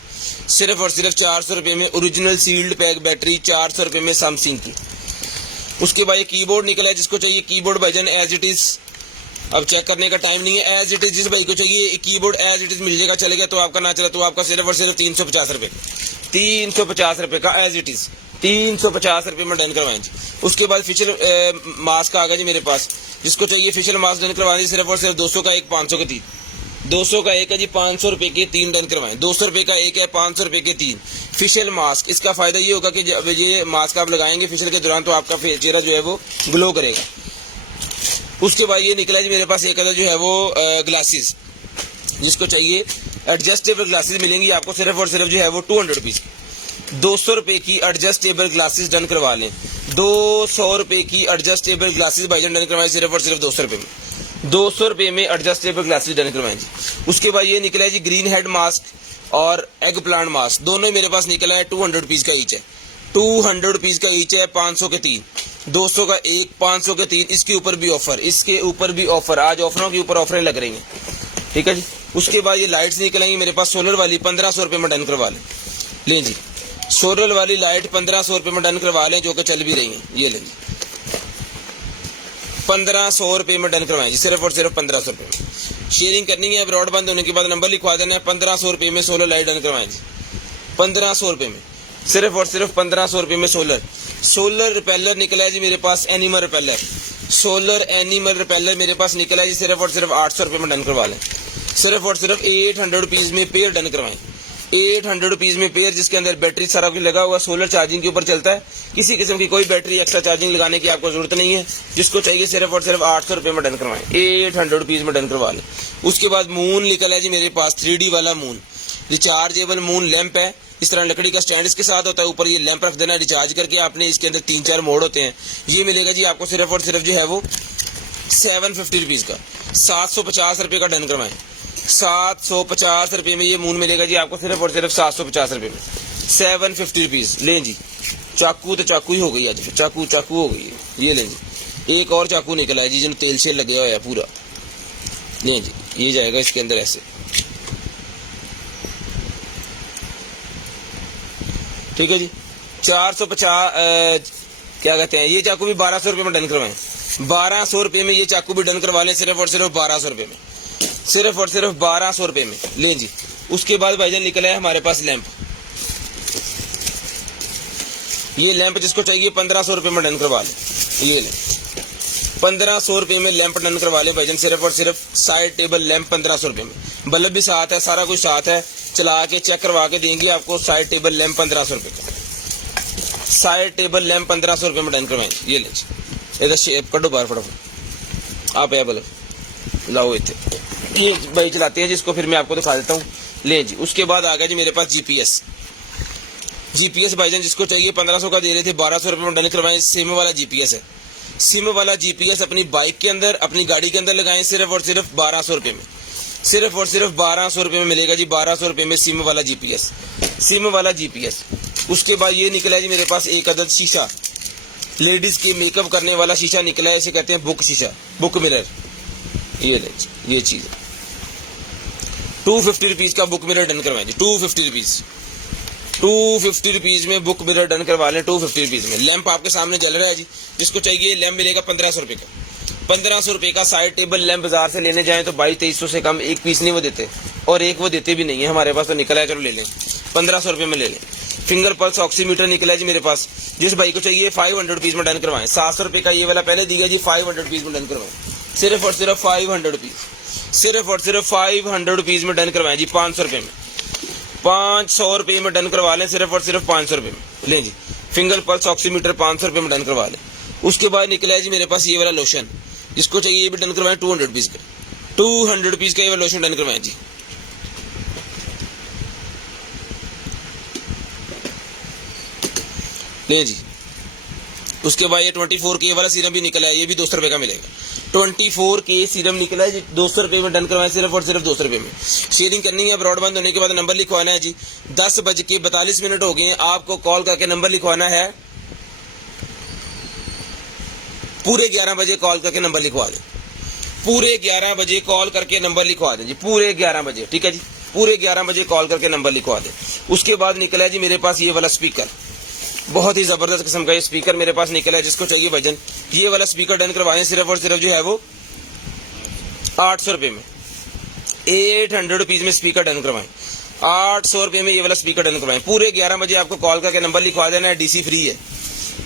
सिर्फ और सिर्फ 400 रुपये में ओरिजिनल सील्ड पैक बैटरी, 400 रुपये में सैमसंग की। उसके बाद ये कीबोर्ड निकला है, जिसको चाहिए कीबोर्ड भाईजान एज इट इज, अब चेक करने का टाइम नहीं है, एज इट इज जिस भाई को चाहिए कीबोर्ड एज इट इज मिल जाएगा, चलेगा तो आपका, ना चला तो आपका, सिर्फ और सिर्फ 350 रुपये, 350 रुपये का एज इट इज, 350 रुपये में डन करवाएं जी। उसके बाद फेशियल मास्क आ गया जी मेरे पास, जिसको चाहिए फेशियल मास्क डन करवाएं, सिर्फ और सिर्फ 200 का एक, 500 के 3, 200 का एक है जी, 500 रुपये के 3 डन करवाएं। 200 रुपये का एक है, 500 रुपये के 3 फेशियल मास्क। इसका फायदा ये होगा कि जब ये मास्क आप लगाएंगे फेशियल के दौरान तो आपका चेहरा जो है वो ग्लो करेगा। उसके बाद ये निकला जी मेरे पास एक जो है वो ग्लासेस, जिसको चाहिए एडजस्टेबल ग्लासेस मिलेंगी आपको, सिर्फ और सिर्फ जो है वो 200 रुपीज़ की, 200 रुपये की एडजस्टेबल ग्लासेस डन करवा लें। 200 रुपये की एडजस्टेबल ग्लासेस भाईजान डन करवाएं, सिर्फ और सिर्फ 200 रुपये में, 200 रुपये में एडजस्टेबल ग्लासेस डन करवाएं जी। उसके बाद ये निकला है जी ग्रीन हेड मास्क और एग प्लांट मास्क, दोनों मेरे पास निकला है 200 रुपीज़ का ईच है, 200 रुपीज़ का ईच है, 500 के 3, 200 का एक, 500 के 3। इसके ऊपर भी ऑफर, इसके ऊपर भी ऑफर, आज ऑफरों के ऊपर ऑफरें लग रही हैं, ठीक है जी। उसके बाद ये लाइट्स निकलेंगी मेरे पास सोलर वाली, 1500 रुपये में डन करवा लें जी, सोलर वाली लाइट 1500 रुपये में डन करवा लें, जो कि चल भी रही हैं, ये लें 1500 रुपये में डन करवाएं जी, सिर्फ और सिर्फ 1500 रुपये में। शेयरिंग करनी है, ब्रॉड बंद होने के बाद नंबर लिखवा देना है, 1500 रुपये में सोलर लाइट डन करवाएं जी, 1500 रुपये में, सिर्फ और सिर्फ 1500 रुपये में। सोलर रिपेलर निकला है जी मेरे पास, animal repeller, solar animal repeller मेरे पास निकला है जी, सिर्फ और सिर्फ 800 रुपये में डन करवा लें, सिर्फ और सिर्फ 800 रुपीज़ में पेयर डन करवाएं, 800 रुपीज़ में पेयर, जिसके अंदर बैटरी सारा कुछ लगा हुआ, सोलर चार्जिंग के ऊपर चलता है, किसी किस्म की कोई बैटरी एक्स्ट्रा चार्जिंग लगाने की आपको जरूरत नहीं है। जिसको चाहिए सिर्फ और सिर्फ 800 रुपये में डन करवाएं, 800 रुपीज़ में डन करवा लें। उसके बाद मून निकला है जी मेरे पास, 3D वाला मून, रिचार्जेबल मून लैंप है, इस तरह लकड़ी का स्टैंड इसके साथ होता है, ऊपर ये लैंप रख देना रिचार्ज करके आपने। इसके अंदर 3-4 मोड होते हैं। ये मिलेगा जी आपको सिर्फ और सिर्फ जो है वो 750 रुपीज़ का, 750 रुपये का डन करवाएं। 750 रुपये में ये मून मिलेगा जी आपको सिर्फ और सिर्फ 750 रुपये में, 750 रुपीज़। लें जी, चाकू तो चाकू ही हो गई आज, चाकू हो गई है। ये लें जी, एक और चाकू निकला है जी जिन्हें तेल शेल लगे हुआ है पूरा। लें जी, ये जाएगा इसके अंदर ऐसे, ठीक है जी। 450 क्या कहते हैं, ये चाकू भी 1200 रुपये में डन करवाएं। 1200 रुपये में ये चाकू भी डन करवा लें, सिर्फ और सिर्फ 1200 रुपये में, सिर्फ और सिर्फ 1200 रुपये में। लें जी, उसके बाद भाईजान निकला है हमारे पास लैंप। ये लैंप जिसको चाहिए 1500 रुपये में डन करवा लें। ये लें, 1500 रुपये में लैंप डन करवा लें भाईजान, सिर्फ और सिर्फ साइड टेबल लैंप 1500 रुपये में। बल्ब भी साथ है, सारा कुछ साथ है, चला के चेक करवा के देंगे आपको। साइड टेबल लैंप 1500 रुपये का, साइड टेबल लैंप 1500 रुपये में डन करवाएं। ये लें, इधर शेप कटो बाहर फटाफट, आप है बल्ब लाओ इतने। ये भाई चलाते हैं जिसको, फिर मैं आपको दिखा देता हूँ। लें जी, उसके बाद आ गया जी मेरे पास जीपीएस भाईजान जिसको चाहिए 1500 का दे रहे थे, 1200 रुपये में डन करवाएं। सिम वाला जीपीएस है, सिम वाला जीपीएस अपनी बाइक के अंदर, अपनी गाड़ी के अंदर लगाएं, सिर्फ और सिर्फ 1200 रुपये में, सिर्फ और सिर्फ 1200 रुपये में मिलेगा जी। 1200 रुपये में सिम वाला जीपीएस, सिम वाला जीपीएस। उसके बाद ये निकला है जी मेरे पास एक अदद शीशा, लेडीज के मेकअप करने वाला शीशा निकला है, इसे कहते हैं बुक शीशा, बुक मिरर। ये ले, ये चीज 250 रुपीज का बुक मिरर डन करवाएं जी, 250 रुपीज, 250 रुपीज में बुक मिरर डन करवा लें, 250 रुपीज में। लैंप आपके सामने जल रहा है जी, जिसको चाहिए लैंप मिलेगा 1500 रुपये का, 1500 रुपये का साइड टेबल लैंप। बाजार से लेने जाएं तो 2200-2300 से कम एक पीस नहीं वो देते, और एक वो देते भी नहीं है। हमारे पास तो निकला है, चलो ले लें, 1500 रुपये में ले लें। फिंगर पल्स ऑक्सीमीटर निकला है जी मेरे पास, जिस भाई को चाहिए 500 रुपीज में डन करवाएं। 700 रुपये का ये वाला पहले दिया जी, 500 रुपीज में डन करवाएं, सिर्फ और सिर्फ 500 रुपीज, सिर्फ और सिर्फ 500 रुपीज में डन करवाएं जी। 500 रुपये में, 500 रुपये में डन करवा लें, सिर्फ और सिर्फ 500 रुपये में। लें जी, फिंगर पल्स ऑक्सीमीटर 500 रुपये में डन करवा लें। उसके बाद निकला है जी मेरे पास ये वाला लोशन, जिसको चाहिए ये भी डन करवाएं 200 रुपीज का, 200 रुपीज का ये वाला लोशन डन करवाएं जी। ले जी, उसके बाद ये 24K वाला सीरम भी निकला है, ये भी 200 रुपये का मिलेगा। 24K सीरम निकला है जी, 200 रुपये में डन करवाएं, सिर्फ और सिर्फ 200 रुपये में। शेयरिंग करनी है, ब्रॉडबैंड होने के बाद नंबर लिखवाना है जी। 10:42 हो गए हैं, आपको कॉल करके नंबर लिखवाना है। पूरे 11 बजे कॉल करके नंबर लिखवा दें, पूरे 11 बजे कॉल करके नंबर लिखवा दें जी, पूरे 11 बजे, ठीक है जी, पूरे 11 बजे कॉल करके नंबर लिखवा दें। उसके बाद निकला है जी मेरे पास ये वाला स्पीकर, बहुत ही जबरदस्त किस्म का ये स्पीकर मेरे पास निकला है, जिसको चाहिए भजन ये वाला स्पीकर डन करवाएं, सिर्फ और सिर्फ जो है वो 800 रुपये में, 800 रुपीज में स्पीकर डन करवाएं, 800 रुपये में ये वाला स्पीकर डन करवाएं। पूरे 11 बजे आपको कॉल करके नंबर लिखवा देना है। डीसी फ्री है,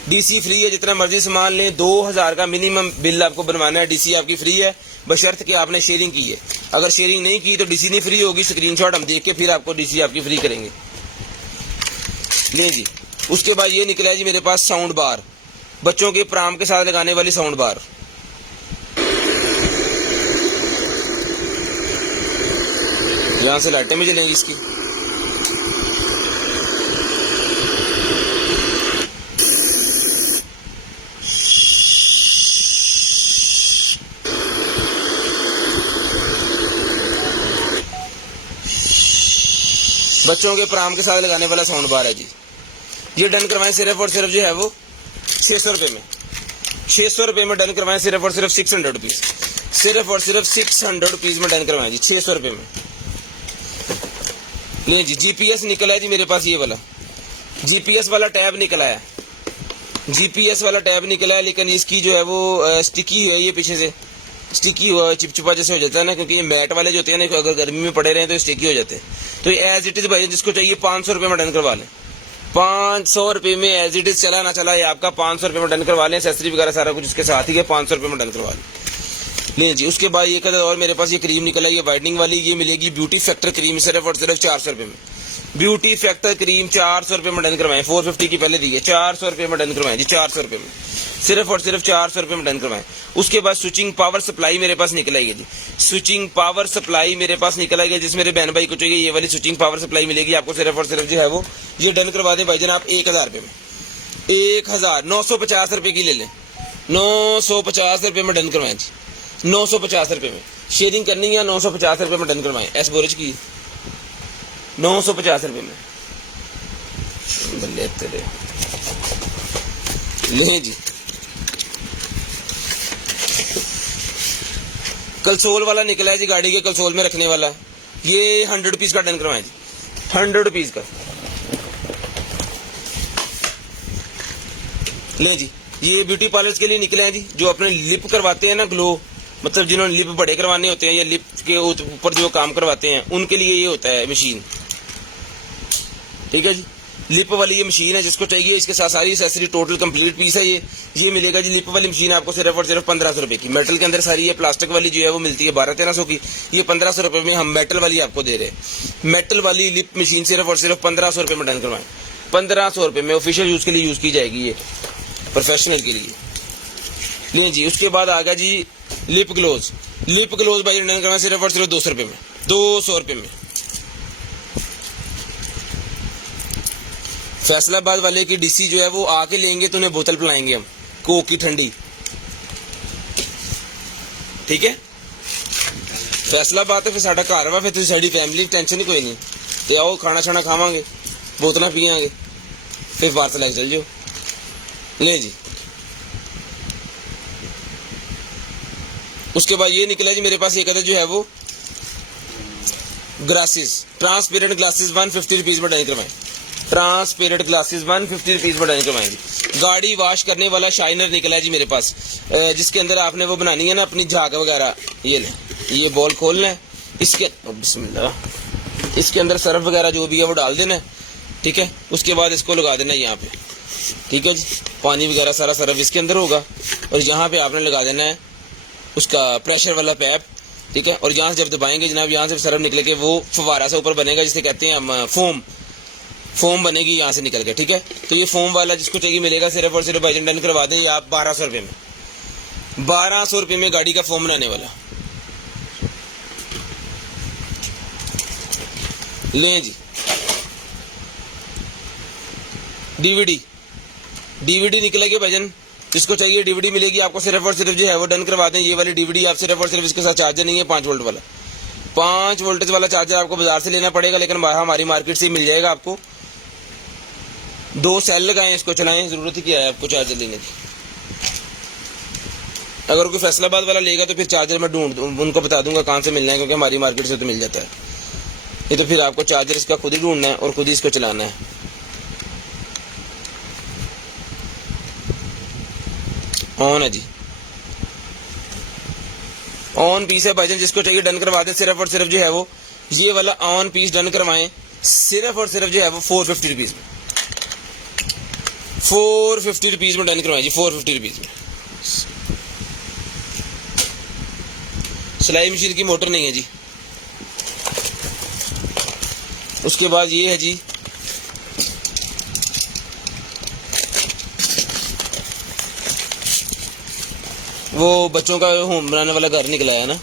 डीसी फ्री है, जितना मर्जी सामान लें, 2000 का मिनिमम बिल आपको बनवाना है। डीसी आपकी फ्री है, बशर्त कि आपने शेयरिंग की है। अगर शेयरिंग नहीं की तो डीसी नहीं फ्री होगी, स्क्रीनशॉट हम देख के फिर आपको डीसी आपकी फ्री करेंगे। लें जी, उसके बाद ये निकला है जी मेरे पास साउंड बार, बच्चों के प्राम के साथ लगाने वाली साउंड बार। यहां से लाइटें भी जलेंगी इसकी। बच्चों के प्राम के साथ लगाने वाला साउंड बार है जी, ये डन करवाएं सिर्फ और सिर्फ जो है वो 600 रुपये में, 600 रुपये में डन करवाएं, सिर्फ और सिर्फ 600 रुपीज, सिर्फ और सिर्फ 600 रुपीज में डन करवाएं जी, 600 रुपये में। नहीं जी, जीपीएस निकला है जी मेरे पास, ये वाला जीपीएस वाला टैब निकला है, जीपीएस वाला टैब निकला है, लेकिन इसकी जो है वो स्टिकी है, ये पीछे से स्टिकी हुआ, चिपचिपा जैसे हो जाता है ना, क्योंकि ये मैट वाले जो होते हैं ना, अगर गर्मी में पड़े रहे तो स्टिकी हो जाते हैं। तो एज इट इज भाई जिसको चाहिए 500 रुपये में डन करवा लें, 500 रुपये में एज इट इज, चला ना चला ये आपका 500 रुपये में डन करवा लें। एक्सेसरी वगैरह सारा कुछ इसके साथ ही है, 500 रुपये में डन करवा लें। लें जी, उसके बाद ये और मेरे पास ये क्रीम निकला है, ये वाइटनिंग वाली, ये मिलेगी ब्यूटी फैक्टर क्रीम, सिर्फ और सिर्फ 400 रुपये में। ब्यूटी फैक्टर क्रीम 400 रुपये में डन करवाएं, 450 की पहले दी है, 400 रुपये में डन करवाएं जी, 400 रुपये में। सिर्फ और सिर्फ 400 रुपये में डन करवाएं। उसके बाद स्विचिंग पावर सप्लाई मेरे पास निकल आएगी जी, स्विचिंग पावर सप्लाई मेरे पास निकल आएगी। जिस मेरे बहन भाई को चाहिए ये वाली स्विचिंग पावर सप्लाई मिलेगी आपको सिर्फ और सिर्फ जो है वो ये डन करवा दें भाईजान आप 1000 रुपये में। 950 रुपये की ले लें, 950 रुपये में डन करवाएं जी, 950 रुपये में शेयरिंग करनी है, 950 रुपये में डन करवाएं। एस बोरिज की 950 रुपये में बल्ले तेरे लें जी। कंसोल वाला निकला है जी, गाड़ी के कंसोल में रखने वाला, ये 100 रुपीज का डन करवाएं जी, 100 रुपीज का ले जी। ये ब्यूटी पार्लर्स के लिए निकले हैं जी, जो अपने लिप करवाते हैं ना ग्लो, मतलब जिन्होंने लिप बड़े करवाने होते हैं या लिप के ऊपर जो काम करवाते हैं उनके लिए ये होता है मशीन, ठीक है जी। लिप वाली ये मशीन है, जिसको चाहिए इसके साथ सारी एक्सेसरी टोटल कंप्लीट पीस है ये मिलेगा जी। लिप वाली मशीन आपको सिर्फ और सिर्फ 1500 रुपए की, मेटल के अंदर सारी है। प्लास्टिक वाली जो है वो मिलती है 1200-1300 की, ये 1500 रुपए में हम मेटल वाली आपको दे रहे हैं। मेटल वाली लिप मशीन सिर्फ और सिर्फ 1500 रुपए में डन करवाएं, 1500 रुपए में ऑफिशियल यूज के लिए यूज की जाएगी, ये प्रोफेशनल के लिए ले जी। उसके बाद आ गया जी लिप ग्लोज, लिप ग्लोज भाई डन करवाएं सिर्फ और सिर्फ 200 रुपए में, 200 रुपए में। फैसलाबाद वाले की डीसी जो है वो आके लेंगे तो उन्हें बोतल पिलाएंगे हम कोक की ठंडी, ठीक है। फैसलाबाद तो फिर साडा घर वा, फिर साडी फैमिली टेंशन ही कोई नहीं, ते आओ खाना छाना खावांगे, बोतल पियांगे, फिर बाहर से लेके चल जाओ ले जी। उसके बाद ये निकला जी मेरे पास एक अदर जो है वो ग्लासेस, ट्रांसपेरेंट ग्लासेस 150 रुपीज में डन करवाएं, ट्रांसपेरेंट ग्लासेस 150 रुपीज में डन करवाएंगे। गाड़ी वॉश करने वाला शाइनर निकला है जी मेरे पास, जिसके अंदर आपने वो बनानी है ना अपनी झाग वगैरह, ये ले, ये बॉल खोलना है, इसके बिस्मिल्लाह इसके अंदर सर्फ वगैरह जो भी है वो डाल देना है, ठीक है। उसके बाद इसको लगा देना है यहाँ पे, ठीक है जी। पानी वगैरह सारा सर्फ इसके अंदर होगा, और यहाँ पे आपने लगा देना है उसका प्रेशर वाला पैप, ठीक है। और यहाँ से जब दबाएंगे जनाब, यहाँ से सर्फ निकले के वो फवारा से ऊपर बनेगा, जिसे कहते हैं हम फोम बनेगी यहाँ से निकल के, ठीक है। तो ये फोम वाला जिसको चाहिए मिलेगा सिर्फ और सिर्फ भाईजान डन करवा दें आप 1200 रुपये में, 1200 रुपये में गाड़ी का फोम बनाने वाला लें जी। डीवीडी निकलेगी भाईजान, जिसको चाहिए डीवीडी मिलेगी आपको सिर्फ और सिर्फ जो है वो डन करवा दें। ये वाली डीवीडी आप सिर्फ और सिर्फ, इसके साथ चार्जर नहीं है 5 वोल्ट वाला, 5 वोल्टेज वाला चार्जर आपको बाजार से लेना पड़ेगा, लेकिन हमारी मार्केट से मिल जाएगा आपको। 2 सेल लगाएं, इसको चलाएं, जरूरत ही क्या है आपको चार्जर लेने की। अगर कोई फैसलाबाद वाला लेगा तो फिर चार्जर मैं उनको बता दूंगा कहाँ से मिलना है, क्योंकि हमारी मार्केट से तो मिल जाता है। ये तो फिर आपको चार्जर इसका खुद ही ढूंढना है और खुद ही इसको चलाना है। ऑन है जी, ऑन पीस है भाईजान, जिसको चाहिए डन करवा दें सिर्फ और सिर्फ जो है वो ये वाला ऑन पीस डन करवाएं सिर्फ और सिर्फ जो है वो 450 रुपीज में, 450 रुपीज में डन करवाएं जी, 450 रुपीज में। सिलाई मशीन की मोटर नहीं है जी। उसके बाद ये है जी वो बच्चों का होम बनाने वाला घर निकला है ना,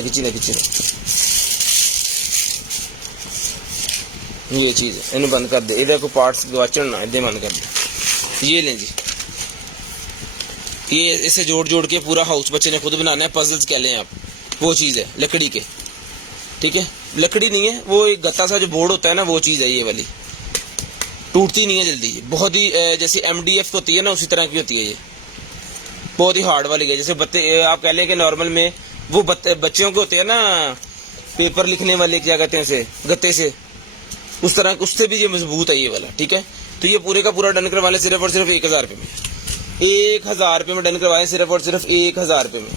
खिचीना ये चीज है, इन्हें बंद कर दे, इधर को पार्ट्स गवाचन ना, इधर बंद कर दे। ये लें जी, ये इसे जोड़ के पूरा हाउस बच्चे ने खुद बनाना है, पजल्स कह लें आप, वो चीज है लकड़ी के, ठीक है। लकड़ी नहीं है, वो एक गत्ता सा जो बोर्ड होता है ना, वो चीज है ये वाली, टूटती नहीं है जल्दी, बहुत ही जैसे MDF होती है ना उसी तरह की होती है ये, बहुत ही हार्ड वाली है। जैसे बत्ते आप कह लें कि नॉर्मल में वो बच्चों के होते हैं ना पेपर लिखने वाले, क्या कहते हैं इसे, गत्ते से, उस तरह उससे भी ये मजबूत है ये वाला, ठीक है। तो ये पूरे का पूरा डन करवाने सिर्फ और सिर्फ 1000 रुपये में, 1000 रुपये में डन करवाएं सिर्फ और सिर्फ 1000 रुपये में।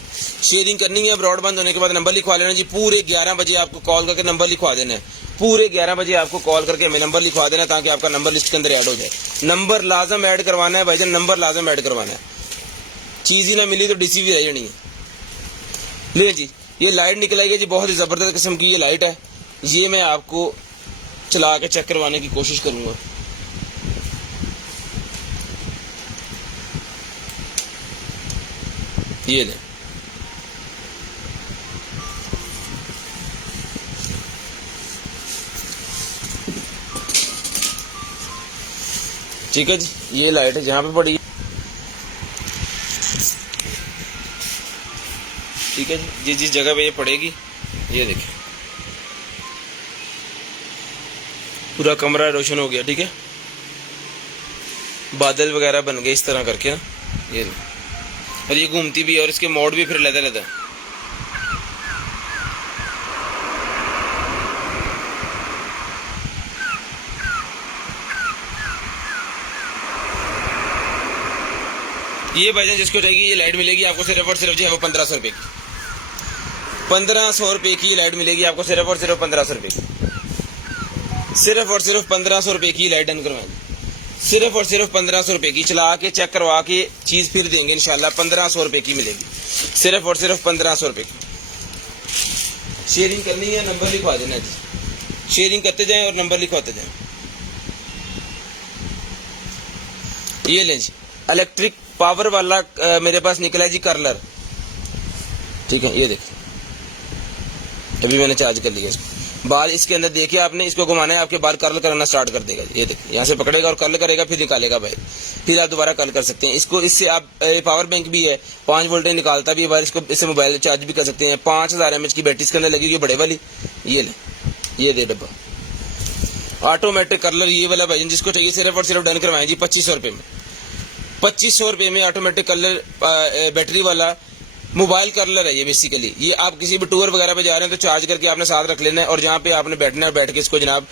शेयरिंग करनी है, ब्रॉड बंद होने के बाद नंबर लिखवा लेना जी, पूरे 11 बजे आपको कॉल करके नंबर लिखवा देना है, पूरे 11 बजे आपको कॉल करके हमें नंबर लिखवा देना, ताकि आपका नंबर लिस्ट के अंदर ऐड हो जाए। नंबर लाजम ऐड करवाना है भाईजान, नंबर लाजम ऐड करवाना है, चीज ही ना मिली तो डीसी भी रह जानी है। ले जी, ये लाइट निकल आई है जी, बहुत ही जबरदस्त किस्म की ये लाइट है। ये मैं आपको चला के चेक करवाने की कोशिश करूंगा। ये लें, ठीक है जी। ये लाइट है जहाँ पे पड़ी है, ठीक है जी। जिस जगह पे ये पड़ेगी, ये देखिए पूरा कमरा रोशन हो गया, ठीक है। बादल वगैरह बन गए इस तरह करके ना, ये नहीं। और ये घूमती भी है और इसके मोड भी फिर लेता रहता है। ये भाईजान जिसको चाहिए ये लाइट मिलेगी आपको सिर्फ और सिर्फ जो है वो 1500 रुपये की, 1500 रुपये की लाइट मिलेगी आपको सिर्फ और सिर्फ 1500 रुपये की, सिर्फ और सिर्फ 1500 रुपये की लाइट डन करवाएंगे, सिर्फ और सिर्फ 1500 रुपये की। चला के चेक करवा के चीज़ फिर देंगे इंशाल्लाह, 1500 रुपये की मिलेगी, सिर्फ और सिर्फ 1500 रुपये की। शेयरिंग करनी है, नंबर लिखवा देना जी, शेयरिंग करते जाएं और नंबर लिखवाते जाएं। ये लें जी, इलेक्ट्रिक पावर वाला मेरे पास निकला है जी कर्लर, ठीक है। ये देखिए अभी मैंने चार्ज कर लिया इसको। बाल इसके अंदर देखिए आपने इसको घुमाना है, आपके बाल कर्ल करना स्टार्ट कर देगा। ये देखिए यहाँ से पकड़ेगा और कर्ल करेगा, फिर निकालेगा भाई, फिर आप दोबारा कर्ल कर सकते हैं इसको। इससे आप पावर बैंक भी है, 5 वोल्टेज निकालता भी है बाहर, इसको इससे मोबाइल चार्ज भी कर सकते हैं। 5000 mAh की बैटरी इसके अंदर लगी हुई बड़े वाली। ये ले, ये दे डब्बा ऑटोमेटिक कर्लर ये वाला भाई, जिसको चाहिए सिर्फ और सिर्फ डन करवाएं जी 2500 रुपये में, 2500 रुपये में ऑटोमेटिक कर्लर बैटरी वाला मोबाइल कर्लर है ये बेसिकली। ये आप किसी भी टूर वगैरह पे जा रहे हैं तो चार्ज करके आपने साथ रख लेना है, और जहाँ पे आपने बैठना है बैठ के इसको जनाब,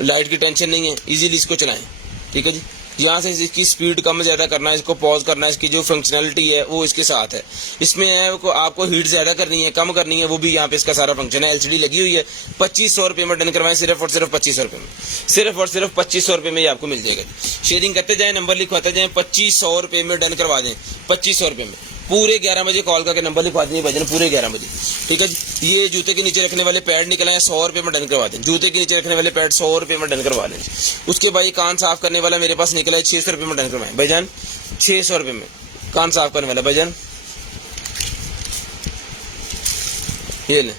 लाइट की टेंशन नहीं है, इजीली इसको चलाएं, ठीक है जी। यहाँ से इसकी स्पीड कम ज़्यादा करना है, इसको पॉज करना है, इसकी जो फंक्शनलिटी है वो इसके साथ है। इसमें है आपको हीट ज़्यादा करनी है, कम करनी है, वो भी यहाँ पे इसका सारा फंक्शन है। LCD लगी हुई है। 2500 रुपये में डन करवाएं, सिर्फ और सिर्फ 2500 रुपये में, सिर्फ और सिर्फ 2500 रुपये में ये आपको मिल जाएगा। शेयरिंग करते जाएं, नंबर लिखवाते जाएं, 2500 रुपये में डन करवा दें, 2500 रुपये में। पूरे 11 बजे कॉल करके नंबर लिखवा देंगे भजन, पूरे 11 बजे, ठीक है जी। ये जूते के नीचे रखने वाले पैड निकले हैं, 100 रुपये में डन करवा दें। जूते के नीचे रखने वाले पैड 100 रुपये में डन करवा लें। उसके बाद कान साफ करने वाला मेरे पास निकला है 600 रुपये में डन करवाएं भाईजान, 600 रुपये में कान साफ करने वाला भाईजान। ये ले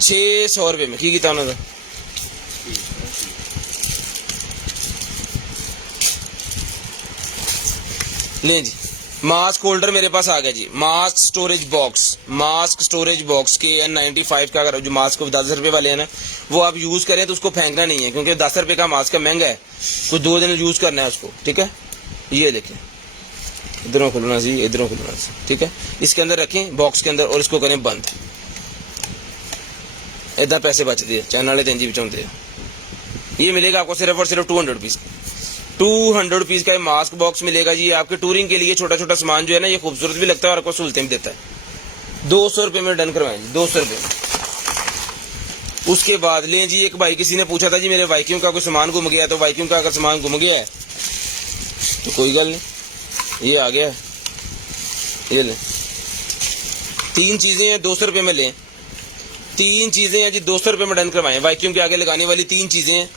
600 रुपये में की कितना होना था। ले जी, मास्क होल्डर मेरे पास आ गया जी, mask storage box, mask storage box के N95 का। अगर जो मास्क 10 रुपये वाले हैं ना, वो आप यूज करें तो उसको फेंकना नहीं है, क्योंकि 10 रुपये का मास्क है, महंगा है, कुछ 2 दिन यूज करना है उसको, ठीक है। ये देखें, इधरों खुलना जी, इधरों खुलना जी, ठीक है। इसके अंदर रखें बॉक्स के अंदर और इसको करें बंद। इतना पैसे बचते हैं, चैनल वाले 3 GB चाहते हैं। ये मिलेगा आपको सिर्फ और सिर्फ 200 रुपीज़ का, 200 रुपीज़ का मास्क बॉक्स मिलेगा जी। आपके टूरिंग के लिए छोटा छोटा सामान जो है ना, ये खूबसूरत भी लगता है और आपको सहूलतें भी देता है। 200 रुपये में डन करवाएं, 200 रुपये में। उसके बाद लें जी, एक भाई किसी ने पूछा था जी मेरे वाइक्यूम का कोई सामान गुम गया, तो वाइक्यूम का अगर सामान गुम गया है तो कोई गल नहीं, ये आ गया है, ये लें। 3 चीज़ें हैं, 200 रुपये में लें। 3 चीज़ें हैं जी, 200 रुपये में डन करवाएं। वाइक्यूम के आगे लगाने वाली 3 चीज़ें हैं,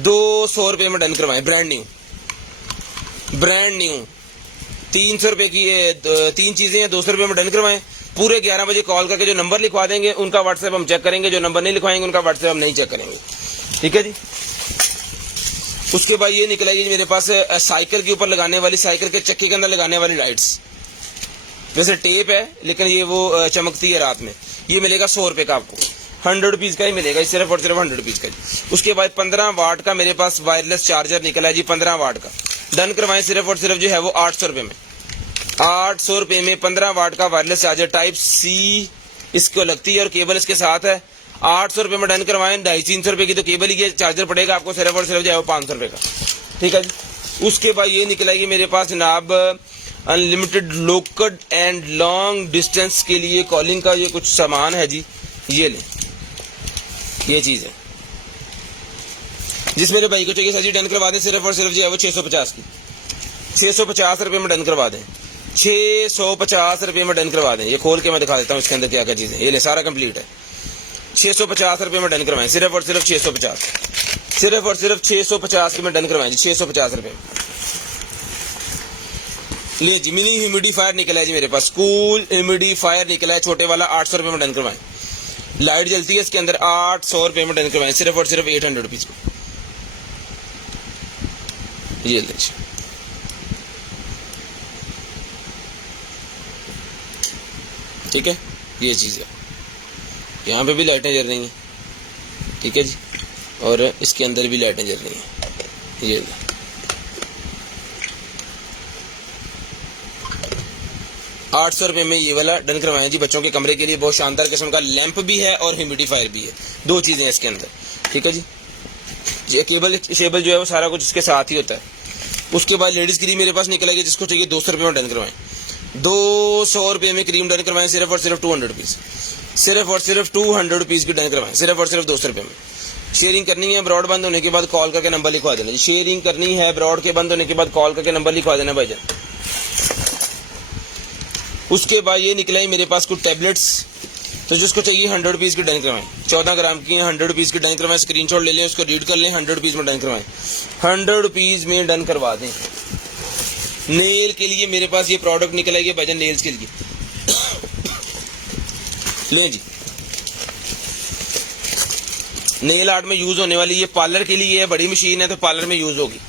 200 रुपये में डन करवाएं, ब्रांड न्यू, ब्रांड न्यू। 300 रुपये की 3 चीजें हैं, 200 रुपये में डन करवाएं। पूरे 11 बजे कॉल करके जो नंबर लिखवा देंगे उनका व्हाट्सएप हम चेक करेंगे, जो नंबर नहीं लिखवाएंगे उनका व्हाट्सएप हम नहीं चेक करेंगे, ठीक है जी। उसके बाद ये निकलेगी मेरे पास साइकिल के ऊपर लगाने वाली, साइकिल के चक्के के अंदर लगाने वाली लाइट्स। वैसे टेप है लेकिन ये वो चमकती है रात में। ये मिलेगा 100 रुपये का, आपको 100 रुपीज़ का ही मिलेगा, सिर्फ और सिर्फ 100 रुपीज़ का जी। उसके बाद 15 वाट का मेरे पास वायरलेस चार्जर निकला है जी, 15 वाट का। डन करवाएं सिर्फ और सिर्फ जो है वो 800 रुपये में, 800 रुपये में 15 वाट का वायरलेस चार्जर टाइप C इसको लगती है और केबल इसके साथ है। 800 रुपये में डन करवाएं। 250-300 रुपये की तो केबल ही चार्जर पड़ेगा आपको, सिर्फ और सिर्फ जो है वो 500 रुपये का, ठीक है जी। उसके बाद ये निकलेगी मेरे पास जनाब unlimited local and long distance के लिए कॉलिंग का ये कुछ सामान है जी। ये लें, ये चीज़ है जिस मेरे भाई को चाहिए सर जी डन करवा दें, सिर्फ और सिर्फ जो है वो 650 की, 650 रुपये में डन करवा दें, 650 रुपये में डन करवा दें। ये खोल के मैं दिखा देता हूँ इसके अंदर क्या क्या चीज़ें। ये ले सारा कंप्लीट है, 650 रुपये में डन करवाएं, सिर्फ और सिर्फ 650, सिर्फ और सिर्फ 650 के में डन करवाएं जी, 650 रुपए। ले जी, मिनी ह्यूमिडिफायर निकला है जी मेरे पास, कूल ह्यूमिडिफायर निकला है छोटे वाला, 800 रुपए में डन करवाएं। लाइट जलती है इसके अंदर, 800 रुपए में डन करवाएं, सिर्फ और सिर्फ 800 रुपीज को। ये ले जी, ठीक है, ये चीज है। यहाँ पे भी लाइटें जल रही हैं, ठीक है जी, और इसके अंदर भी लाइटें जल रही हैं। ये 800 रुपए में ये वाला डन करवाएं जी बच्चों के कमरे के लिए। बहुत शानदार किस्म का लैंप भी है और ह्यूमिडिफायर भी है, दो चीजें हैं इसके अंदर, ठीक है जी। ये केबल शेबल जो है वो सारा कुछ इसके साथ ही होता है। उसके बाद लेडीज के लिए मेरे पास निकलेगी, जिसको चाहिए 200 रुपये में डन करवाएं, 200 रुपये में क्रीम डन करवाएं, सिर्फ और सिर्फ 200 रुपीज, सिर्फ और सिर्फ 200 रुपीज की डन करवाएं, सिर्फ और सिर्फ 200 रुपये में। शेयरिंग करनी है, ब्रॉड बंद होने के बाद कॉल करके नंबर लिखवा देना। शेयरिंग करनी है, ब्रॉड के बंद होने के बाद कॉल करके नंबर लिखवा देना भाईजान। उसके बाद ये निकला ही मेरे पास कुछ टैबलेट्स, तो जिसको चाहिए 100 रुपीज की डन करवाएं, 14 ग्राम की 100 रुपीज की डन करवाएं। स्क्रीनशॉट ले लें, उसको रीड कर लें, 100 रुपीज में डन करवाएं, 100 रुपीज में डन करवा दें। नेल के लिए मेरे पास ये प्रोडक्ट निकला है भाईजान, नेल्स के लिए लें जी। नेल आर्ट में यूज होने वाली ये पार्लर के लिए है, बड़ी मशीन है तो पार्लर में यूज होगी,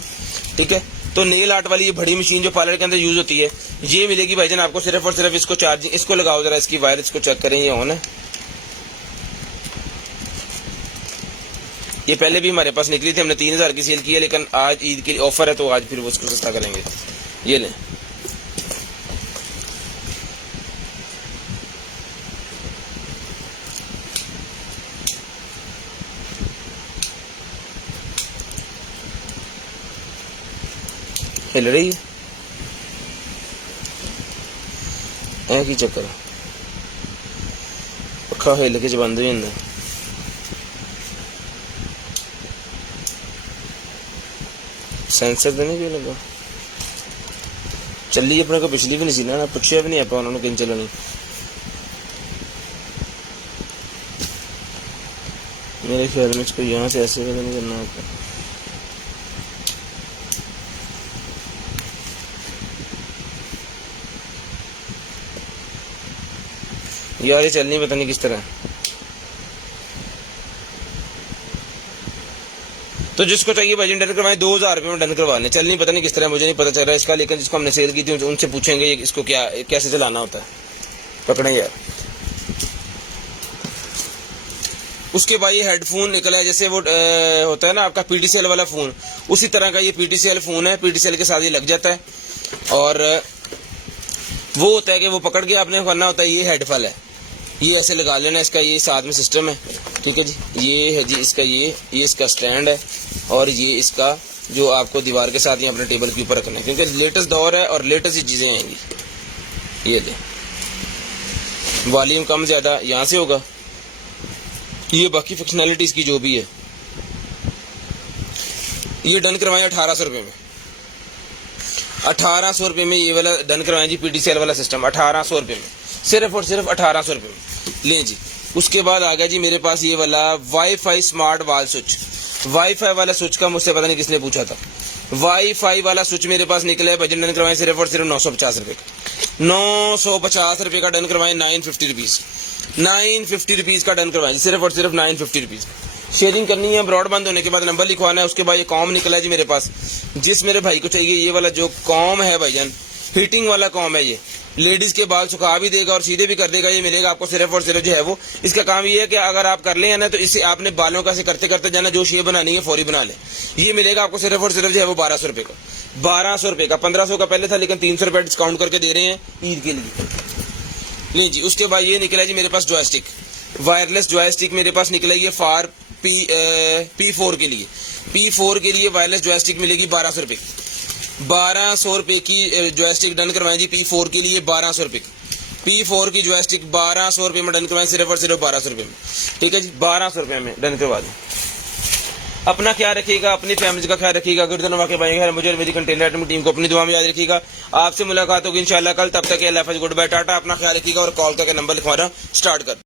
ठीक है। तो नेल आर्ट वाली ये बड़ी मशीन जो पार्लर के अंदर यूज होती है, ये मिलेगी भाईजान आपको सिर्फ और सिर्फ, इसको चार्जिंग, इसको लगाओ जरा, इसकी वायर इसको चेक करें, ये ऑन है। ये पहले भी हमारे पास निकली थी, हमने 3000 की सेल की है, लेकिन आज ईद के ऑफर है तो आज फिर वो उसको सस्ता करेंगे। ये लें, हिल रही है की चक्कर, पक्का हिल के बंद हो जाता। सेंसर तो नहीं लगा, चली अपने को पिछली भी नहीं सी ना, पूछा भी नहीं आप उन्होंने कहीं चलनी। मेरे ख्याल में इसको यहाँ से ऐसे पता नहीं करना होता। यार ये चलनी पता नहीं किस तरह। तो जिसको चाहिए भाई डन करवाएं, 2000 रुपये में डन करवा लें। चलनी पता नहीं किस तरह, मुझे नहीं पता चल रहा है इसका, लेकिन जिसको हमने सेल की थी उनसे पूछेंगे इसको क्या कैसे चलाना होता है, पकड़ें यार। उसके बाद ये हेडफोन निकला है, जैसे वो होता है ना आपका पीटीसीएल वाला फोन, उसी तरह का ये पीटीसीएल फोन है, पीटीसीएल के साथ ही लग जाता है। और वो होता है कि वो पकड़ के आपने करना होता है, ये हेडफोन है, ये ऐसे लगा लेना, इसका ये साथ में सिस्टम है, ठीक है जी। ये है जी इसका ये इसका स्टैंड है, और ये इसका जो आपको दीवार के साथ ही अपने टेबल के ऊपर रखना है, क्योंकि लेटेस्ट दौर है और लेटेस्ट ही चीजें आएंगी। ये दे वॉल्यूम कम ज्यादा यहाँ से होगा, ये बाकी फंक्शनैलिटी इसकी जो भी है। ये डन करवाएं 1800 रुपये में, 1800 रुपये में ये वाला डन करवाएं जी, पीटीसीएल वाला सिस्टम 1800 रुपये में, सिर्फ और सिर्फ 1800 रुपये में लें जी। उसके बाद आ गया जी मेरे पास ये वाला wifi smart wall switch. Wifi वाला स्विच का मुझसे पता नहीं किसने पूछा था, वाईफाई वाला स्विच मेरे पास निकला है, बजट डन करवाएं सिर्फ और सिर्फ 950 रुपये का, 950 रुपये का डन करवाएं, 950 रुपीज, 950 रुपीज का डन करवाएं, सिर्फ और सिर्फ 950 रुपीज। शेयरिंग करनी है, ब्रॉडबैंड होने के बाद नंबर लिखवाना है। उसके बाद ये कॉम निकला है जी मेरे पास, जिस मेरे भाई को चाहिए ये वाला जो कॉम है भाईजान, हीटिंग वाला कॉम है, ये लेडीज के बाल सुखा भी देगा और सीधे भी कर देगा। ये मिलेगा आपको सिर्फ और सिर्फ जो है वो, इसका काम ये है कि अगर आप कर ले ना तो इससे आपने बालों का से करते करते जाना, जो शेप बनानी है फौरी बना ले। ये मिलेगा आपको सिर्फ और सिर्फ जो है वो 1200 रुपये का, 1200 रुपये का, 1500 का पहले था लेकिन 300 रुपये डिस्काउंट करके दे रहे हैं ईद के लिए। नहीं जी, उसके बाद ये निकला जी मेरे पास जॉयस्टिक, वायरलेस जॉयस्टिक मेरे पास निकला है फॉर P4 के लिए, P4 के लिए वायरलेस जॉयस्टिक मिलेगी 1200 रुपये की, 1200 रुपये की जॉयस्टिक डन करवाएं जी P4 के लिए, 1200 रुपये की P4 की जॉयस्टिक 1200 रुपये में डन करवाएं, सिर्फ और सिर्फ 1200 रुपये में, ठीक है जी, 1200 रुपये में डन करवा दें। अपना ख्याल रखिएगा, अपनी फैमिली का ख्याल रखिएगा। अगर दोनों वाकई भाई मुझे और मेरी कंटेनर आइटम टीम को अपनी दुआ में याद रखिएगा। आपसे मुलाकात होगी इंशाल्लाह कल, तब तक अल्लाह हाफ़िज़, गुड बाय, टाटा। अपना ख्याल रखिएगा और कॉल करके नंबर लिखवाना स्टार्ट कर।